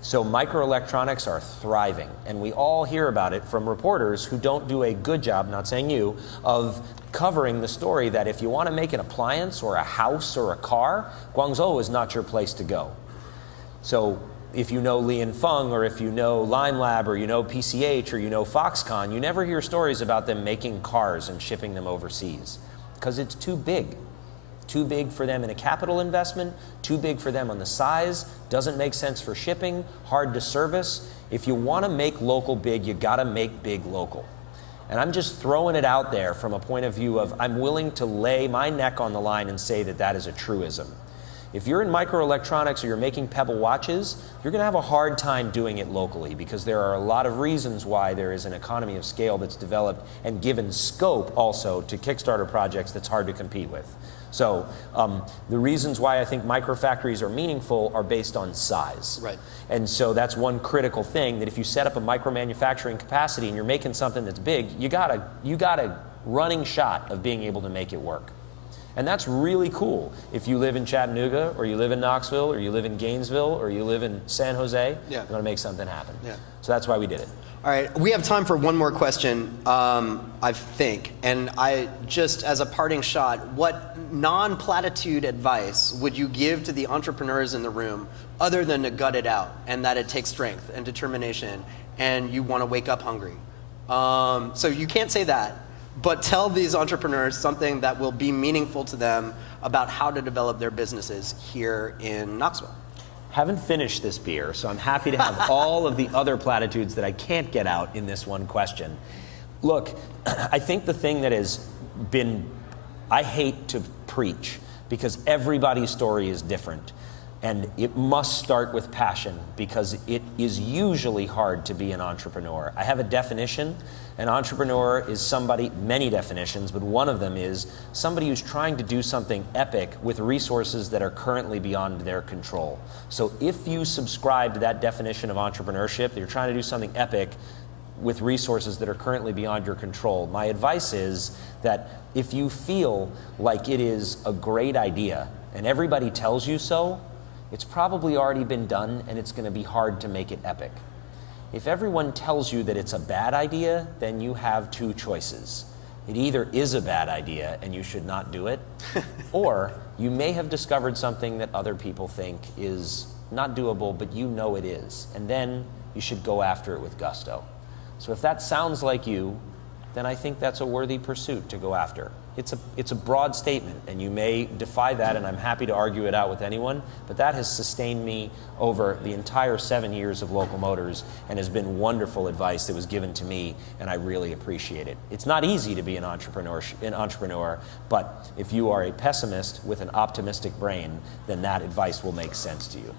So microelectronics are thriving, and we all hear about it from reporters who don't do a good job, not saying you, of covering the story that if you want to make an appliance or a house or a car, Guangzhou is not your place to go. So if you know Li & Fung, or if you know Lime Lab, or you know PCH, or you know Foxconn, you never hear stories about them making cars and shipping them overseas, because it's too big. Too big for them in a capital investment, too big for them on the size, doesn't make sense for shipping, hard to service. If you want to make local big, you got to make big local. And I'm just throwing it out there from a point of view of I'm willing to lay my neck on the line and say that that is a truism. If you're in microelectronics or you're making Pebble watches, you're going to have a hard time doing it locally because there are a lot of reasons why there is an economy of scale that's developed and given scope also to Kickstarter projects that's hard to compete with. So the reasons why I think microfactories are meaningful are based on size. Right. And so that's one critical thing, that if you set up a micro-manufacturing capacity and you're making something that's big, you got a running shot of being able to make it work. And that's really cool. If you live in Chattanooga, or you live in Knoxville, or you live in Gainesville, or you live in San Jose, you want to make something happen. Yeah. So that's why we did it. All right, we have time for one more question, I think. And I just, as a parting shot, what non-platitude advice would you give to the entrepreneurs in the room other than to gut it out and that it takes strength and determination and you want to wake up hungry? So you can't say that, but tell these entrepreneurs something that will be meaningful to them about how to develop their businesses here in Knoxville. Haven't finished this beer, so I'm happy to have all of the other platitudes that I can't get out in this one question. Look, I think the thing that has been, I hate to preach because everybody's story is different. And it must start with passion because it is usually hard to be an entrepreneur. I have a definition. An entrepreneur is somebody, many definitions, but one of them is somebody who's trying to do something epic with resources that are currently beyond their control. So if you subscribe to that definition of entrepreneurship, that you're trying to do something epic with resources that are currently beyond your control, my advice is that if you feel like it is a great idea and everybody tells you so, it's probably already been done and it's going to be hard to make it epic. If everyone tells you that it's a bad idea, then you have two choices. It either is a bad idea and you should not do it, or you may have discovered something that other people think is not doable, but you know it is. And then you should go after it with gusto. So if that sounds like you, then I think that's a worthy pursuit to go after. It's a broad statement, and you may defy that, and I'm happy to argue it out with anyone, but that has sustained me over the entire 7 years of Local Motors and has been wonderful advice that was given to me, and I really appreciate it. It's not easy to be an entrepreneur, but if you are a pessimist with an optimistic brain, then that advice will make sense to you.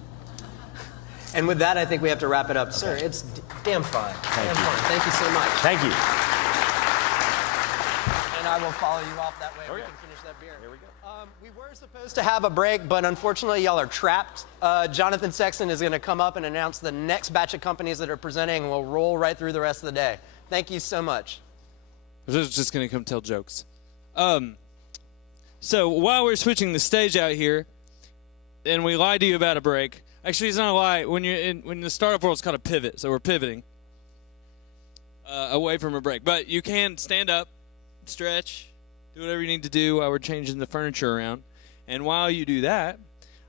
And with that, I think we have to wrap it up. Okay. Sir, it's damn fun. Thank you. Thank you so much. Thank you. And I will follow you off that way. We can finish that beer. Here we go. We were supposed to have a break, but unfortunately, y'all are trapped. Jonathan Sexton is going to come up and announce the next batch of companies that are presenting, and we'll roll right through the rest of the day. Thank you so much. I was just going to come tell jokes. So while we're switching the stage out here, and we lied to you about a break. Actually, it's not a lie. When the startup world, it's called a pivot, so we're pivoting away from a break. But you can stand up, stretch, do whatever you need to do while we're changing the furniture around. And while you do that,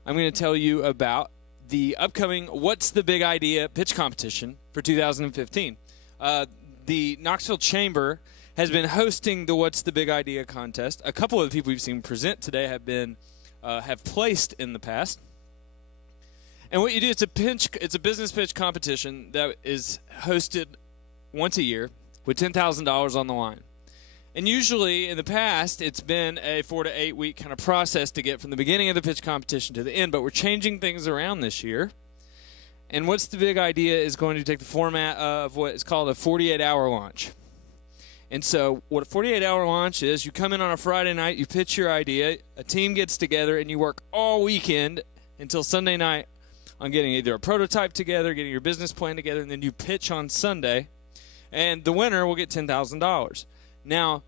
I'm going to tell you about the upcoming What's the Big Idea pitch competition for 2015. The Knoxville Chamber has been hosting the What's the Big Idea contest. A couple of the people we've seen present today have placed in the past. And what you do, it's a business pitch competition that is hosted once a year with $10,000 on the line. And usually in the past, it's been a 4 to 8 week kind of process to get from the beginning of the pitch competition to the end, but we're changing things around this year. And What's the Big Idea is going to take the format of what is called a 48-hour launch. And so what a 48-hour launch is, you come in on a Friday night, you pitch your idea, a team gets together, and you work all weekend until Sunday night on getting either a prototype together, getting your business plan together, and then you pitch on Sunday, and the winner will get $10,000. Now,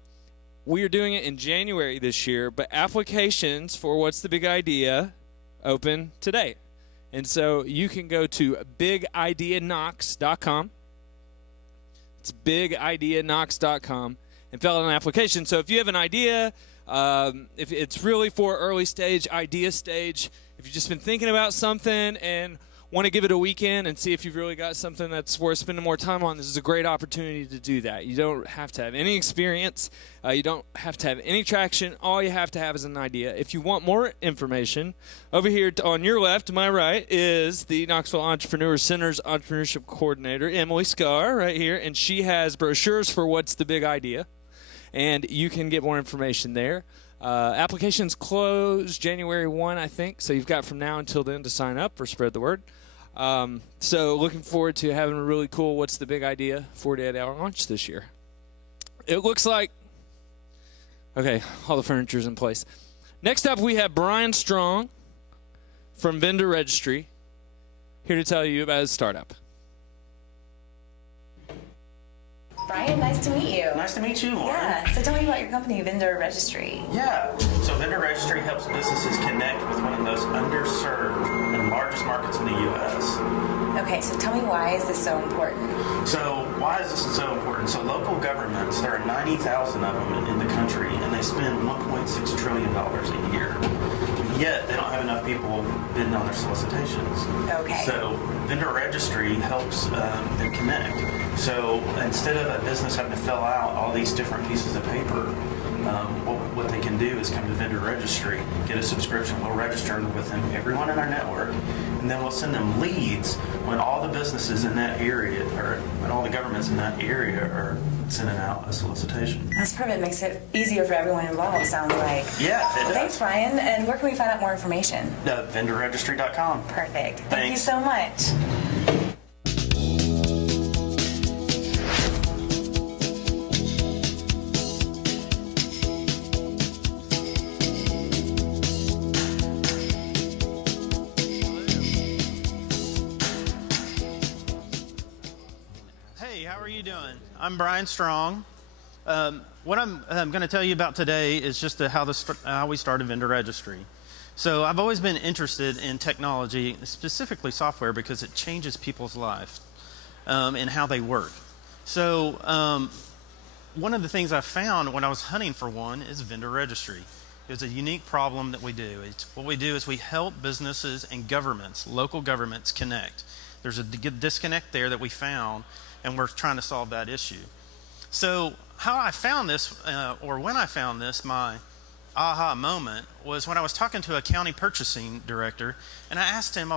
we are doing it in January this year, but applications for What's the Big Idea open today. And so you can go to bigideaknox.com. It's bigideaknox.com and fill out an application. So if you have an idea, if it's really for early stage, idea stage, if you've just been thinking about something and want to give it a weekend and see if you've really got something that's worth spending more time on, this is a great opportunity to do that. You don't have to have any experience. You don't have to have any traction. All you have to have is an idea. If you want more information, over here on your left, to my right, is the Knoxville Entrepreneur Center's Entrepreneurship Coordinator, Emily Scarr, right here, and she has brochures for What's the Big Idea, and you can get more information there. Applications close January 1, I think, so you've got from now until then to sign up or spread the word. So looking forward to having a really cool What's the Big Idea 48-hour launch this year. It looks like, okay, all the furniture's in place. Next up, we have Brian Strong from Vendor Registry here to tell you about his startup. Brian, nice to meet you. Nice to meet you, Lauren. Yeah, so tell me about your company, Vendor Registry. Yeah, so Vendor Registry helps businesses connect with one of the most underserved and largest markets in the U.S. Okay, so tell me, why is this so important? So why is this so important? So local governments, there are 90,000 of them in the country, and they spend $1.6 trillion a year. Yet they don't have enough people bidding on their solicitations. Okay. So Vendor Registry helps them connect. So instead of a business having to fill out all these different pieces of paper, what they can do is come to Vendor Registry, get a subscription. We'll register with them, everyone in our network, and then we'll send them leads when all the businesses in that area, or when all the governments in that area are sending out a solicitation. That's perfect. Makes it easier for everyone involved, sounds like. Yeah, it does. Thanks, Brian. And where can we find out more information? VendorRegistry.com. Perfect. Thank Thanks. you so much. Hey, how are you doing? I'm Brian Strong. What I'm going to tell you about today is just how we started Vendor Registry. So I've always been interested in technology, specifically software, because it changes people's lives and how they work. So one of the things I found when I was hunting for one is Vendor Registry. It's a unique problem that we do. What we do is we help businesses and governments, local governments, connect. There's a disconnect there that we found, and we're trying to solve that issue. So how I found this, or when I found this, my aha moment was when I was talking to a county purchasing director, and I asked him,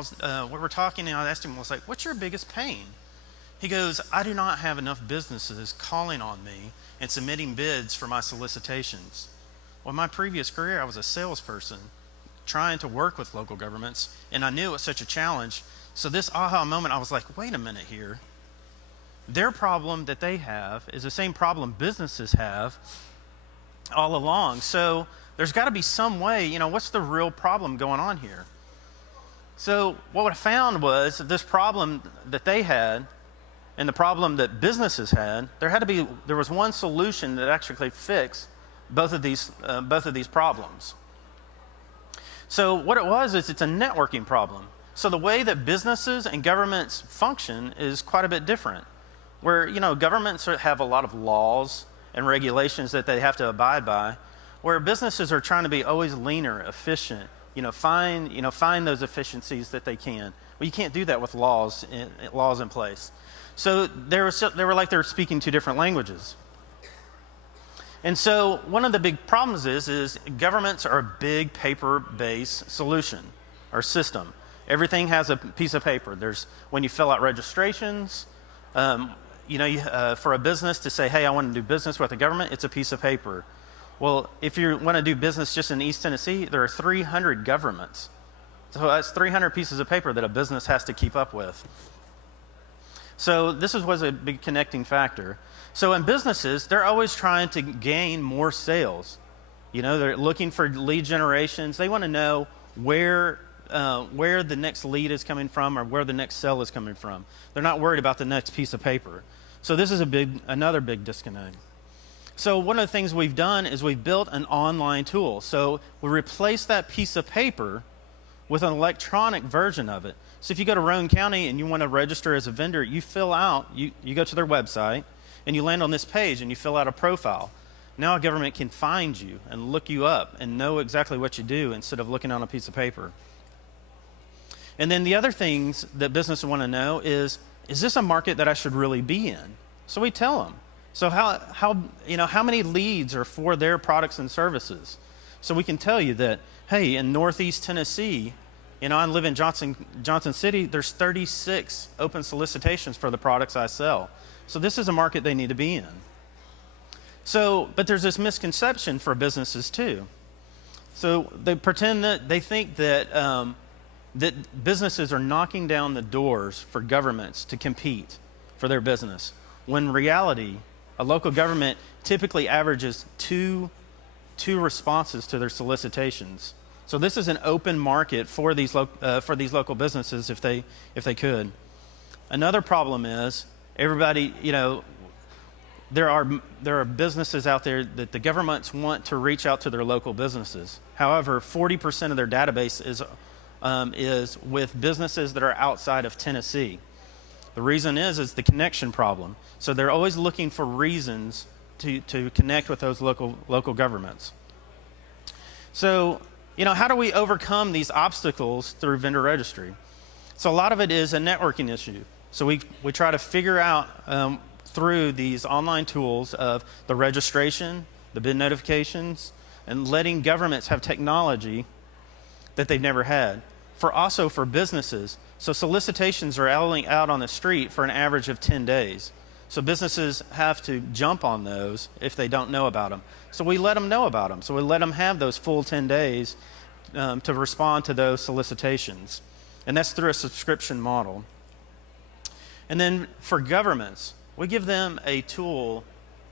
we were talking, and I asked him, I was like, what's your biggest pain? He goes, I do not have enough businesses calling on me and submitting bids for my solicitations. Well, in my previous career, I was a salesperson trying to work with local governments, and I knew it was such a challenge. So this aha moment, I was like, wait a minute here. Their problem that they have is the same problem businesses have all along. So there's got to be some way, what's the real problem going on here? So what I found was this problem that they had and the problem that businesses had, there was one solution that actually fixed both of these problems. So what it was is it's a networking problem. So the way that businesses and governments function is quite a bit different. Where, governments have a lot of laws and regulations that they have to abide by, where businesses are trying to be always leaner, efficient, find those efficiencies that they can. Well, you can't do that with laws in place. So they were speaking two different languages. And so one of the big problems is governments are a big paper-based solution or system. Everything has a piece of paper. When you fill out registrations, for a business to say, hey, I want to do business with the government, it's a piece of paper. Well, if you want to do business just in East Tennessee, there are 300 governments. So that's 300 pieces of paper that a business has to keep up with. So this was a big connecting factor. So in businesses, they're always trying to gain more sales. They're looking for lead generations. They want to know where the next lead is coming from or where the next sale is coming from. They're not worried about the next piece of paper. So this is another big disconnect. So one of the things we've done is we've built an online tool. So we replace that piece of paper with an electronic version of it. So if you go to Roane County and you want to register as a vendor, you fill out, you go to their website, and you land on this page and you fill out a profile. Now a government can find you and look you up and know exactly what you do instead of looking on a piece of paper. And then the other things that businesses want to know is this a market that I should really be in? So we tell them. So how many leads are for their products and services? So we can tell you that, hey, in Northeast Tennessee, I live in Johnson City, there's 36 open solicitations for the products I sell. So this is a market they need to be in. But there's this misconception for businesses too. So they pretend that they think that that businesses are knocking down the doors for governments to compete for their business, when in reality, a local government typically averages two responses to their solicitations. So this is an open market for these local businesses if they could. Another problem is everybody, there are businesses out there that the governments want to reach out to their local businesses. However, 40% of their database is with businesses that are outside of Tennessee. The reason is the connection problem. So they're always looking for reasons to connect with those local governments. So, how do we overcome these obstacles through vendor registry? So a lot of it is a networking issue. So we try to figure out through these online tools of the registration, the bid notifications, and letting governments have technology that they've never had. Also for businesses. So solicitations are out on the street for an average of 10 days. So businesses have to jump on those if they don't know about them. So we let them know about them. So we let them have those full 10 days to respond to those solicitations. And that's through a subscription model. And then for governments, we give them a tool,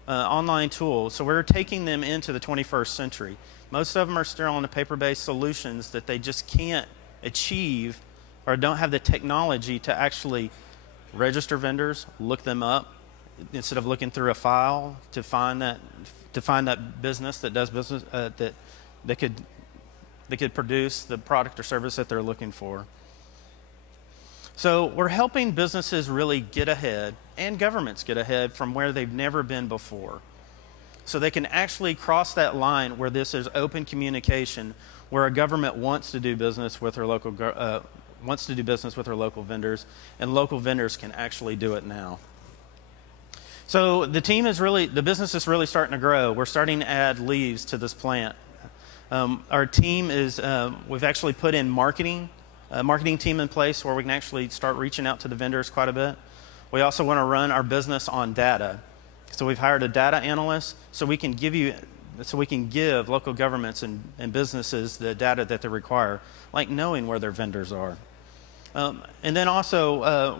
online tool. So we're taking them into the 21st century. Most of them are still on the paper-based solutions that they just can't achieve or don't have the technology to actually register vendors, look them up, instead of looking through a file to find that business that does business that could produce the product or service that they're looking for. So we're helping businesses really get ahead and governments get ahead from where they've never been before. So they can actually cross that line where this is open communication, where a government wants to do business with their local vendors, and local vendors can actually do it now. So the business is really starting to grow. We're starting to add leaves to this plant. Our team is, we've actually put in a marketing team in place where we can actually start reaching out to the vendors quite a bit. We also want to run our business on data. So we've hired a data analyst so we can give local governments and businesses the data that they require, like knowing where their vendors are. And then also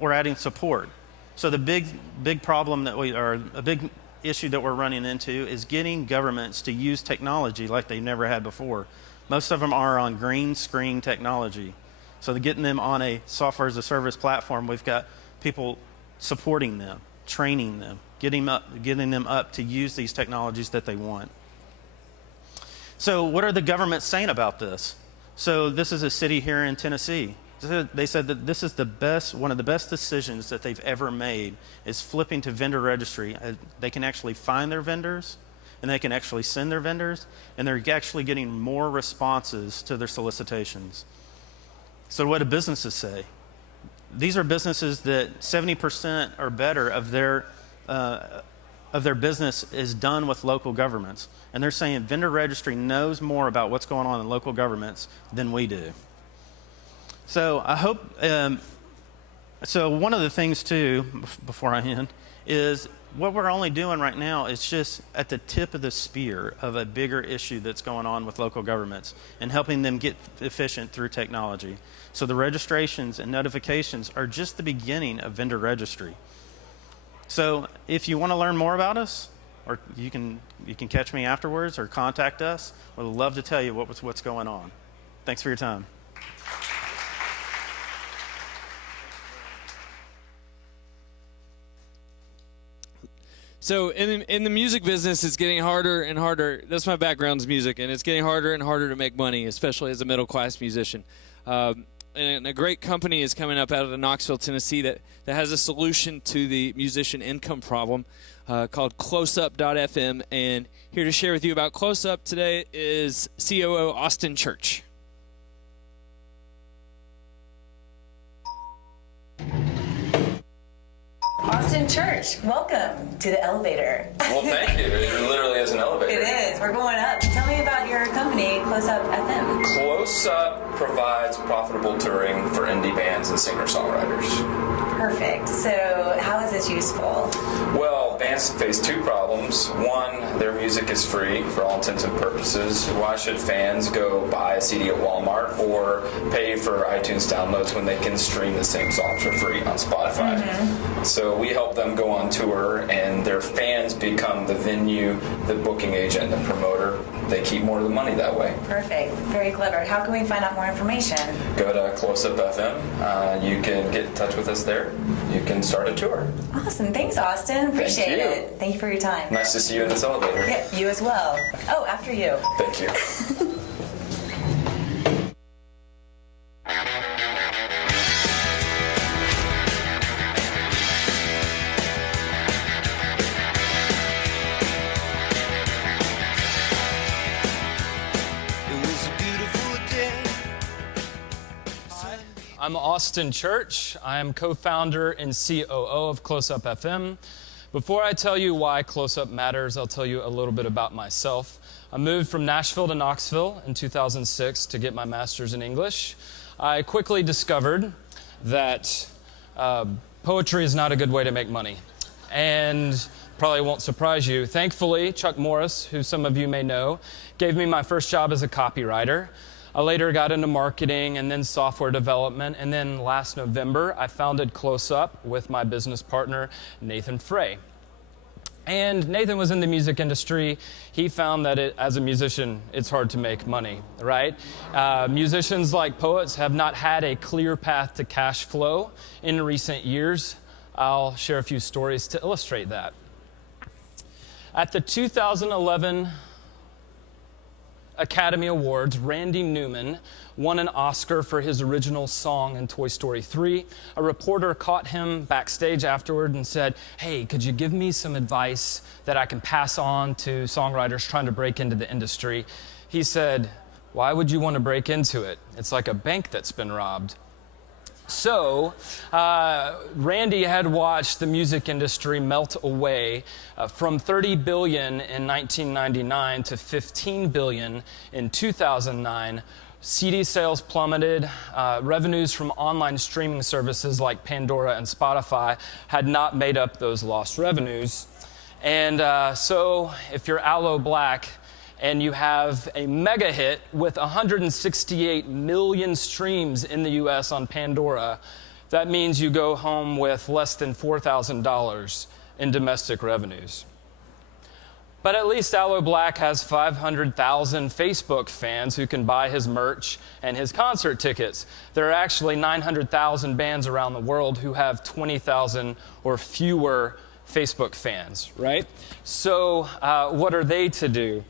we're adding support. So the big problem a big issue that we're running into is getting governments to use technology like they've never had before. Most of them are on green screen technology. So getting them on a software as a service platform, we've got people supporting them, training them, getting them up to use these technologies that they want. So what are the governments saying about this? So this is a city here in Tennessee. They said that this is one of the best decisions that they've ever made is flipping to vendor registry. They can actually find their vendors, and they can actually send their vendors, and they're actually getting more responses to their solicitations. So what do businesses say? These are businesses that 70% or better of their business is done with local governments. And they're saying vendor registry knows more about what's going on in local governments than we do. So I hope, so one of the things too, before I end, is what we're only doing right now is just at the tip of the spear of a bigger issue that's going on with local governments and helping them get efficient through technology. So the registrations and notifications are just the beginning of vendor registry. So if you want to learn more about us, or you can catch me afterwards or contact us, we'd love to tell you what's going on. Thanks for your time. So in the music business, it's getting harder and harder. That's my background is music, and it's getting harder and harder to make money, especially as a middle-class musician. And a great company is coming up out of Knoxville, Tennessee that has a solution to the musician income problem called CloseUp.fm. And here to share with you about CloseUp today is COO Austin Church. Austin Church, welcome to the elevator. Well, thank you. It literally is an elevator. It is. We're going up. Tell me about your company, CloseUp FM. CloseUp provides profitable touring for indie bands and singer-songwriters. Perfect. So how is this useful? Well, bands face two problems. One, their music is free for all intents and purposes. Why should fans go buy a CD at Walmart or pay for iTunes downloads when they can stream the same songs for free on Spotify? Mm-hmm. So we help them go on tour, and their fans become the venue, the booking agent, and the promoter. They keep more of the money that way. Perfect. Very clever. How can we find out more information? Go to CloseUp FM. You can get in touch with us there. You can start a tour. Awesome. Thanks, Austin. Appreciate it. Good. Thank you for your time. Nice to see you in this elevator. Yeah, you as well. Oh, after you. Thank you. I'm Austin Church. I am co-founder and COO of Close Up FM. Before I tell you why Close Up matters, I'll tell you a little bit about myself. I moved from Nashville to Knoxville in 2006 to get my master's in English. I quickly discovered that poetry is not a good way to make money. And probably won't surprise you. Thankfully, Chuck Morris, who some of you may know, gave me my first job as a copywriter. I later got into marketing and then software development, and then last November, I founded Close Up with my business partner, Nathan Frey. And Nathan was in the music industry. He found that as a musician, it's hard to make money, right? Musicians, like poets, have not had a clear path to cash flow in recent years. I'll share a few stories to illustrate that. At the 2011 Academy Awards, Randy Newman won an Oscar for his original song in Toy Story 3. A reporter caught him backstage afterward and said, "Hey, could you give me some advice that I can pass on to songwriters trying to break into the industry?" He said, "Why would you want to break into it? It's like a bank that's been robbed." So, Randy had watched the music industry melt away from $30 billion in 1999 to $15 billion in 2009. CD sales plummeted. Revenues from online streaming services like Pandora and Spotify had not made up those lost revenues. And so, if you're Aloe Blacc, and you have a mega hit with 168 million streams in the US on Pandora, that means you go home with less than $4,000 in domestic revenues. But at least Aloe Blacc has 500,000 Facebook fans who can buy his merch and his concert tickets. There are actually 900,000 bands around the world who have 20,000 or fewer Facebook fans, right? So what are they to do?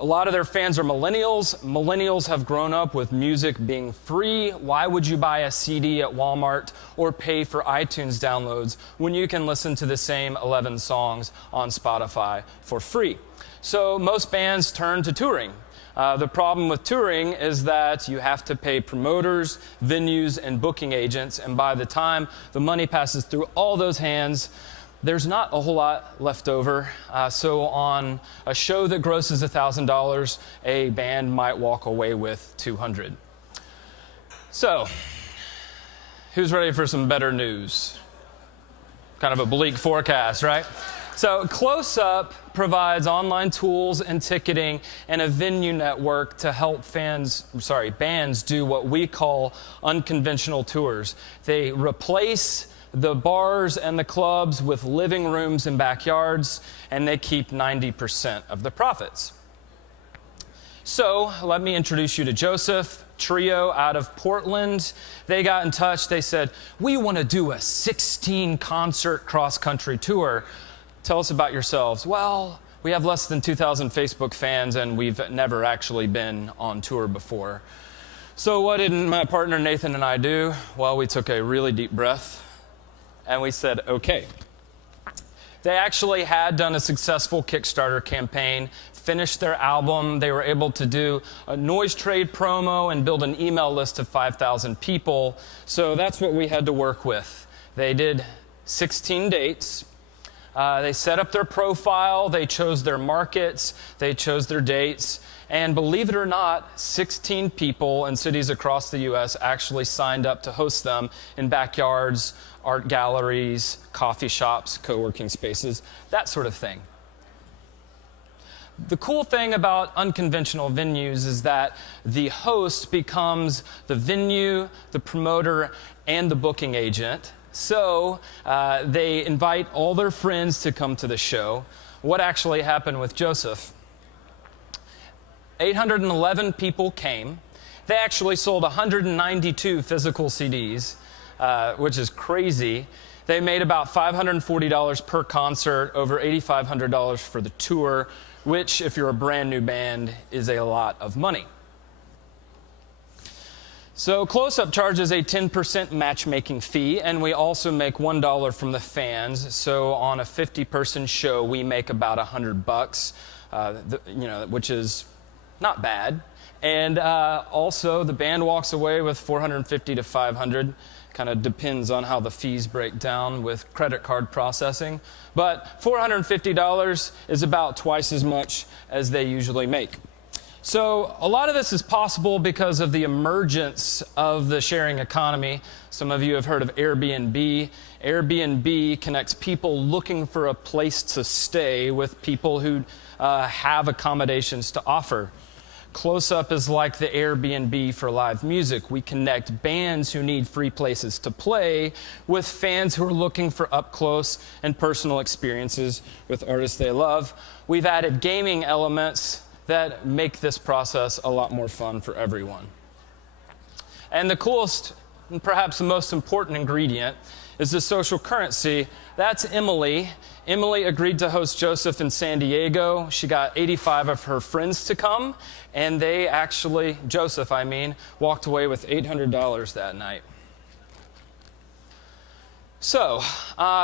A lot of their fans are millennials. Millennials have grown up with music being free. Why would you buy a CD at Walmart or pay for iTunes downloads when you can listen to the same 11 songs on Spotify for free? So most bands turn to touring. The problem with touring is that you have to pay promoters, venues, and booking agents, and by the time the money passes through all those hands, there's not a whole lot left over. So on a show that grosses $1,000, a band might walk away with $200. So, who's ready for some better news? Kind of a bleak forecast, right? So Close Up provides online tools and ticketing and a venue network to help bands do what we call unconventional tours. They replace the bars and the clubs with living rooms and backyards, and they keep 90% of the profits. So let me introduce you to Joseph Trio out of Portland. They got in touch. They said, "We want to do a 16-concert cross-country tour. Tell us about yourselves." "Well, we have less than 2,000 Facebook fans, and we've never actually been on tour before." So what did my partner Nathan and I do? Well, we took a really deep breath, and we said, okay. They actually had done a successful Kickstarter campaign, finished their album. They were able to do a noise trade promo and build an email list of 5,000 people. So that's what we had to work with. They did 16 dates. They set up their profile. They chose their markets. They chose their dates. And believe it or not, 16 people in cities across the U.S. actually signed up to host them in backyards, art galleries, coffee shops, co-working spaces, that sort of thing. The cool thing about unconventional venues is that the host becomes the venue, the promoter, and the booking agent. So they invite all their friends to come to the show. What actually happened with Joseph? 811 people came. They actually sold 192 physical CDs, which is crazy. They made about $540 per concert, over $8,500 for the tour, which, if you're a brand new band, is a lot of money. So Close Up charges a 10% matchmaking fee, and we also make $1 from the fans. So on a 50-person show, we make about $100, which is not bad. And also, the band walks away with $450 to $500. Kind of depends on how the fees break down with credit card processing. But $450 is about twice as much as they usually make. So a lot of this is possible because of the emergence of the sharing economy. Some of you have heard of Airbnb. Airbnb connects people looking for a place to stay with people who have accommodations to offer. Close Up is like the Airbnb for live music. We connect bands who need free places to play with fans who are looking for up-close and personal experiences with artists they love. We've added gaming elements that make this process a lot more fun for everyone. And the coolest, and perhaps the most important ingredient, is the social currency. That's Emily. Emily agreed to host Joseph in San Diego. She got 85 of her friends to come, and they actually, Joseph, walked away with $800 that night. So,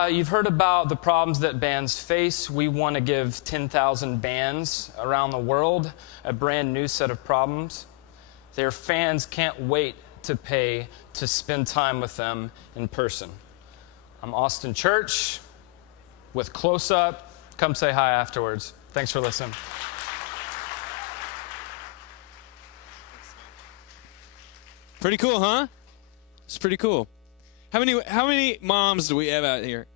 you've heard about the problems that bands face. We want to give 10,000 bands around the world a brand new set of problems. Their fans can't wait to pay to spend time with them in person. I'm Austin Church with Close Up. Come say hi afterwards. Thanks for listening. Pretty cool, huh? It's pretty cool. How many moms do we have out here?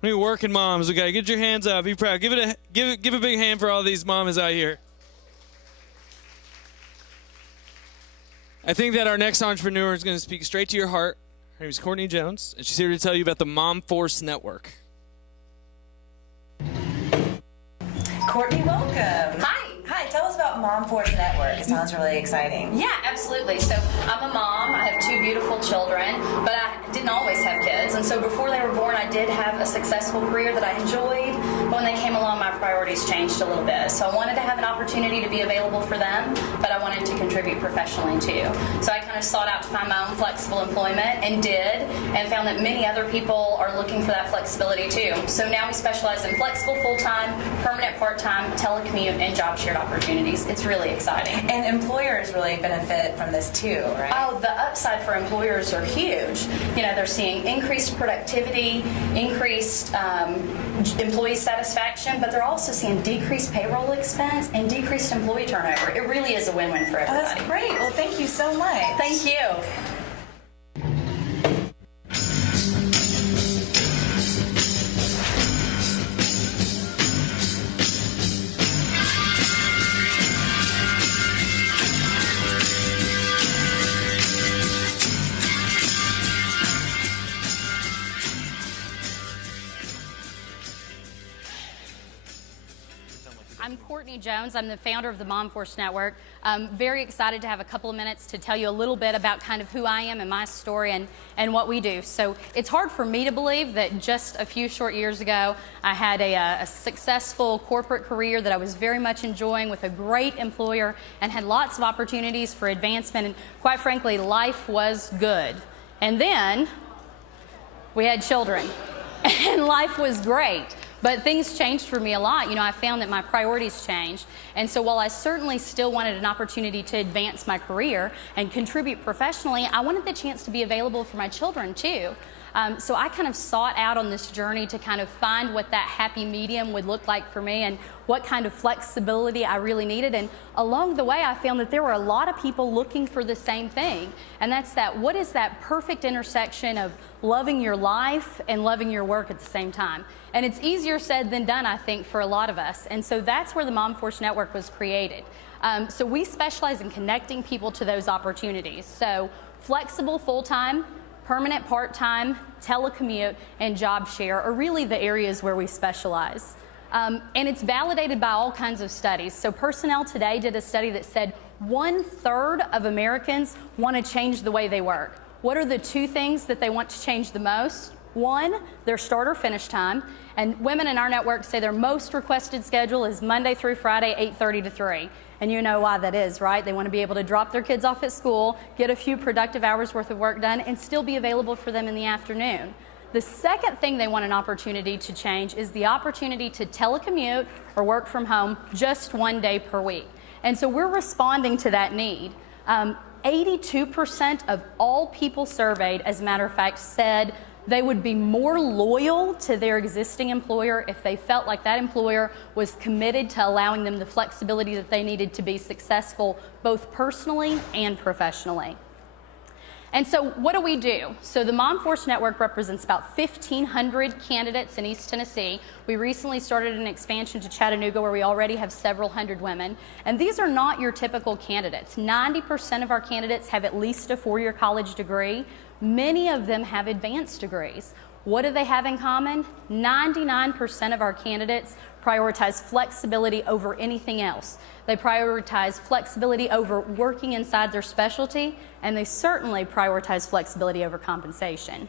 How many working moms we got? Get your hands up. Be proud. Give a big hand for all these mamas out here. I think that our next entrepreneur is going to speak straight to your heart. Her name is Courtney Jones, and she's here to tell you about the Mom Force Network. Courtney, welcome. Hi, tell us about Mom Force Network. It sounds really exciting. Yeah, absolutely. So I'm a mom. I have 2 beautiful children, but I didn't always have kids. And so before they were born, I did have a successful career that I enjoyed. But when they came along, my priorities changed a little bit. So I wanted to have an opportunity to be available for them, but I wanted to contribute professionally too. So I kind of sought out to find my own flexible employment and did, and found that many other people are looking for that flexibility too. So now we specialize in flexible full-time, permanent part-time, telecommute, and job shared opportunities. It's really exciting. And employers really benefit from this too, right? Oh, the upside for employers are huge. They're seeing increased productivity, increased employee satisfaction, but they're also seeing decreased payroll expense and decreased employee turnover. It really is a win-win for everybody. Oh, that's great. Well, thank you so much. Thank you. I'm Courtney Jones. I'm the founder of the Mom Force Network. I'm very excited to have a couple of minutes to tell you a little bit about kind of who I am and my story and what we do. So it's hard for me to believe that just a few short years ago, I had a successful corporate career that I was very much enjoying with a great employer and had lots of opportunities for advancement. And quite frankly, life was good. And then we had children and life was great. But things changed for me a lot. I found that my priorities changed. And so while I certainly still wanted an opportunity to advance my career and contribute professionally, I wanted the chance to be available for my children too. So I kind of sought out on this journey to kind of find what that happy medium would look like for me and what kind of flexibility I really needed. And along the way, I found that there were a lot of people looking for the same thing. And that's what is that perfect intersection of loving your life and loving your work at the same time. And it's easier said than done, I think, for a lot of us. And so that's where the Mom Force Network was created. So we specialize in connecting people to those opportunities. So flexible full-time, permanent part-time, telecommute, and job share are really the areas where we specialize. And it's validated by all kinds of studies. So Personnel Today did a study that said 1/3 of Americans want to change the way they work. What are the 2 things that they want to change the most? One, their start or finish time, and women in our network say their most requested schedule is Monday through Friday, 8:30 to 3. And you know why that is, right? They want to be able to drop their kids off at school, get a few productive hours worth of work done, and still be available for them in the afternoon. The second thing they want an opportunity to change is the opportunity to telecommute or work from home just 1 day per week. And so we're responding to that need. 82% of all people surveyed, as a matter of fact, said they would be more loyal to their existing employer if they felt like that employer was committed to allowing them the flexibility that they needed to be successful both personally and professionally. And so what do? So the MomForce Network represents about 1,500 candidates in East Tennessee. We recently started an expansion to Chattanooga where we already have several hundred women. And these are not your typical candidates. 90% of our candidates have at least a 4-year college degree. Many of them have advanced degrees. What do they have in common? 99% of our candidates prioritize flexibility over anything else. They prioritize flexibility over working inside their specialty, and they certainly prioritize flexibility over compensation.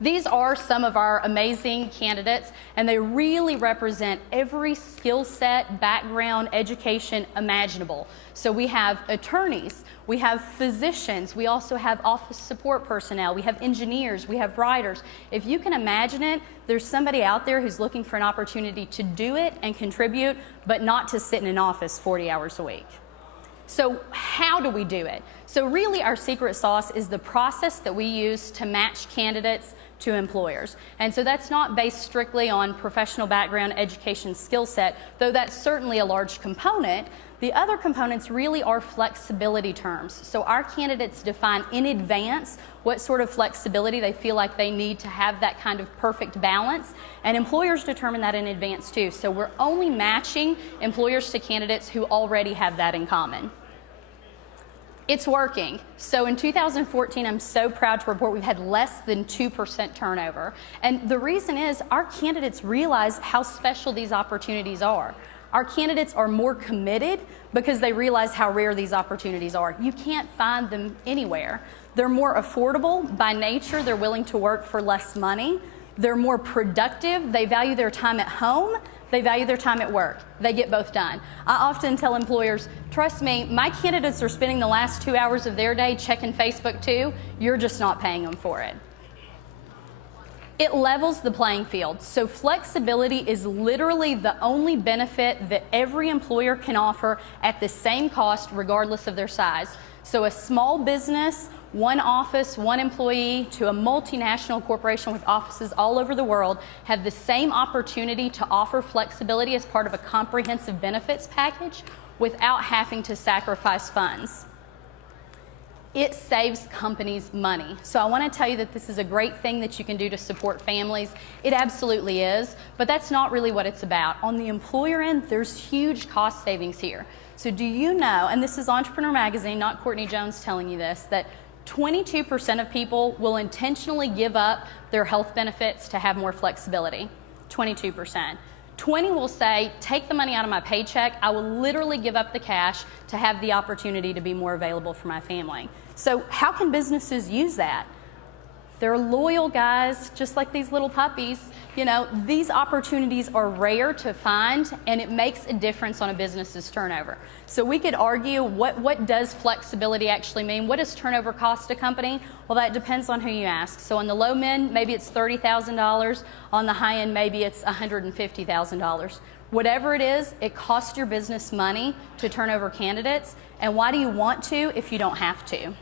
These are some of our amazing candidates, and they really represent every skill set, background, education imaginable. So we have attorneys, we have physicians, we also have office support personnel, we have engineers, we have writers. If you can imagine it, there's somebody out there who's looking for an opportunity to do it and contribute, but not to sit in an office 40 hours a week. So how do we do it? So really our secret sauce is the process that we use to match candidates to employers. And so that's not based strictly on professional background, education, skill set, though that's certainly a large component. The other components really are flexibility terms. So our candidates define in advance what sort of flexibility they feel like they need to have that kind of perfect balance, and employers determine that in advance too. So we're only matching employers to candidates who already have that in common. It's working. So in 2014, I'm so proud to report we've had less than 2% turnover. And the reason is our candidates realize how special these opportunities are. Our candidates are more committed because they realize how rare these opportunities are. You can't find them anywhere. They're more affordable by nature. They're willing to work for less money. They're more productive. They value their time at home. They value their time at work. They get both done. I often tell employers, trust me, my candidates are spending the last 2 hours of their day checking Facebook too. You're just not paying them for it. It levels the playing field. So flexibility is literally the only benefit that every employer can offer at the same cost regardless of their size. So a small business, one office, one employee, to a multinational corporation with offices all over the world have the same opportunity to offer flexibility as part of a comprehensive benefits package without having to sacrifice funds. It saves companies money. So I want to tell you that this is a great thing that you can do to support families. It absolutely is, but that's not really what it's about. On the employer end, there's huge cost savings here. So do you know, and this is Entrepreneur Magazine, not Courtney Jones telling you this, that 22% of people will intentionally give up their health benefits to have more flexibility. 22%. 20 will say, take the money out of my paycheck. I will literally give up the cash to have the opportunity to be more available for my family. So how can businesses use that? They're loyal, guys, just like these little puppies. You know, these opportunities are rare to find, and it makes a difference on a business's turnover. So we could argue, what does flexibility actually mean? What does turnover cost a company? Well, that depends on who you ask. So on the low end, maybe it's $30,000. On the high end, maybe it's $150,000. Whatever it is, it costs your business money to turn over candidates. And why do you want to if you don't have to?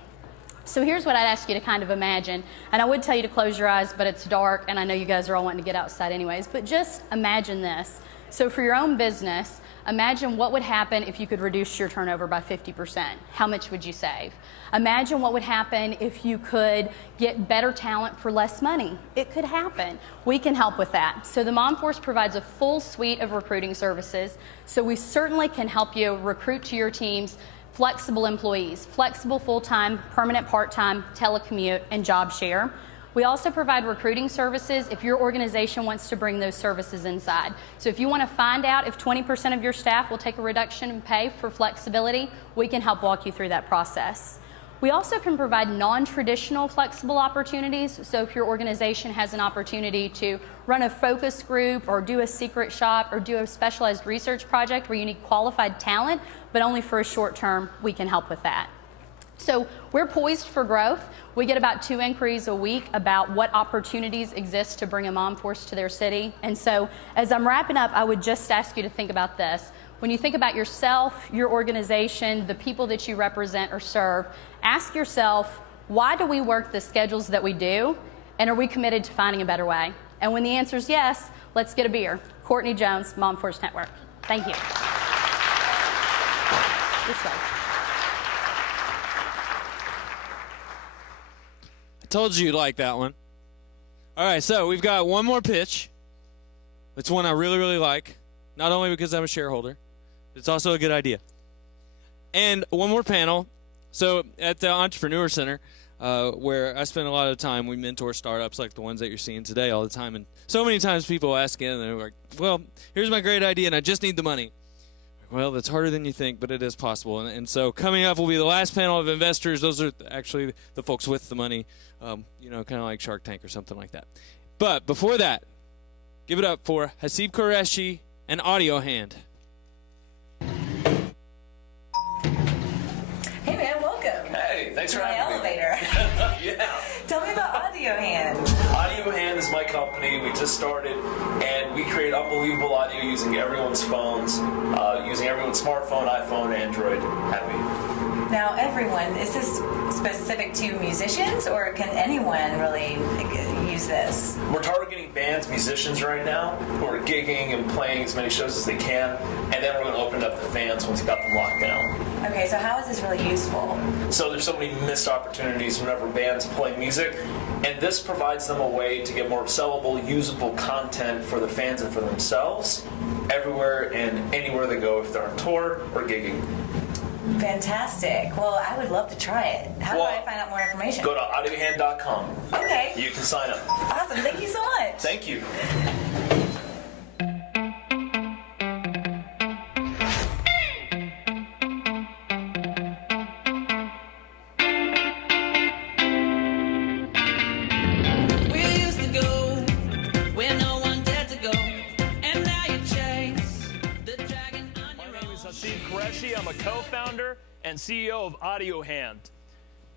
So here's what I'd ask you to kind of imagine. And I would tell you to close your eyes, but it's dark, and I know you guys are all wanting to get outside anyways. But just imagine this. So for your own business, imagine what would happen if you could reduce your turnover by 50%. How much would you save? Imagine what would happen if you could get better talent for less money. It could happen. We can help with that. So the MomForce provides a full suite of recruiting services. So we certainly can help you recruit to your teams flexible employees, flexible full-time, permanent part-time, telecommute, and job share. We also provide recruiting services if your organization wants to bring those services inside. So if you want to find out if 20% of your staff will take a reduction in pay for flexibility, we can help walk you through that process. We also can provide non-traditional flexible opportunities. So if your organization has an opportunity to run a focus group or do a secret shop or do a specialized research project where you need qualified talent, but only for a short term, we can help with that. So we're poised for growth. We get about 2 inquiries a week about what opportunities exist to bring a mom force to their city. And so as I'm wrapping up, I would just ask you to think about this. When you think about yourself, your organization, the people that you represent or serve, ask yourself, why do we work the schedules that we do? And are we committed to finding a better way? And when the answer is yes, let's get a beer. Courtney Jones, Mom Force Network. Thank you. This way. Told you you'd like that one. All right, so we've got one more pitch. It's one I really, really like, not only because I'm a shareholder, but it's also a good idea. And one more panel. So at the Entrepreneur Center, where I spend a lot of time, we mentor startups like the ones that you're seeing today all the time. And so many times people ask in, and they're like, well, here's my great idea, and I just need the money. Well, that's harder than you think, but it is possible. And so coming up will be the last panel of investors. Those are actually the folks with the money, kind of like Shark Tank or something like that. But before that, give it up for Haseeb Qureshi and Audio Hand. Hey man, welcome. Hey, thanks to for my having elevator. Yeah. Tell me about Audio Hand. Audio Hand is my company. We just started, and we create unbelievable audio using everyone's phones, using everyone's smartphone, iPhone, Android. Happy. Now, everyone, is this specific to musicians, or can anyone really use this? We're targeting bands, musicians right now, who are gigging and playing as many shows as they can, and then we're going to open it up to fans once we got them locked down. Okay, so how is this really useful? So there's so many missed opportunities whenever bands play music, and this provides them a way to get more sellable, usable content for the fans and for themselves, everywhere and anywhere they go, if they're on tour or gigging. Fantastic. Well, I would love to try it. How do I find out more information? Go to audiohand.com. Okay. You can sign up. Awesome. Thank you so much. Thank you. I'm a co-founder and CEO of Audio Hand.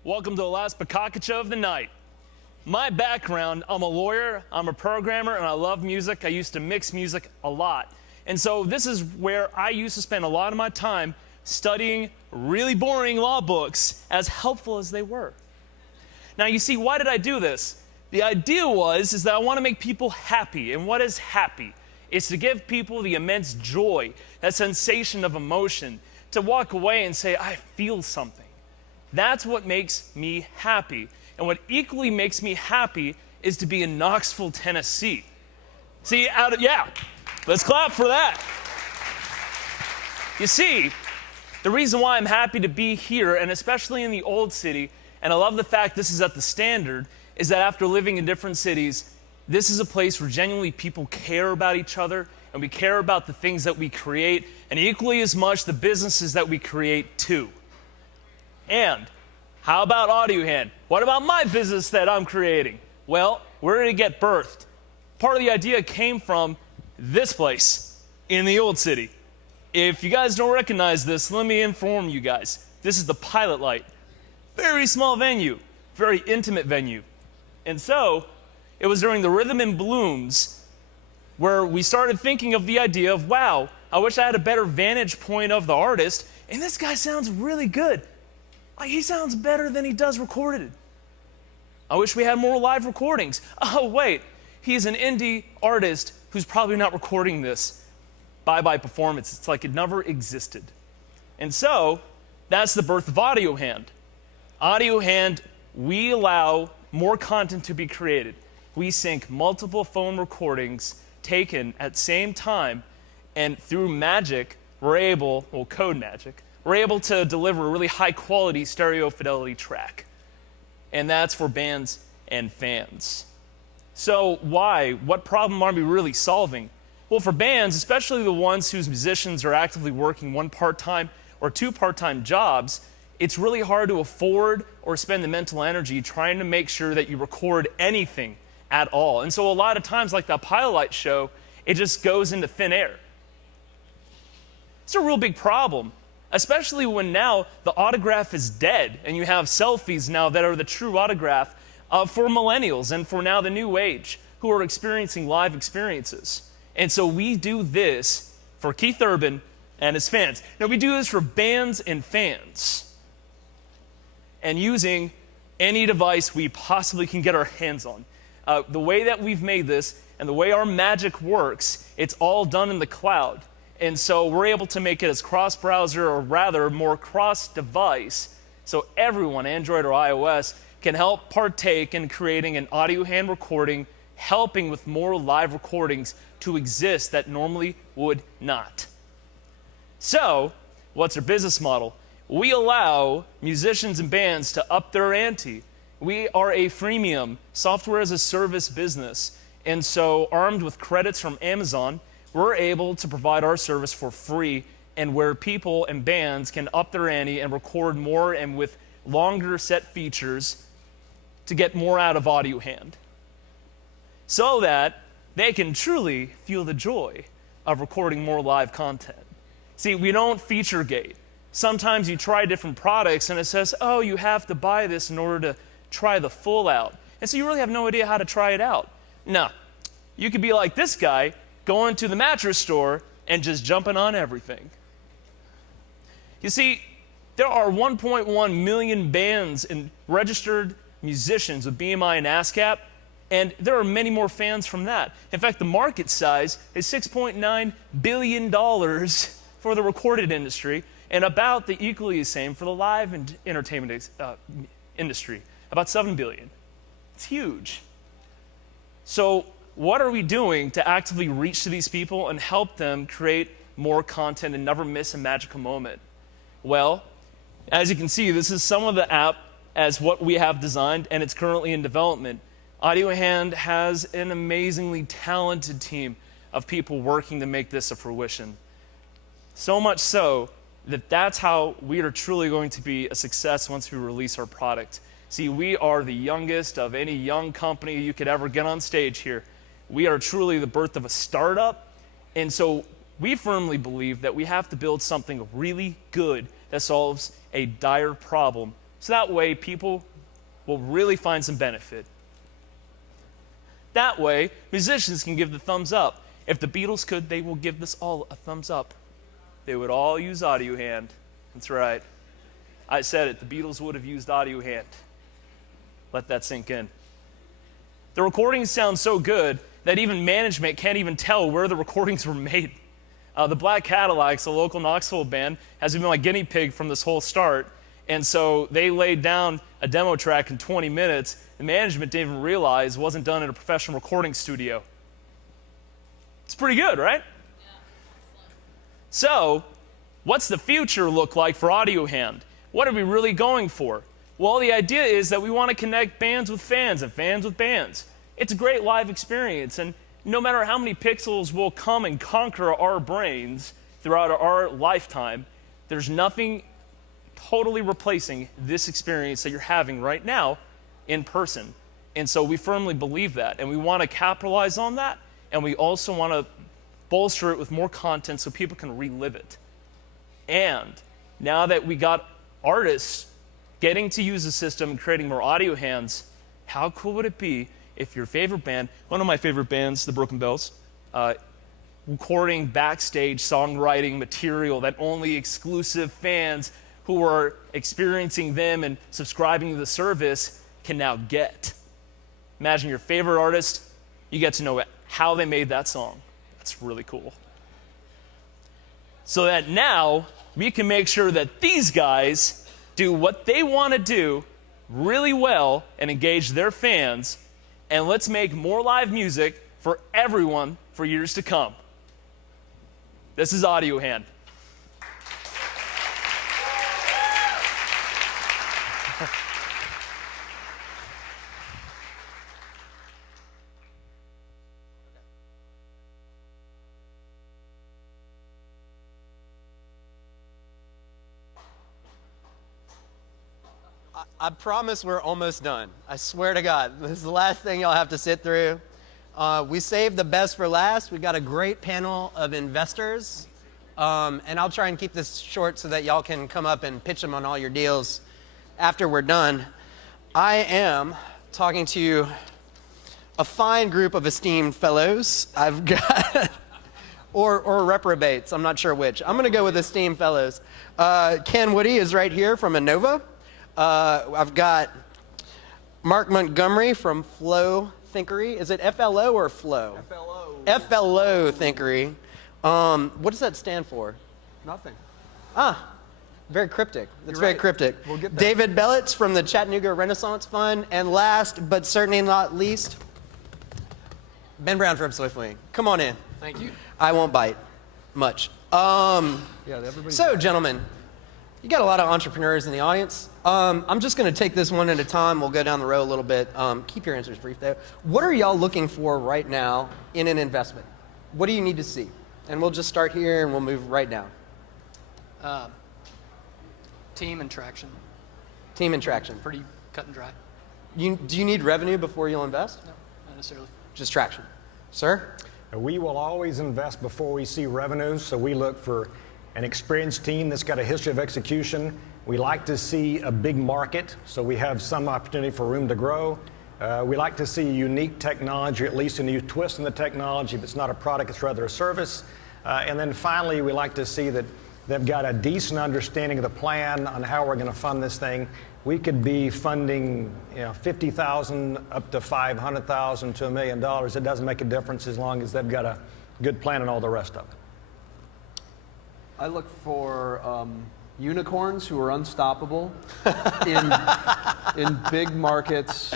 Welcome to the last Bakakacha of the night. My background, I'm a lawyer, I'm a programmer, and I love music. I used to mix music a lot. And so this is where I used to spend a lot of my time studying really boring law books, as helpful as they were. Now you see, why did I do this? The idea is that I want to make people happy. And what is happy? It's to give people the immense joy, that sensation of emotion, to walk away and say, I feel something. That's what makes me happy. And what equally makes me happy is to be in Knoxville, Tennessee. See, let's clap for that. You see, the reason why I'm happy to be here, and especially in the old city, and I love the fact this is at the Standard, is that after living in different cities, this is a place where genuinely people care about each other, and we care about the things that we create, and equally as much the businesses that we create too. And how about Audio Hand? What about my business that I'm creating? Well, where did it get birthed? Part of the idea came from this place in the old city. If you guys don't recognize this, let me inform you guys. This is the Pilot Light. Very small venue, very intimate venue. And so, it was during the Rhythm and Blooms where we started thinking of the idea of, wow, I wish I had a better vantage point of the artist, and this guy sounds really good. Like, he sounds better than he does recorded. I wish we had more live recordings. Oh, wait, he's an indie artist who's probably not recording this. Bye-bye performance. It's like it never existed. And so, that's the birth of Audio Hand. Audio Hand, we allow more content to be created. We sync multiple phone recordings taken at the same time, and through magic, code magic, we're able to deliver a really high quality stereo fidelity track. And that's for bands and fans. So why? What problem are we really solving? Well, for bands, especially the ones whose musicians are actively working one part-time or two part-time jobs, it's really hard to afford or spend the mental energy trying to make sure that you record anything at all. And so a lot of times, like that Pilot show, it just goes into thin air. It's a real big problem, especially when now the autograph is dead and you have selfies now that are the true autograph for millennials and for now the new age who are experiencing live experiences. And so we do this for Keith Urban and his fans. Now we do this for bands and fans, and using any device we possibly can get our hands on. The way that we've made this and the way our magic works, it's all done in the cloud. And so we're able to make it as cross-browser, or rather more cross-device, so everyone, Android or iOS, can help partake in creating an audio hand recording, helping with more live recordings to exist that normally would not. So, what's our business model? We allow musicians and bands to up their ante. We are a freemium software as a service business. And so, armed with credits from Amazon, we're able to provide our service for free, and where people and bands can up their ante and record more and with longer set features to get more out of Audio Hand, so that they can truly feel the joy of recording more live content. See, we don't feature gate. Sometimes you try different products and it says, oh, you have to buy this in order to try the full out. And so you really have no idea how to try it out. No, you could be like this guy, going to the mattress store and just jumping on everything. You see, there are 1.1 million bands and registered musicians with BMI and ASCAP, and there are many more fans from that. In fact, the market size is $6.9 billion for the recorded industry, and about the equally the same for the live and entertainment industry, about $7 billion. It's huge. So what are we doing to actively reach to these people and help them create more content and never miss a magical moment? Well, as you can see, this is some of the app as what we have designed, and it's currently in development. Audio Hand has an amazingly talented team of people working to make this a fruition. So much so that that's how we are truly going to be a success once we release our product. See, we are the youngest of any young company you could ever get on stage here. We are truly the birth of a startup, and so we firmly believe that we have to build something really good that solves a dire problem, so that way people will really find some benefit. That way, musicians can give the thumbs up. If the Beatles could, they will give this all a thumbs up. They would all use Audio Hand. That's right. I said it, the Beatles would have used Audio Hand. Let that sink in. The recordings sound so good that even management can't even tell where the recordings were made. The Black Cadillacs, a local Knoxville band, has been my guinea pig from this whole start. And so they laid down a demo track in 20 minutes. The management didn't even realize it wasn't done in a professional recording studio. It's pretty good, right? Yeah. So, what's the future look like for Audio Hand? What are we really going for? Well, the idea is that we want to connect bands with fans and fans with bands. It's a great live experience, and no matter how many pixels will come and conquer our brains throughout our lifetime, there's nothing totally replacing this experience that you're having right now in person. And so we firmly believe that, and we want to capitalize on that, and we also want to bolster it with more content so people can relive it. And now that we got artists getting to use the system and creating more Audio Hands, how cool would it be if your favorite band, one of my favorite bands, the Broken Bells, recording backstage songwriting material that only exclusive fans who are experiencing them and subscribing to the service can now get. Imagine your favorite artist, you get to know how they made that song. That's really cool. So that now we can make sure that these guys do what they want to do really well and engage their fans, and let's make more live music for everyone for years to come. This is Audio Hand. I promise we're almost done. I swear to God, this is the last thing y'all have to sit through. We saved the best for last. We got a great panel of investors. And I'll try and keep this short so that y'all can come up and pitch them on all your deals after we're done. I am talking to a fine group of esteemed fellows. I've got, or reprobates, I'm not sure which. I'm gonna go with esteemed fellows. Ken Woody is right here from Innova. I've got Mark Montgomery from Flow Thinkery. Is it FLO or Flow? FLO. FLO Thinkery. What does that stand for? Nothing. Very cryptic. That's You're very right. cryptic. We'll get there. David Bellitz from the Chattanooga Renaissance Fund. And last, but certainly not least, Ben Brown from Swiftwing. Come on in. Thank you. I won't bite much. So, gentlemen, you got a lot of entrepreneurs in the audience. I'm just going to take this one at a time. We'll go down the road a little bit. Keep your answers brief, though. What are y'all looking for right now in an investment? What do you need to see? And we'll just start here and we'll move right down. Team and traction. Team and traction. Pretty cut and dry. Do you need revenue before you'll invest? No, not necessarily. Just traction. Sir? We will always invest before we see revenues, so we look for an experienced team that's got a history of execution. We like to see a big market, so we have some opportunity for room to grow. We like to see unique technology, or at least a new twist in the technology. If it's not a product, it's rather a service. And then finally, we like to see that they've got a decent understanding of the plan on how we're going to fund this thing. We could be funding, $50,000 up to $500,000 to $1 million. It doesn't make a difference as long as they've got a good plan and all the rest of it. I look for unicorns who are unstoppable in big markets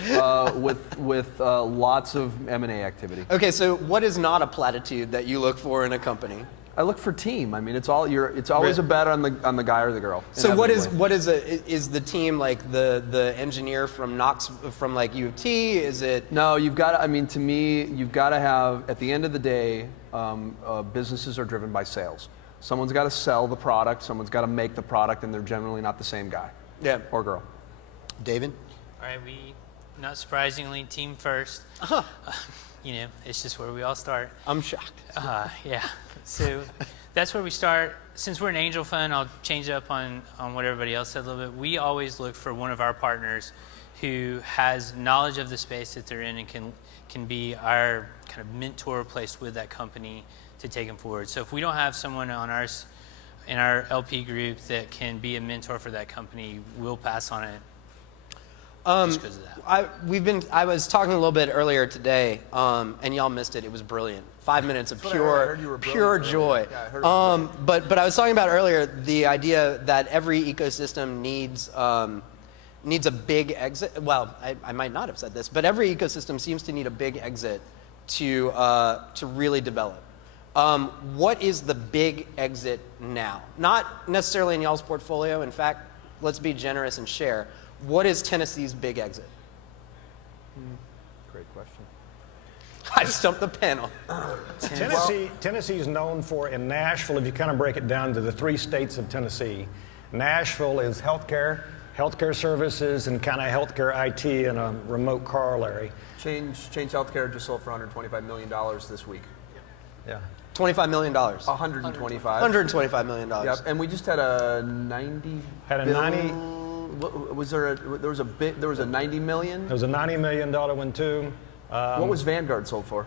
with lots of M&A activity. Okay, so what is not a platitude that you look for in a company? I look for team. I mean, it's always a bet on the guy or the girl. So what is the team like the engineer from like U of T? Is it? No, you've got to. I mean, to me, you've got to have. At the end of the day, businesses are driven by sales. Someone's got to sell the product. Someone's got to make the product, and they're generally not the same guy. Yeah. Or girl. David. All right, we not surprisingly team first. It's just where we all start. I'm shocked. Yeah. So that's where we start. Since we're an angel fund, I'll change it up on what everybody else said a little bit. We always look for one of our partners who has knowledge of the space that they're in and can be our kind of mentor placed with that company to take them forward. So if we don't have someone in our LP group that can be a mentor for that company, we'll pass on it. Just because of that. I was talking a little bit earlier today, and y'all missed it. It was brilliant. 5 minutes of pure joy. Yeah, but I was talking about earlier the idea that every ecosystem needs a big exit. Well, I might not have said this, but every ecosystem seems to need a big exit to really develop. What is the big exit now? Not necessarily in y'all's portfolio. In fact, let's be generous and share. What is Tennessee's big exit? Great question. I stumped the panel. Tennessee is known for, in Nashville, if you kind of break it down to the 3 states of Tennessee, Nashville is healthcare services, and kind of healthcare IT in a remote rural area. Change Healthcare just sold for $125 million this week. Yeah. $25 million. 125. $125 million. Yep. And we just had a 90. Was there was a $90 million? There was a $90 million one too. What was Vanguard sold for?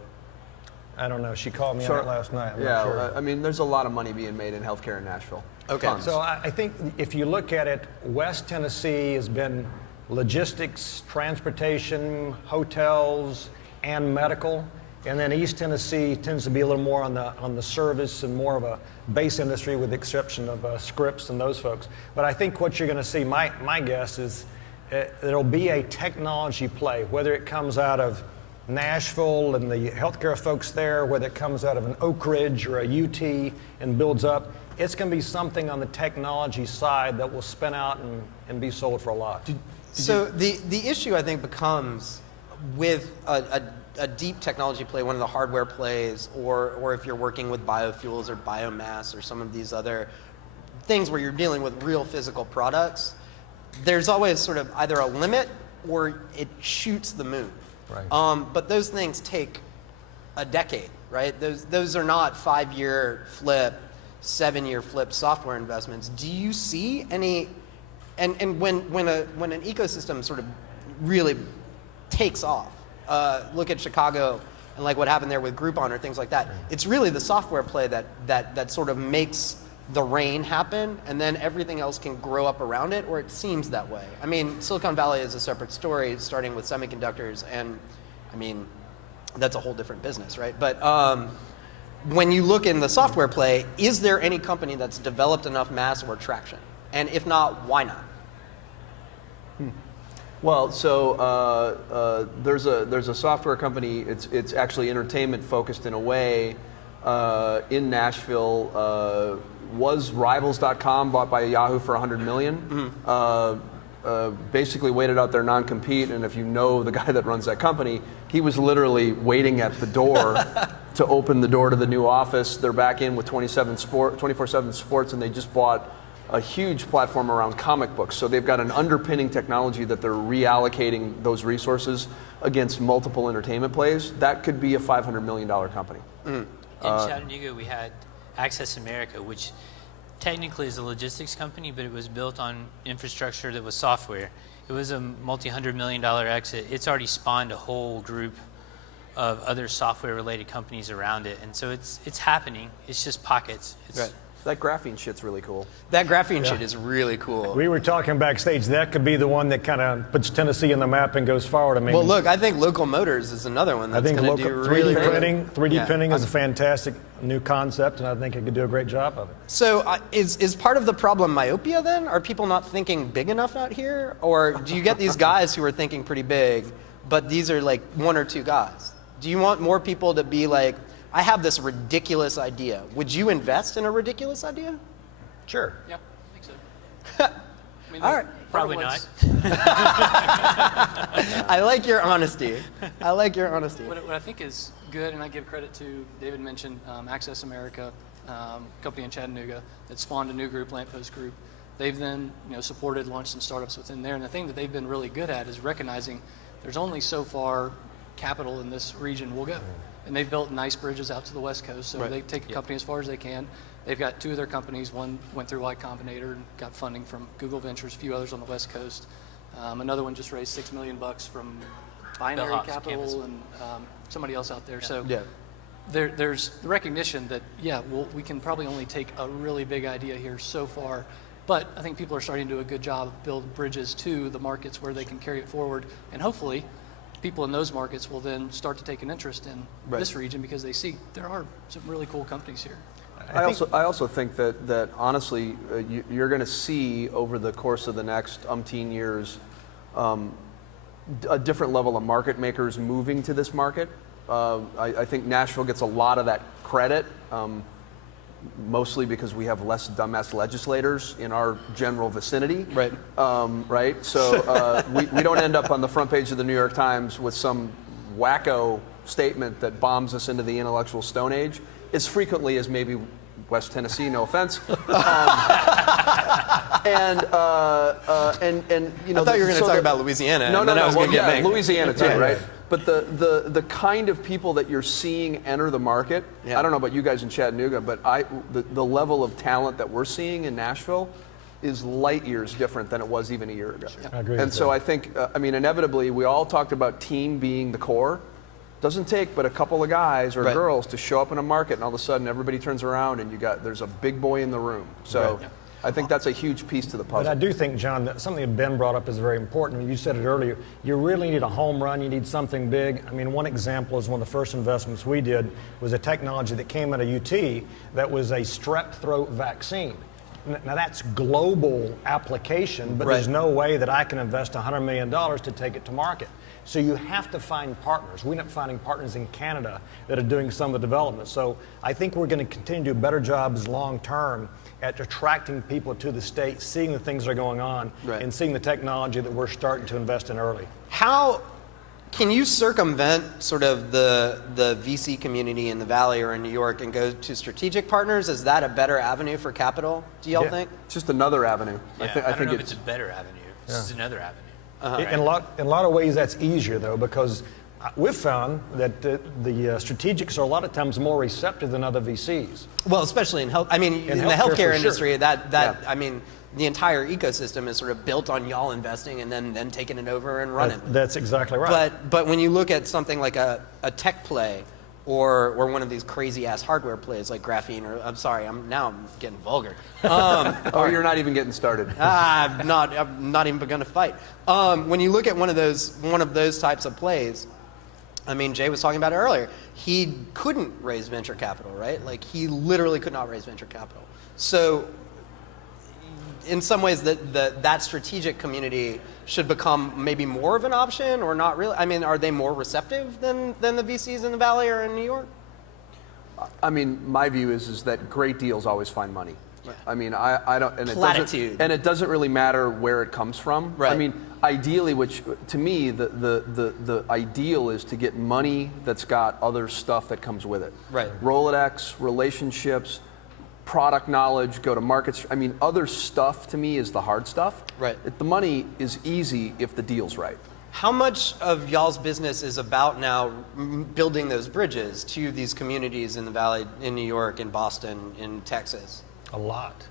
I don't know. She called me on it last night. I'm not sure. I mean, there's a lot of money being made in healthcare in Nashville. Okay. Tons. So I think if you look at it, West Tennessee has been logistics, transportation, hotels, and medical. And then East Tennessee tends to be a little more on the service and more of a base industry, with the exception of Scripps and those folks. But I think what you're going to see, my guess is there'll be a technology play, whether it comes out of Nashville and the healthcare folks there, whether it comes out of an Oak Ridge or a UT and builds up. It's going to be something on the technology side that will spin out and be sold for a lot. So the issue, I think, becomes with a deep technology play, one of the hardware plays, or if you're working with biofuels or biomass or some of these other things where you're dealing with real physical products, there's always sort of either a limit or it shoots the moon. Right. But those things take a decade, right? Those are not 5-year flip, 7-year flip software investments. Do you see any? And when an ecosystem sort of really takes off, look at Chicago and like what happened there with Groupon or things like that. It's really the software play that sort of makes the rain happen, and then everything else can grow up around it, or it seems that way. I mean, Silicon Valley is a separate story, starting with semiconductors, and I mean, that's a whole different business, right? But when you look in the software play, is there any company that's developed enough mass or traction? And if not, why not? Well, so there's a software company. It's actually entertainment focused in a way. In Nashville, was Rivals.com bought by Yahoo for $100 million. Basically waited out their non-compete, and if you know the guy that runs that company, he was literally waiting at the door to open the door to the new office. They're back in with 24/7 Sports, and they just bought a huge platform around comic books. So they've got an underpinning technology that they're reallocating those resources against multiple entertainment plays. That could be a $500 million company. In Chattanooga, we had Access America, which technically is a logistics company, but it was built on infrastructure that was software. It was a multi-$100 million exit. It's already spawned a whole group of other software-related companies around it, and so it's happening. It's just pockets. Right. That graphene shit's really cool. That graphene shit is really cool. We were talking backstage, that could be the one that kind of puts Tennessee in the map and goes forward. I mean, Well, look, I think Local Motors is another one that's going to do really 3D printing is a fantastic new concept, and I think it could do a great job of it. So is part of the problem myopia then? Are people not thinking big enough out here? Or do you get these guys who are thinking pretty big, but these are like 1 or 2 guys? Do you want more people to be like, I have this ridiculous idea. Would you invest in a ridiculous idea? Sure. Yeah, I think so. I mean, All right. Probably not. I like your honesty. I like your honesty. What I think is good, and I give credit to, David mentioned Access America, company in Chattanooga that spawned a new group, Lamppost Group. They've then supported, launched some startups within there, and the thing that they've been really good at is recognizing there's only so far capital in this region will go. And they've built nice bridges out to the West Coast, so they take a company as far as they can. They've got 2 of their companies. One went through Y Combinator and got funding from Google Ventures, a few others on the West Coast. Another one just raised $6 million from Binary Bellhops Capital Campus. and somebody else out there. Yeah. So there's the recognition that, we can probably only take a really big idea here so far. But I think people are starting to do a good job of building bridges to the markets where they can carry it forward. And hopefully, people in those markets will then start to take an interest in this region because they see there are some really cool companies here. I also think that honestly, you're going to see over the course of the next umpteen years a different level of market makers moving to this market. I think Nashville gets a lot of that credit, mostly because we have less dumbass legislators in our general vicinity. Right. Right. So we don't end up on the front page of the New York Times with some wacko statement that bombs us into the intellectual Stone Age as frequently as maybe West Tennessee. No offense. And I thought you were going to talk about Louisiana. No, Louisiana too, right? Right. But the kind of people that you're seeing enter the market, I don't know about you guys in Chattanooga, but the level of talent that we're seeing in Nashville is light years different than it was even a year ago. I agree And with so that. I think, inevitably, we all talked about team being the core. Doesn't take but a couple of guys or girls to show up in a market, and all of a sudden everybody turns around and there's a big boy in the room. So. Right. I think that's a huge piece to the puzzle. But I do think, John, that something that Ben brought up is very important. You said it earlier. You really need a home run. You need something big. I mean, one example is one of the first investments we did was a technology that came out of UT that was a strep throat vaccine. Now, that's global application, but there's no way that I can invest $100 million to take it to market. So you have to find partners. We end up finding partners in Canada that are doing some of the development. So I think we're going to continue to do better jobs long term at attracting people to the state, seeing the things that are going on, and seeing the technology that we're starting to invest in early. How can you circumvent sort of the VC community in the Valley or in New York and go to strategic partners? Is that a better avenue for capital, do y'all think? It's just another avenue. Yeah, I don't know if it's a better avenue. This is another avenue. In a lot of ways, that's easier though, because we've found that the strategics are a lot of times more receptive than other VCs. Well, especially in health. I mean, in the healthcare industry, I mean, the entire ecosystem is sort of built on y'all investing and then taking it over and running. That's exactly right. But when you look at something like a tech play, or one of these crazy ass hardware plays like Graphene, or I'm sorry, I'm getting vulgar. You're not even getting started. I'm not even going to fight. When you look at one of those types of plays, I mean, Jay was talking about it earlier. He couldn't raise venture capital, right? Like he literally could not raise venture capital. So, in some ways, that strategic community should become maybe more of an option, or not really. I mean, are they more receptive than the VCs in the Valley or in New York? I mean, my view is that great deals always find money. Right. I mean, I don't, and platitude, it doesn't really matter where it comes from. Right. I mean, ideally, which to me the ideal is to get money that's got other stuff that comes with it. Right. Rolodex, relationships, product knowledge, go to markets. I mean, other stuff to me is the hard stuff. Right. The money is easy if the deal's right. How much of y'all's business is about now building those bridges to these communities in the Valley, in New York, in Boston, in Texas? A lot.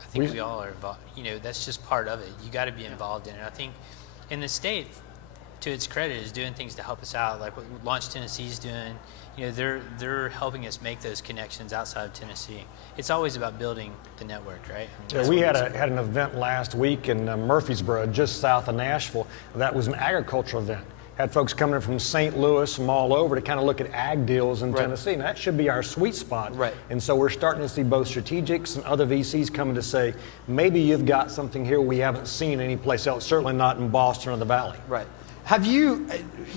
I think we all are involved. You know, that's just part of it. You got to be involved in it. I think in the state, to its credit, is doing things to help us out, like what Launch Tennessee is doing. You know, they're helping us make those connections outside of Tennessee. It's always about building the network, right? I mean, we had an event last week in Murfreesboro, just south of Nashville. That was an agricultural event. Had folks coming in from St. Louis, from all over, to kind of look at ag deals in Tennessee. And that should be our sweet spot. Right. And so we're starting to see both strategics and other VCs coming to say, maybe you've got something here we haven't seen anyplace else, certainly not in Boston or the Valley. Right. Have you,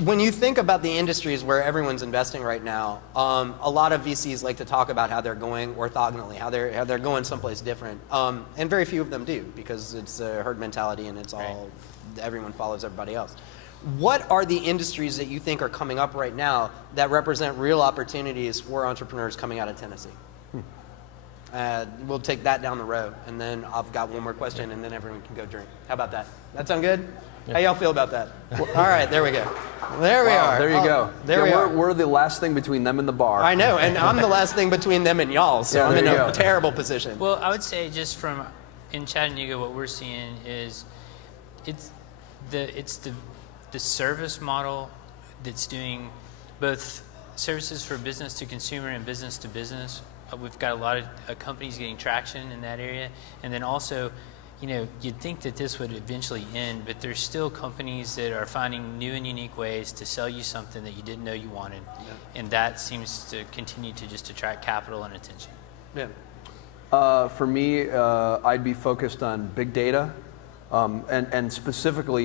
when you think about the industries where everyone's investing right now, a lot of VCs like to talk about how they're going orthogonally, how they're going someplace different, and very few of them do, because it's a herd mentality and it's all, everyone follows everybody else. What are the industries that you think are coming up right now that represent real opportunities for entrepreneurs coming out of Tennessee? We'll take that down the road, and then I've got one more question, and then everyone can go drink. How about that? That sound good? How y'all feel about that? All right, there we go. There we are. There you go. There we are. We're the last thing between them and the bar. I know, and I'm the last thing between them and y'all, so I'm in a terrible position. Well, I would say just from in Chattanooga, what we're seeing is it's the service model that's doing both services for business to consumer and business to business. We've got a lot of companies getting traction in that area, and then also, you know, you'd think that this would eventually end, but there's still companies that are finding new and unique ways to sell you something that you didn't know you wanted, and that seems to continue to just attract capital and attention. Yeah. For me, I'd be focused on big data, and specifically.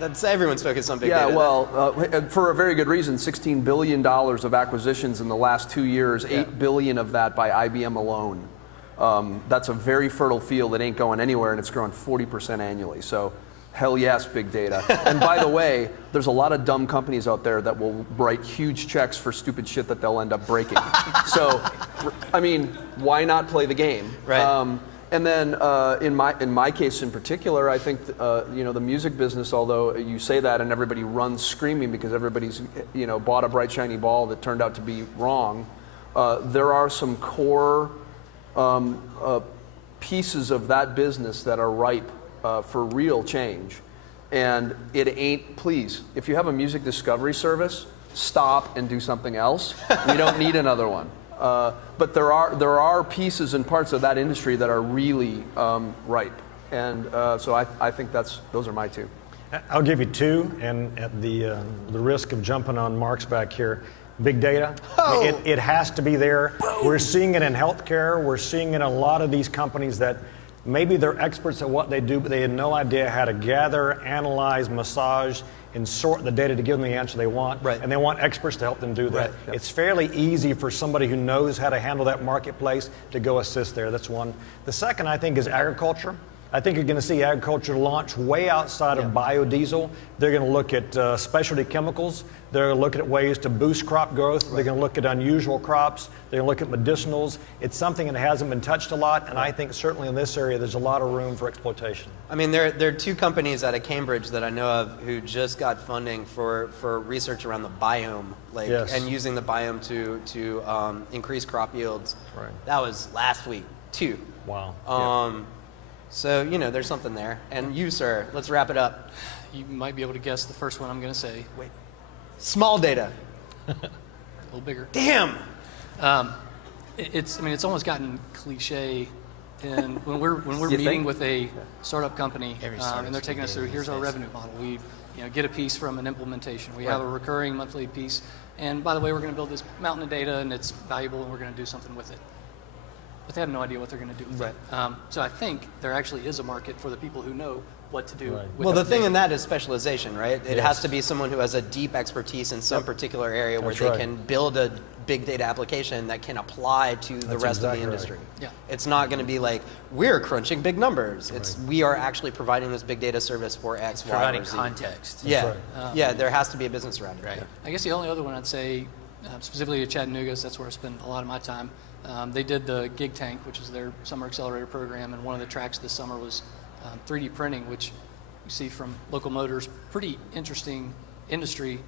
That's everyone's focused on big data. Yeah, well, for a very good reason. $16 billion of acquisitions in the last 2 years, $8 billion of that by IBM alone. That's a very fertile field that ain't going anywhere, and it's growing 40% annually. So, hell yes, big data. And by the way, there's a lot of dumb companies out there that will write huge checks for stupid shit that they'll end up breaking. So, I mean, why not play the game? Right. And then in my case in particular, I think you know, the music business, although you say that and everybody runs screaming because everybody's, you know, bought a bright shiny ball that turned out to be wrong, there are some core pieces of that business that are ripe for real change. And it ain't, please, if you have a music discovery service, stop and do something else. We don't need another one. But there are pieces and parts of that industry that are really ripe. And so I think those are my two. I'll give you two, and at the risk of jumping on Mark's back here, big data. Oh. It has to be there. We're seeing it in healthcare. We're seeing it in a lot of these companies that maybe they're experts at what they do, but they had no idea how to gather, analyze, massage, and sort the data to give them the answer they want. Right. And they want experts to help them do that. Right. Yep. It's fairly easy for somebody who knows how to handle that marketplace to go assist there. That's one. The second, I think, is agriculture. I think you're going to see agriculture launch way outside of biodiesel. They're going to look at specialty chemicals. They're going to look at ways to boost crop growth. They're going to look at unusual crops. They're going to look at medicinals. It's something that hasn't been touched a lot, and I think certainly in this area there's a lot of room for exploitation. I mean, there are two companies out of Cambridge that I know of who just got funding for research around the biome, and using the biome to increase crop yields. Right. That was last week, too. Wow. So, there's something there. And you, sir, let's wrap it up. You might be able to guess the first one I'm going to say. Wait. Small data. A little bigger. Damn. It's almost gotten cliche. And when we're You meeting think? with a startup company and they're taking us through, here's our revenue model. We get a piece from an implementation. We have a recurring monthly piece. And by the way, we're going to build this mountain of data, and it's valuable, and we're going to do something with it. But they have no idea what they're going to do with it. So I think there actually is a market for the people who know what to do. With Well, the that thing data. in that is specialization, right? It has to be someone who has a deep expertise in some particular area where they can build a big data application that can apply to the rest of the industry. Yeah. It's not going to be like, we're crunching big numbers. It's we are actually providing this big data service for X, Y, providing or Z. context. Yeah. There has to be a business around it. Right. I guess the only other one I'd say, specifically at Chattanooga, that's where I spend a lot of my time. They did the Gig Tank, which is their summer accelerator program, and one of the tracks this summer was 3D printing, which you see from Local Motors. Pretty interesting industry,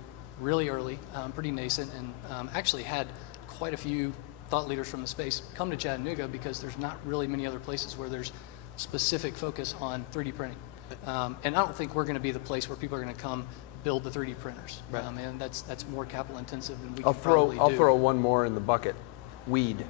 really early, pretty nascent, and actually had quite a few thought leaders from the space come to Chattanooga because there's not really many other places where there's specific focus on 3D printing. And I don't think we're going to be the place where people are going to come build the 3D printers. And that's more capital intensive than we can probably do. I'll throw one more in the bucket. Weed.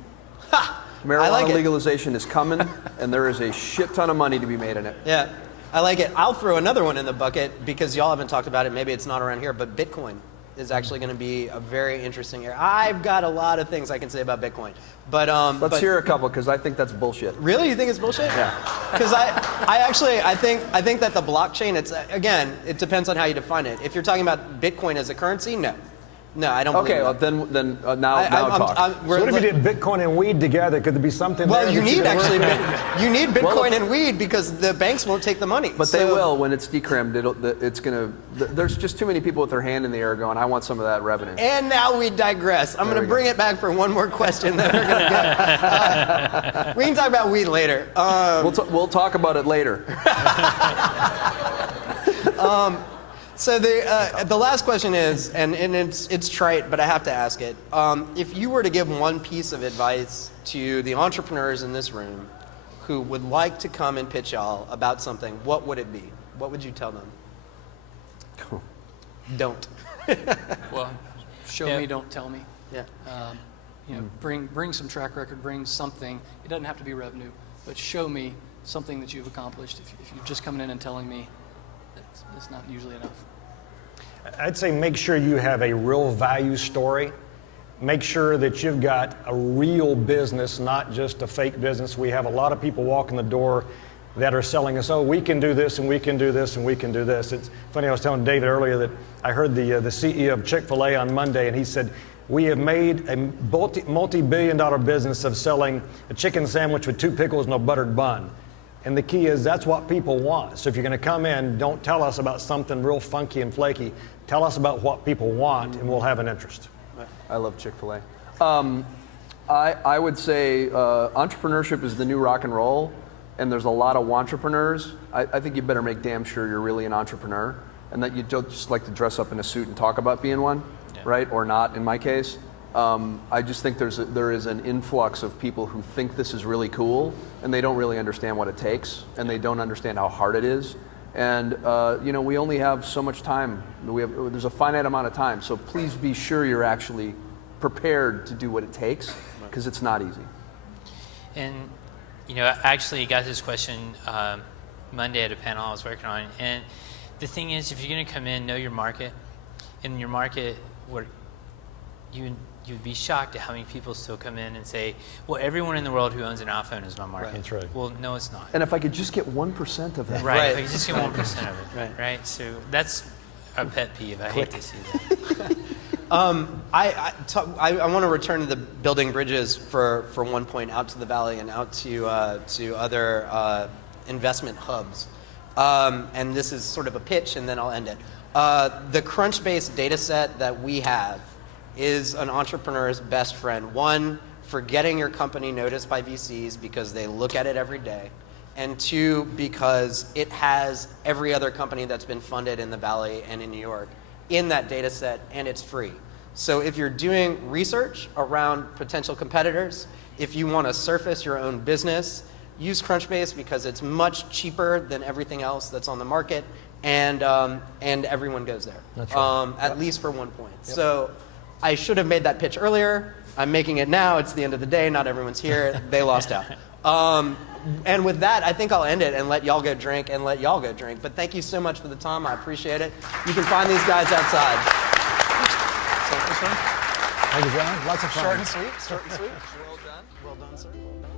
Marijuana I like it. legalization is coming, and there is a shit ton of money to be made in it. Yeah, I like it. I'll throw another one in the bucket because y'all haven't talked about it. Maybe it's not around here, but Bitcoin is actually going to be a very interesting area. I've got a lot of things I can say about Bitcoin, but let's hear a couple because I think that's bullshit. Really, you think it's bullshit? Yeah. Because I think that the blockchain. It's again, it depends on how you define it. If you're talking about Bitcoin as a currency, no, I don't. Okay, believe well, that. then now talk. So what if you did Bitcoin and weed together? Could there be something Well, there you that need could actually, work? you need Bitcoin and weed because the banks won't take the money. But they will when it's decrimmed. It's gonna. There's just too many people with their hand in the air going, "I want some of that revenue." And now we digress. I'm going to bring it back for one more question that we're going to get. We can talk about weed later. We'll talk about it later. So the last question is, and it's trite, but I have to ask it. If you were to give one piece of advice to the entrepreneurs in this room who would like to come and pitch y'all about something, what would it be? What would you tell them? Don't. Well, show me, don't tell me. Yeah. Bring some track record, bring something. It doesn't have to be revenue, but show me something that you've accomplished. If you're just coming in and telling me, it's not usually enough. I'd say make sure you have a real value story. Make sure that you've got a real business, not just a fake business. We have a lot of people walk in the door that are selling us, oh, we can do this and we can do this and we can do this. It's funny, I was telling David earlier that I heard the CEO of Chick-fil-A on Monday, and he said, we have made a multi-billion-dollar business of selling a chicken sandwich with 2 pickles and a buttered bun. And the key is that's what people want. So if you're going to come in, don't tell us about something real funky and flaky. Tell us about what people want, and we'll have an interest. I love Chick-fil-A. I would say entrepreneurship is the new rock and roll, and there's a lot of wantrepreneurs. I think you better make damn sure you're really an entrepreneur, and that you don't just like to dress up in a suit and talk about being one, right? Or not, in my case. I just think there is an influx of people who think this is really cool, and they don't really understand what it takes, and they don't understand how hard it is. And we only have so much time. There's a finite amount of time, so please be sure you're actually prepared to do what it takes, because it's not easy. And I actually got this question Monday at a panel I was working on, and the thing is, if you're going to come in, know your market, and your market, you'd be shocked at how many people still come in and say, well, everyone in the world who owns an iPhone is my market. That's right. Well, no, it's not. And if I could just get 1% of that. Right, if I could just get 1% of it. Right. So that's a pet peeve. I hate to see that. I want to return to the building bridges for one point out to the valley and out to other investment hubs. And this is sort of a pitch, and then I'll end it. The Crunchbase data set that we have is an entrepreneur's best friend. One, for getting your company noticed by VCs because they look at it every day. And two, because it has every other company that's been funded in the Valley and in New York in that data set, and it's free. So if you're doing research around potential competitors, if you want to surface your own business, use Crunchbase because it's much cheaper than everything else that's on the market, and everyone goes there. That's right. At least for 1 point. Yep. So I should have made that pitch earlier. I'm making it now. It's the end of the day. Not everyone's here. They lost out. And with that, I think I'll end it and let y'all go drink and let y'all go drink. But thank you so much for the time. I appreciate it. You can find these guys outside. Thank you, John. Lots of fun. Short and sweet. Short and sweet. Well done. Well done, sir. Well done.